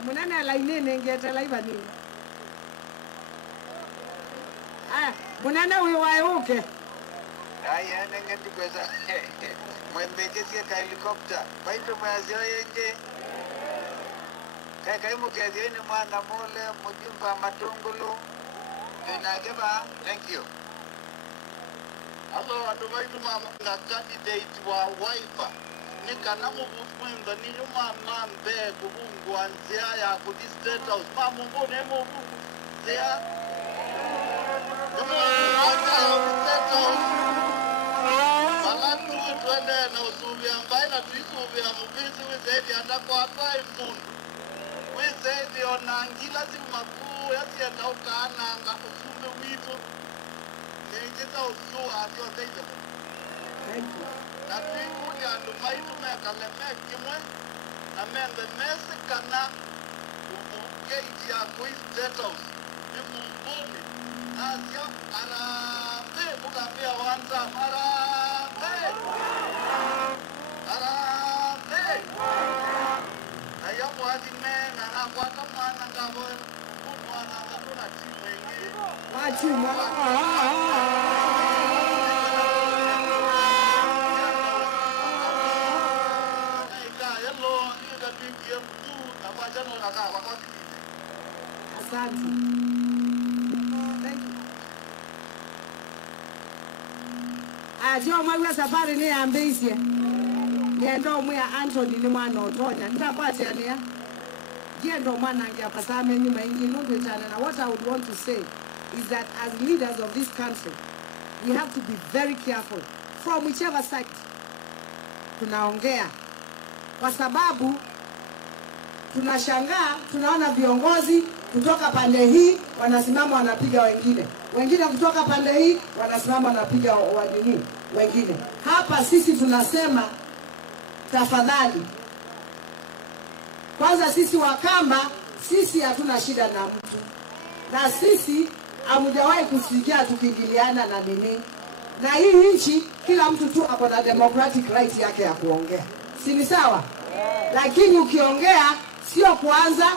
Munene la inene ngeta la iba nini. Munene huyo wauke. Aya nengeti kweza. Mwembekesi ka helicopter. Baito mwazio yenge. Kaka imu kazini mwana mole mujimba matungulu. Nageba, thank you. Hello, aduvaitu mama na candidate wa Wiper. Nikana mubufumba ni mama mbe kubungu anzia ya kudi state house mama mbone mungu zia kama hata state house balatu twende na usubi ambaye na tuisubi ya mbizi wizedi anda kwa hapa ifundu wizedi onangila simakuu yasi ya taukana nga usumbe wito nijita usu atio zeide. Thank you. Na tuikuli andumaitu mekaleme kimwe na membe mesi kana keiti ya kui state house ni mumbuni nasio arambe mukambia wanza arambe na yamu hadime na nakwata mwana ngabo mwana ngabuna timu ingi Wachuma Asante. Thank you. Ajio mwa safari ni ambisia. Ngendo mwa Anthony ni mwana otonya. Nitapata ania. Ngendo mwana ngia pasame nyuma ingi nundu itana. Na what I would want to say is that as leaders of this country, we have to be very careful from whichever side tunaongea. Kwa sababu tunashangaa tunaona viongozi kutoka pande hii wanasimama wanapiga wengine kutoka pande hii wanasimama wanapiga wengine. Hapa sisi tunasema tafadhali, kwanza sisi Wakamba, sisi hatuna shida na mtu, na sisi hamujawahi kusikia tukingiliana na nini. Na hii nchi kila mtu tu ako na democratic right yake ya kuongea, si ni sawa? Lakini ukiongea sio kuanza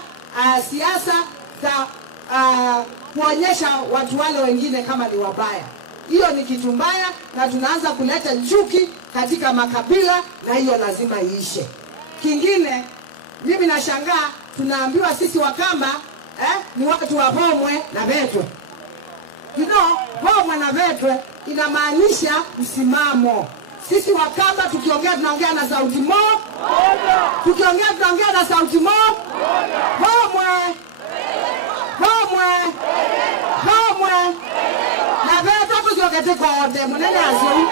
siasa za kuonyesha watu wale wengine kama ni wabaya. Hiyo ni kitu mbaya, na tunaanza kuleta chuki katika makabila, na hiyo lazima iishe. Kingine, mimi nashangaa tunaambiwa sisi Wakamba ni watu wa Bomwe na Betwe. You know, Bomwe na Betwe inamaanisha msimamo. Sisi Wakamba tukiongea tunaongea na sauti moja. Tukiongea tunaongea na sauti moja. Bomwe. Bomwe. Bomwe. Na Betwe tusiokete kote, munene asio.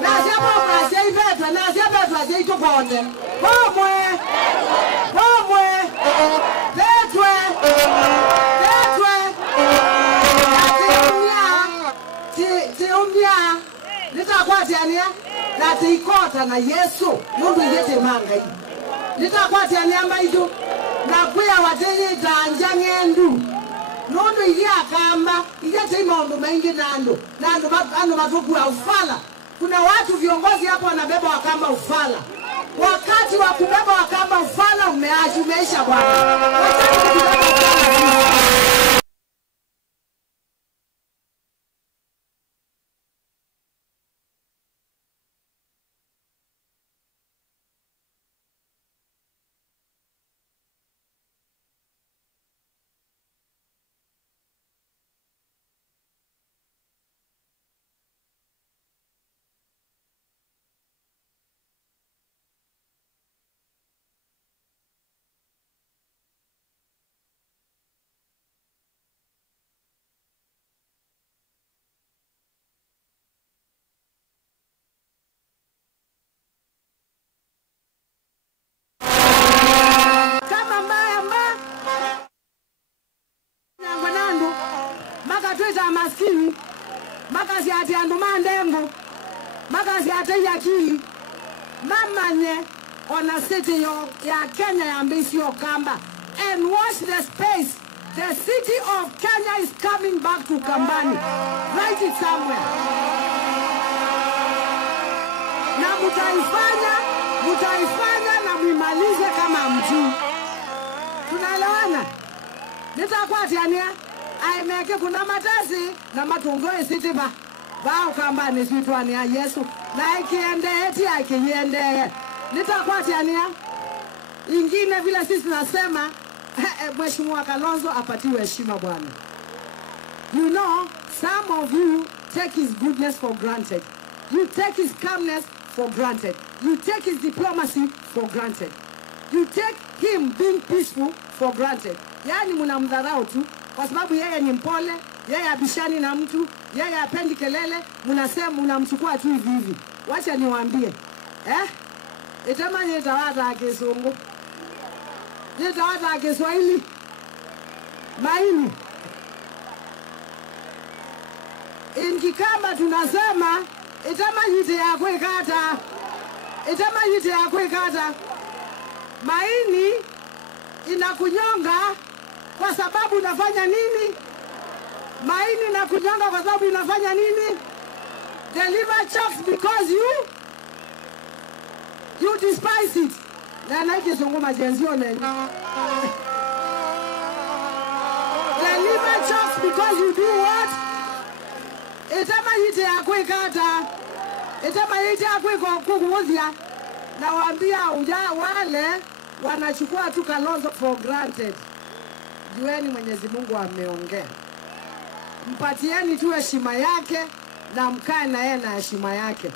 Na asia Bomwe asia Betwe, na asia Betwe asia ito kote. Bomwe. Bomwe. Betwe. Betwe. Tiumia. Nitakwatiania na tikota na Yesu mundu yete manga hii. Nitakwatiania maidu na kuya watenye tanja ngendu. Mundu ili akamba yete maundu mengi nando. Nando matuku ya ufala. Kuna watu viongozi hapo wanabeba Wakamba ufala. Wakati wa kubeba Wakamba ufala umeisha bwana. Wakati wa kubeba ufala maskini makazi ati anduma ndengo makazi ati yakili mamanye on a city ya Kenya ya mbisi Okamba, and watch the space. The city of Kenya is coming back to Kambani. Write it somewhere. Na mutaifanya na mwimalize kama mjuu. Tunaelewana? Nitakwatiania aimeke kuna matasi na matungoe city ba Kambani sitwani ya Yesu na ikiende eti akiende. Nitakwatiania ingine vile sisi nasema Mheshimiwa Kalonzo apatiwe heshima bwana. You know, some of you take his goodness for granted. You take his calmness for granted. You take his diplomacy for granted. You take him being peaceful for granted. Yani mnamdharau tu kwa sababu yeye ni mpole, yeye abishani na mtu, yeye apendi kelele, mnasema mnamchukua tu hivi hivi. Wacha niwaambie. Itamani tawata Kisungu. Nitawata Kiswahili. Maini. Inkikamba tunasema itamanyite ya kwekata. Itamanyite ya kwekata. Maini inakunyonga kwa sababu unafanya nini? Maini inakunyonga kwa sababu unafanya nini? The liver chokes because you despise it. Na naiki sunguma jenzione. The liver chokes because you do what? Itama yite ya kwekata. Itama yite ya kukuuzia. Na waambia wale wanachukua tu Kalonzo for granted. Jueni Mwenyezi Mungu ameongea. Mpatieni tu heshima yake na mkae na yeye na heshima yake.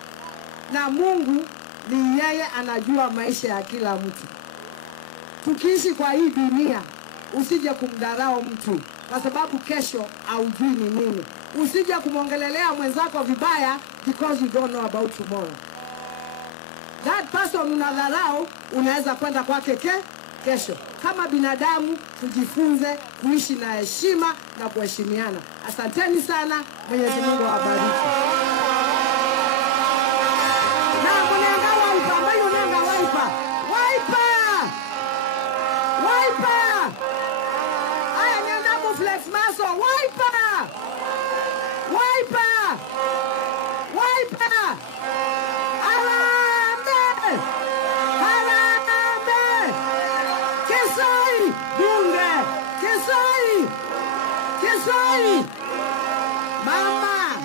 Na Mungu ni yeye anajua maisha ya kila mtu. Tukiishi kwa hii dunia, usije kumdharau mtu kwa sababu kesho haujui ni nini. Usije kumongelelea mwenzako vibaya because you don't know about tomorrow. That person unadharau unaweza kwenda kwake kesho. Kama binadamu tujifunze kuishi na heshima na kuheshimiana. Asanteni sana. Mwenyezi Mungu awabariki. Flex maso, wiper! Wiper! Wiper! Arambe! Mama.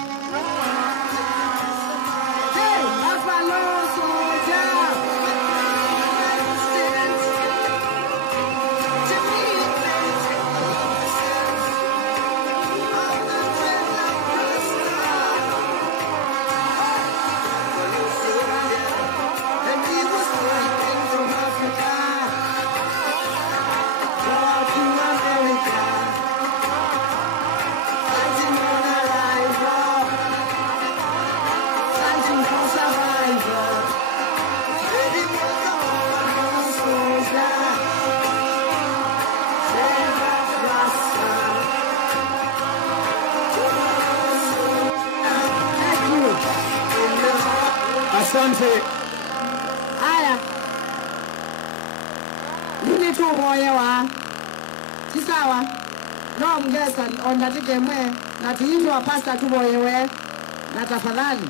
Hey, Buffalo Soldier. Asante. Aya. Yuni tu moyewa. Sisawa. No mgesa ondatike mwe. Na tuitwa pasta tu moyewe. Na tafadhali.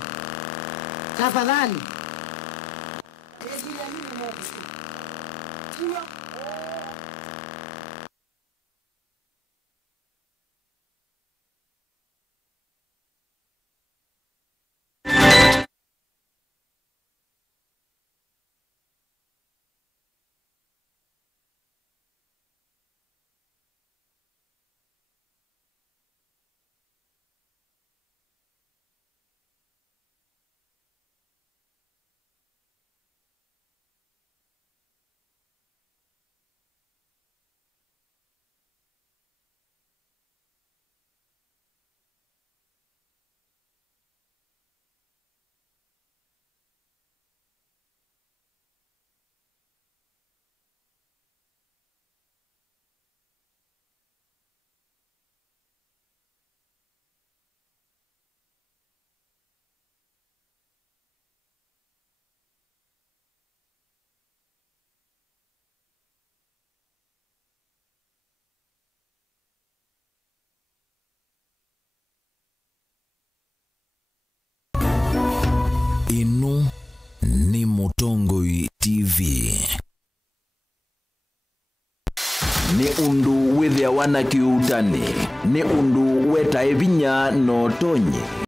Tafadhali. Inu ni Mutongoi TV. Ni undu withia wana kiutani. Ni undu weta evinya no tonyi.